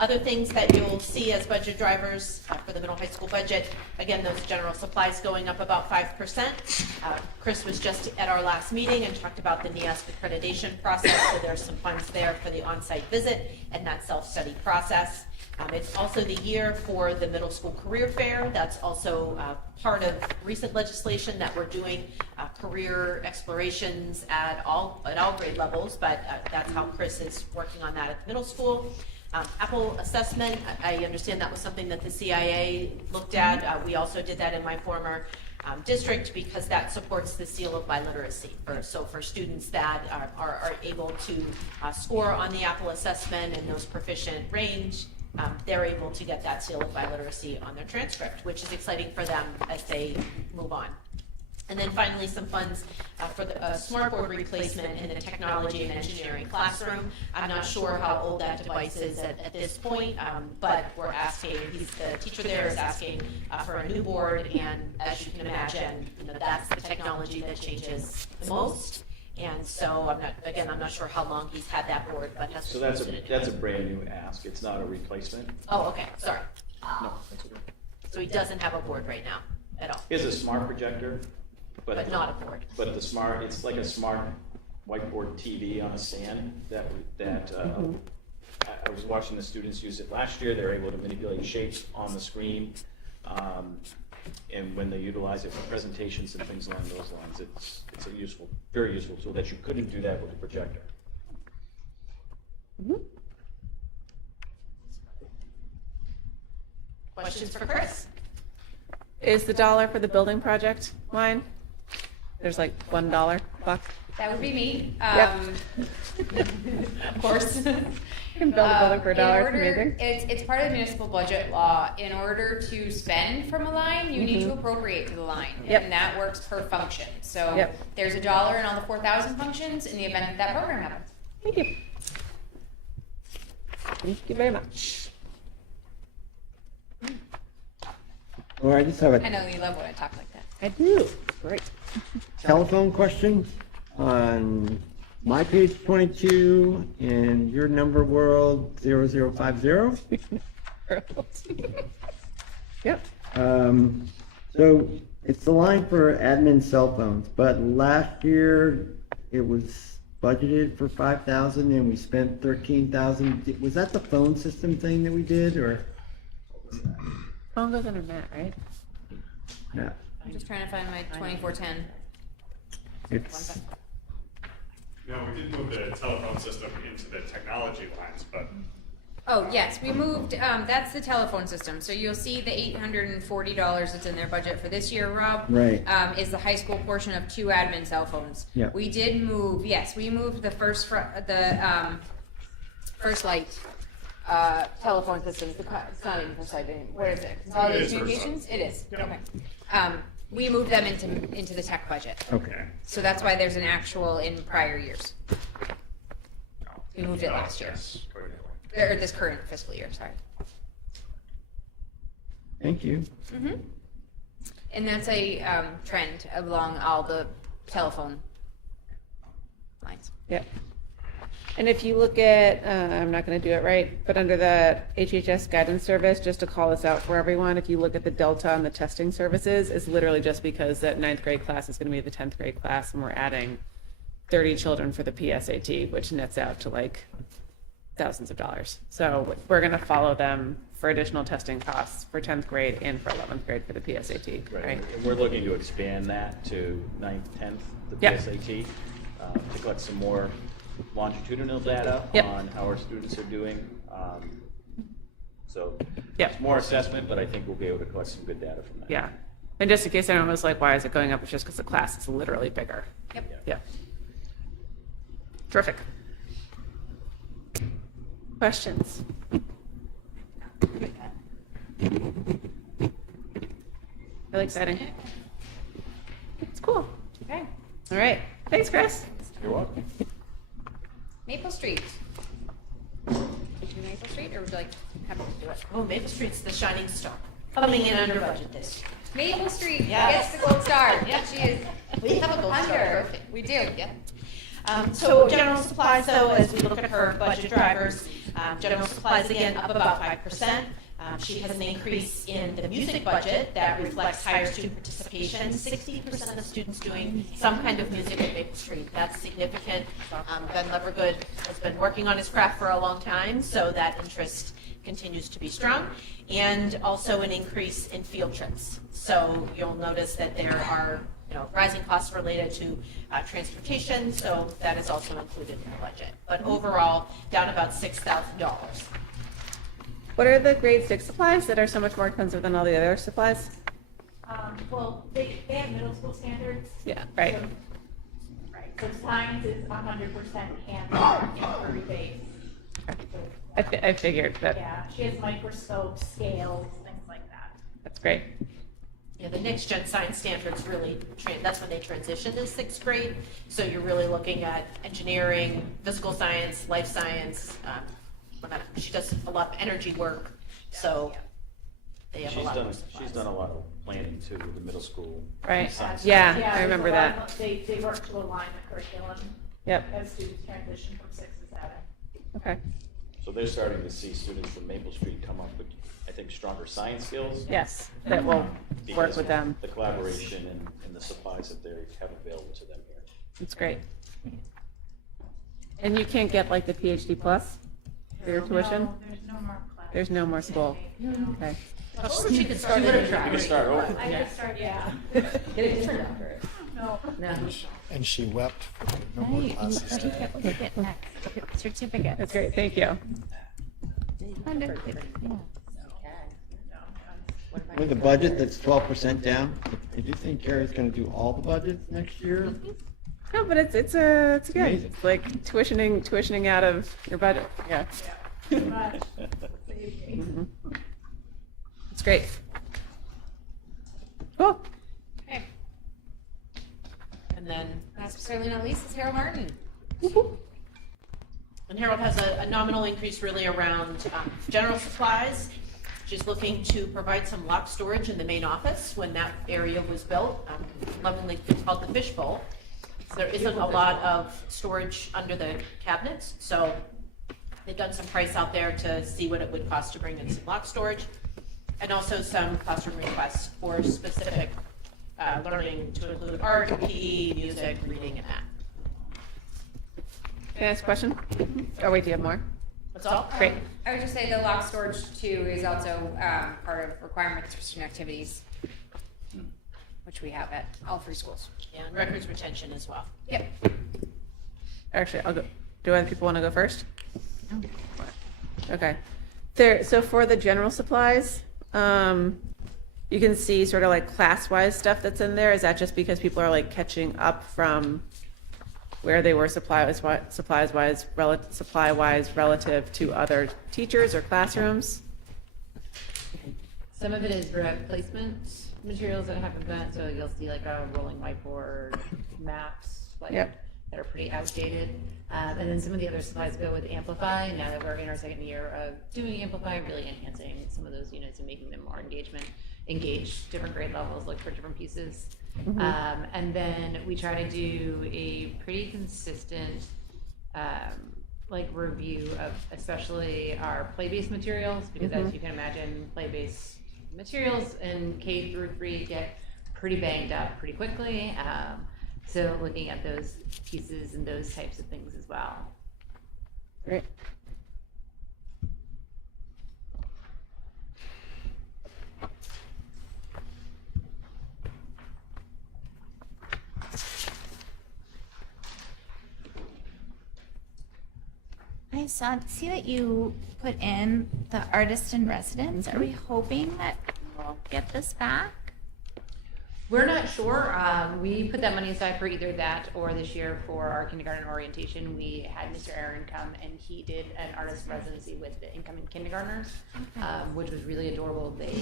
Other things that you'll see as budget drivers for the middle high school budget, again, those general supplies going up about 5%. Chris was just at our last meeting and talked about the NEASC accreditation process, so there's some funds there for the on-site visit and that self-study process. It's also the year for the middle school career fair. That's also part of recent legislation that we're doing career explorations at all grade levels, but that's how Chris is working on that at the middle school. Apple assessment, I understand that was something that the CIA looked at. We also did that in my former district because that supports the seal of biliteracy. So for students that are able to score on the Apple assessment and those proficient range, they're able to get that seal of biliteracy on their transcript, which is exciting for them as they move on. And then finally, some funds for the smartboard replacement in the technology and engineering classroom. I'm not sure how old that device is at this point, but we're asking, the teacher there is asking for a new board, and as you can imagine, that's the technology that changes the most. And so I'm not sure how long he's had that board, but So that's a brand new ask. It's not a replacement. Oh, okay, sorry. No, that's okay. So he doesn't have a board right now at all. He has a smart projector, But not a board. But it's like a smart whiteboard TV on a stand that I was watching the students use it last year. They're able to manipulate shapes on the screen. And when they utilize it for presentations and things along those lines, it's a very useful tool that you couldn't do that with a projector. Questions for Chris? Is the dollar for the building project line? There's like $1 buck. That would be me. Of course. You can build a building for $1. Amazing. It's part of the municipal budget law. In order to spend from a line, you need to appropriate to the line. Yep. And that works per function. So Yep. there's $1 in all the 4,000 functions in the event that program happens. Thank you. Thank you very much. Or I just have I a know you love when I talk like that. I do. Great. telephone question on my page 22 and your number world 0050. Yep. So it's the line for admin cell phones, but last year it was budgeted for 5,000 and we spent 13,000. Was that the phone system thing that we did, or? Phone goes under Matt, right? Yeah, I'm just trying to find my 2410. it's, No, we did move the telephone system into the technology lines, but Oh, yes, we moved, that's the telephone system. So you'll see the $840 that's in their budget for this year, Rob. Right. Is the high school portion of 2 admin cell phones. Yeah. We did move, yes, we moved the First Light telephone systems. It's not even First Light anymore. What is it? Consolidated It is First Light. Communications? It is, Yep. okay. We moved them into the tech budget. okay. So that's why there's an actual in prior years. We moved it no, last year. yes, quite different. Or this current fiscal year, sorry. Thank you. Mm-hmm. And that's a trend along all the telephone lines. Yep. And if you look at, I'm not going to do it right, but under the HHS guidance service, just to call this out for everyone, if you look at the delta on the testing services, it's literally just because that 9th grade class is going to be the 10th grade class, and we're adding 30 children for the PSAT, which nets out to like thousands of dollars. So we're going to follow them for additional testing costs for 10th grade and for 11th grade for the PSAT, right? And we're looking to expand that to 9th, 10th, the Yep. PSAT, to collect some more longitudinal data Yep. on how our students are doing. So Yep. it's more assessment, but I think we'll be able to collect some good data from that. Yeah. And just in case anyone was like, why is it going up? It's just because the class is literally bigger. Yep. Yeah. Terrific. Questions? Really exciting. It's cool. Okay. All right. Thanks, Chris. You're welcome. Maple Street. Would you do Maple Street, or would you like have to do it? Oh, Maple Street's the shining star, coming in under budget this year. Maple Street Yes. gets the gold star. Yep. She is. We have a gold star. Under. We do. Yep. So general supplies, though, as we look at her budget drivers, general supplies, again, up about 5%. She has an increase in the music budget that reflects higher student participation. 60% of students doing some kind of music at Maple Street. That's significant. Ben Levergood has been working on his craft for a long time, so that interest continues to be strong. And also an increase in field trips. So you'll notice that there are rising costs related to transportation, so that is also included in the budget. But overall, down about $6,000. What are the grade 6 supplies that are so much more expensive than all the other supplies? Well, they have middle school standards. Yeah, right. So, right, so science is 100% hands-on for rebate. I figured that. Yeah, she has microscopes, scales, things like that. That's great. Yeah, the next gen science standards really, that's when they transition to 6th grade. So you're really looking at engineering, physical science, life science. She does a lot of energy work, so they have a lot more supplies. She's done a lot of planning too with the middle school. Right. science. Yeah, I there's remember a lot that. of- They work to align the curriculum. Yep. As students transition from 6 to 7. Okay. So they're starting to see students from Maple Street come up with, I think, stronger science skills. Yes, that will work because with them. The collaboration and the supplies that they have available to them here. That's great. And you can't get like the PhD plus for your tuition? There's no more class. There's no more school. Okay. I told her she could start at a You can start over. I could start, yeah. Get a different doctorate. No. And she wept for no more classes today. Certificate. That's great. Thank you. With the budget that's 12% down, I do think Carrie's gonna do all the budgets next year. No, but it's good. Amazing. It's like tuitioning out of your budget. Yeah. Pretty much. Mhm. It's great. Cool. Okay. And then, Last but certainly not least is Harold Martin. and Harold has a nominal increase really around general supplies. She's looking to provide some lock storage in the main office when that area was built, lovingly called the fishbowl. There isn't a lot of storage under the cabinets, so they've done some price out there to see what it would cost to bring in some lock storage, and also some classroom requests for specific learning to include art, PE, music, reading, and that. Can I ask a question? Oh, wait, do you have more? That's all? Great. I would just say the lock storage too is also part of requirements for student activities, which we have at all 3 schools. Yeah, and records retention as well. Yep. Actually, I'll go. Do other people want to go first? Okay. So for the general supplies, you can see sort of like class-wise stuff that's in there. Is that just because people are like catching up from where they were supply-wise relative to other teachers or classrooms? Some of it is replacement materials that haven't been, so you'll see like a rolling whiteboard, maps, like Yep. that are pretty outdated. And then some of the other supplies go with Amplify. Now that we're in our 2nd year of doing Amplify, really enhancing some of those units and making them more engaged, different grade levels, look for different pieces. And then we try to do a pretty consistent like review of especially our play-based materials, because as you can imagine, play-based materials in K through 3 get pretty banged up pretty quickly. So looking at those pieces and those types of things as well. Great. I see that you put in the artist in residence. Are we hoping that we'll get this back? We're not sure. We put that money aside for either that or this year for our kindergarten orientation. We had Mr. Aaron come and he did an artist residency with the incoming kindergartners, which was really adorable. They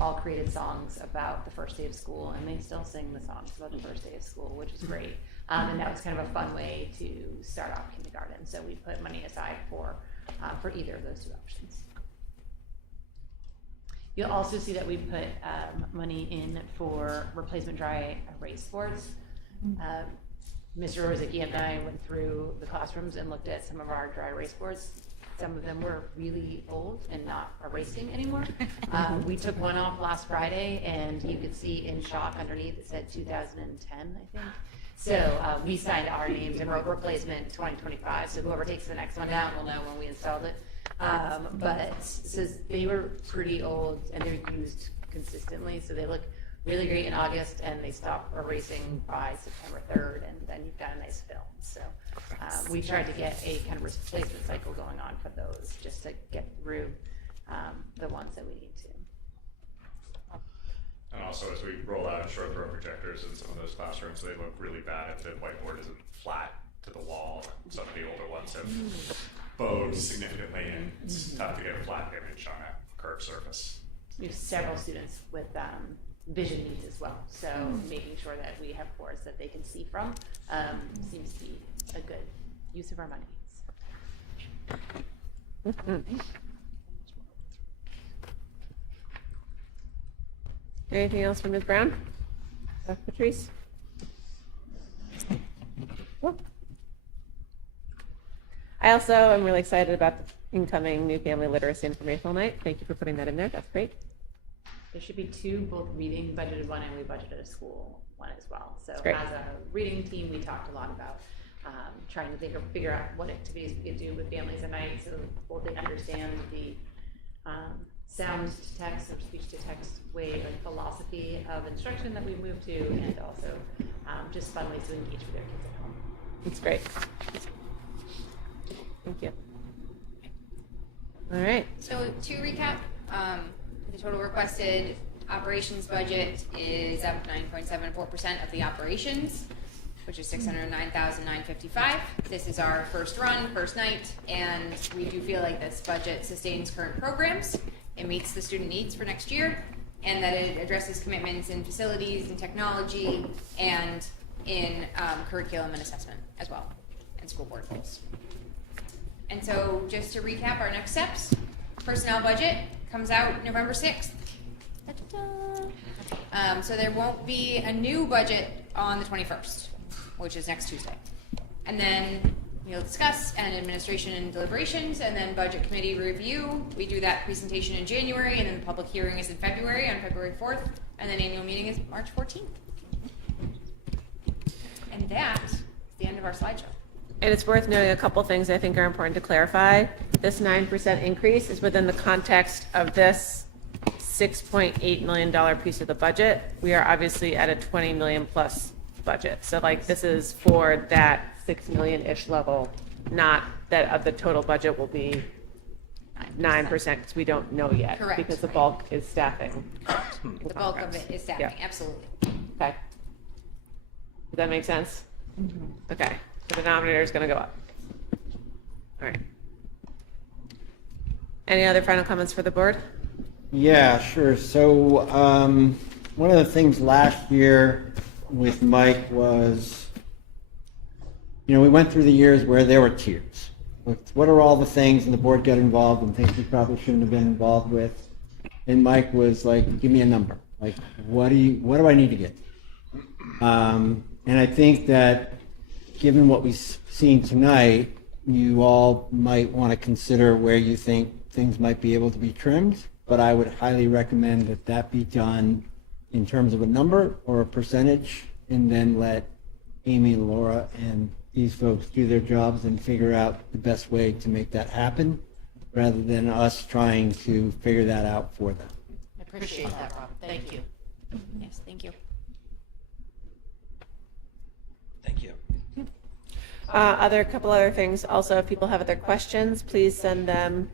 all created songs about the first day of school, and they still sing the songs about the first day of school, which is great. And that was kind of a fun way to start off kindergarten. So we put money aside for either of those two options. You'll also see that we put money in for replacement dry erase boards. Mr. Rosicki and I went through the classrooms and looked at some of our dry erase boards. Some of them were really old and not erasing anymore. We took one off last Friday, and you could see in shock underneath it said 2010, I think. So we signed our names and wrote replacement 2025. So whoever takes the next one down will know when we installed it. But so they were pretty old and they're used consistently, so they look really great in August and they stop erasing by September 3rd, and then you've got a nice film. So we tried to get a kind of replacement cycle going on for those just to get through the ones that we need to. And also, as we roll out short throw projectors in some of those classrooms, they look really bad if the whiteboard isn't flat to the wall. Some of the older ones have bowed significantly, and it's tough to get a flat image on a curved surface. We have several students with vision needs as well, so making sure that we have boards that they can see from seems to be a good use of our money. Anything else from Ms. Brown? Patrice? Cool. I also am really excited about the incoming new family literacy informational night. Thank you for putting that in there. That's great. There should be two, both reading budgeted one, and we budgeted a school one as well. So Great. as a reading team, we talked a lot about trying to figure out what activities we could do with families at night, so both they understand the sound to text or speech to text way or philosophy of instruction that we moved to, and also just fun ways to engage with their kids at home. That's great. Thank you. All right. So to recap, the total requested operations budget is up 9.74% of the operations, which is $609,955. This is our first run, first night, and we do feel like this budget sustains current programs. It meets the student needs for next year, and that it addresses commitments in facilities and technology and in curriculum and assessment as well, and school board goals. And so just to recap our next steps, personnel budget comes out November 6th. So there won't be a new budget on the 21st, which is next Tuesday. And then we'll discuss and administration and deliberations, and then budget committee review. We do that presentation in January, and then the public hearing is in February, on February 4th, and then annual meeting is March 14th. And that is the end of our slideshow. And it's worth noting a couple things I think are important to clarify. This 9% increase is within the context of this $6.8 million piece of the budget. We are obviously at a 20 million plus budget. So like this is for that 6 million-ish level, not that of the total budget will be 9% because we don't know yet. Correct. Because the bulk is staffing. The bulk of it is staffing, Yeah. absolutely. Okay. Does that make sense? Mm-hmm. Okay. The denominator is going to go up. All right. Any other final comments for the board? Yeah, sure. So one of the things last year with Mike was, we went through the years where there were tiers. What are all the things, and the board got involved in things we probably shouldn't have been involved with. And Mike was like, give me a number. Like, what do I need to get? And I think that given what we've seen tonight, you all might want to consider where you think things might be able to be trimmed, but I would highly recommend that that be done in terms of a number or a percentage, and then let Amy, Laura, and these folks do their jobs and figure out the best way to make that happen, rather than us trying to figure that out for them. I appreciate that, Rob. Thank you. Yes, thank you. Thank you. Couple other things. Also, if people have other questions, please send them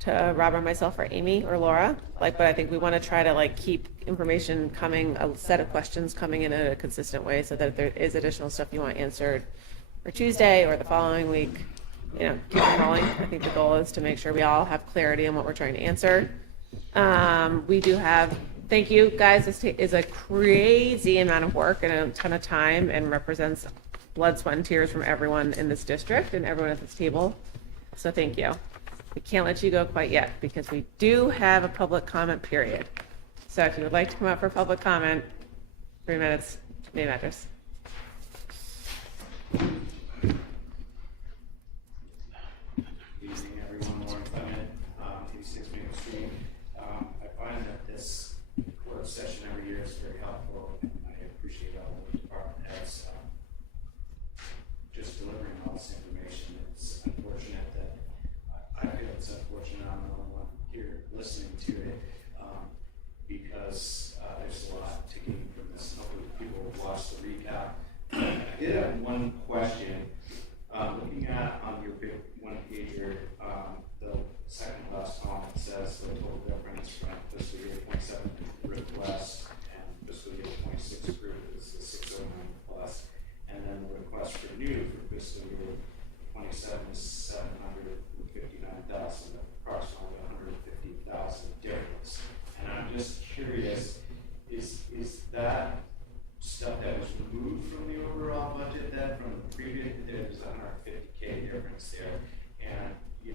to Rob or myself or Amy or Laura. But I think we want to try to keep information coming, a set of questions coming in a consistent way, so that if there is additional stuff you want answered for Tuesday or the following week, keep them rolling. I think the goal is to make sure we all have clarity on what we're trying to answer. We do have. Thank you, guys. This is a crazy amount of work and a ton of time, and represents blood, sweat, and tears from everyone in this district and everyone at this table. So thank you. We can't let you go quite yet because we do have a public comment period. So if you would like to come up for public comment, 3 minutes, name, address. Good evening, everyone. Lauren Clement, 86 Main Street. I find that this work session every year is very helpful, and I appreciate all the department heads just delivering all this information. It's unfortunate that I feel it's unfortunate I'm the only one here listening to it, because there's a lot to gain from this. Hopefully people will watch the recap. I did have one question. Looking at on your big one pager, the second last column, it says the total difference from fiscal year 27 request and fiscal year 26 approved is the 609 plus, and then the request for new for fiscal year 27 is 759,000, approximately 150,000 difference. And I'm just curious, is that stuff that was removed from the overall budget that from the previous, there's 150K difference there, and you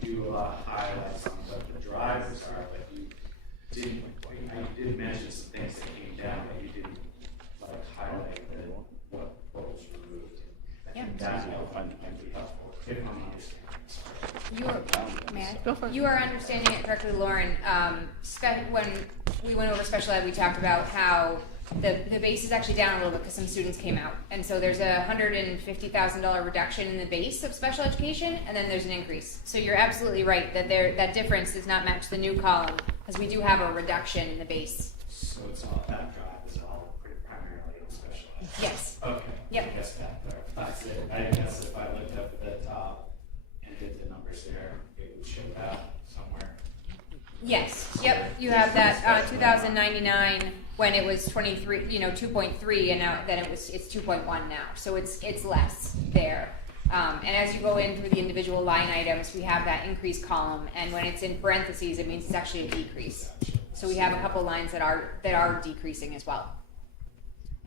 do a lot of highlights on what the drivers are, but you did mention some things that came down, but you didn't highlight what was removed. I think that might be helpful if I'm understanding. You are understanding it correctly, Lauren. When we went over special ed, we talked about how the base is actually down a little bit because some students came out. And so there's a $150,000 reduction in the base of special education, and then there's an increase. So you're absolutely right that that difference does not match the new column, because we do have a reduction in the base. So it's all, that drive is all primarily in special ed? Yes. Okay. Yep. I guess that clarifies it. I guess if I looked up at the top and did the numbers there, it would show that somewhere. Yes. Yep. You have that 2099 when it was 23, 2.3, and now then it's 2.1 now. So it's less there. And as you go in through the individual line items, we have that increase column, and when it's in parentheses, it means it's actually a decrease. So we have a couple lines that are decreasing as well.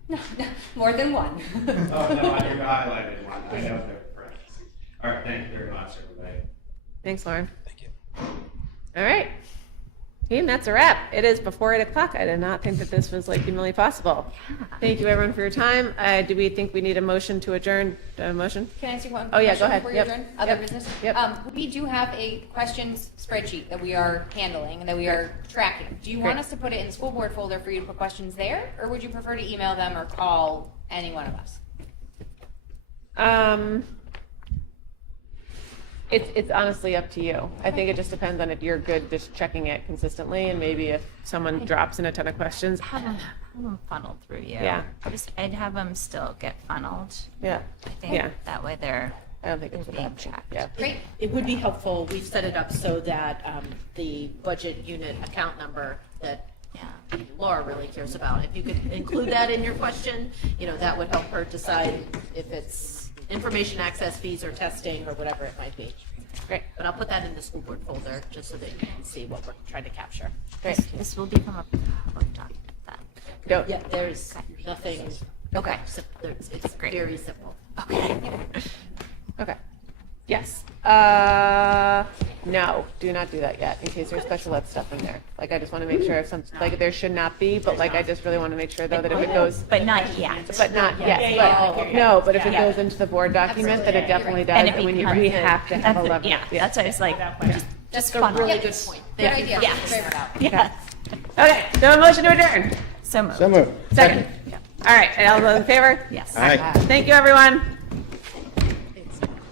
No, more than one. Oh, no, I highlighted one. I know they're parentheses. All right, thank you very much, everybody. Thanks, Lauren. Thank you. All right. Team, that's a wrap. It is before 8 o'clock. I did not think that this was humanly possible. Thank you, everyone, for your time. Do we think we need a motion to adjourn? Motion? Can I ask you one Oh, yeah, question go ahead. before you Yep. adjourn? Other Yep. business? Yep. We do have a questions spreadsheet that we are handling and that we are tracking. Do you want Great. us to put it in the school board folder for you to put questions there, or would you prefer to email them or call any one of us? It's honestly up to you. I think it just depends on if you're good just checking it consistently, and maybe if someone drops in a ton of questions. Have them funneled through you. Yeah. I'd have them still get funneled. Yeah. I think Yeah. that way they're. I don't think it's a being bad thing. checked. Yeah. Great. It would be helpful, we've set it up so that the budget unit account number that Laura really cares about, if you could include that in your question, that would help her decide if it's information access fees or testing or whatever it might be. Great. But I'll put that in the school board folder just so that you can see what we're trying to capture. Great. This will become a public document then. Yeah, there's nothing. Okay. It's Great. very simple. Okay. Okay. Yes. No, do not do that yet, in case there's special ed stuff in there. I just want to make sure if there should not be, but I just really want to make sure though that if it goes. But not yet. But not yet. But if it goes into the board document, then it definitely does. And it And we becomes have to have a level. Yeah, that's what I was like. That's funnel. a really good point. Good idea. Yes. Great. Yes. Okay, so a motion to adjourn. So moved. So moved. Second. All right, all those in favor? Yes. All right. Thank you, everyone.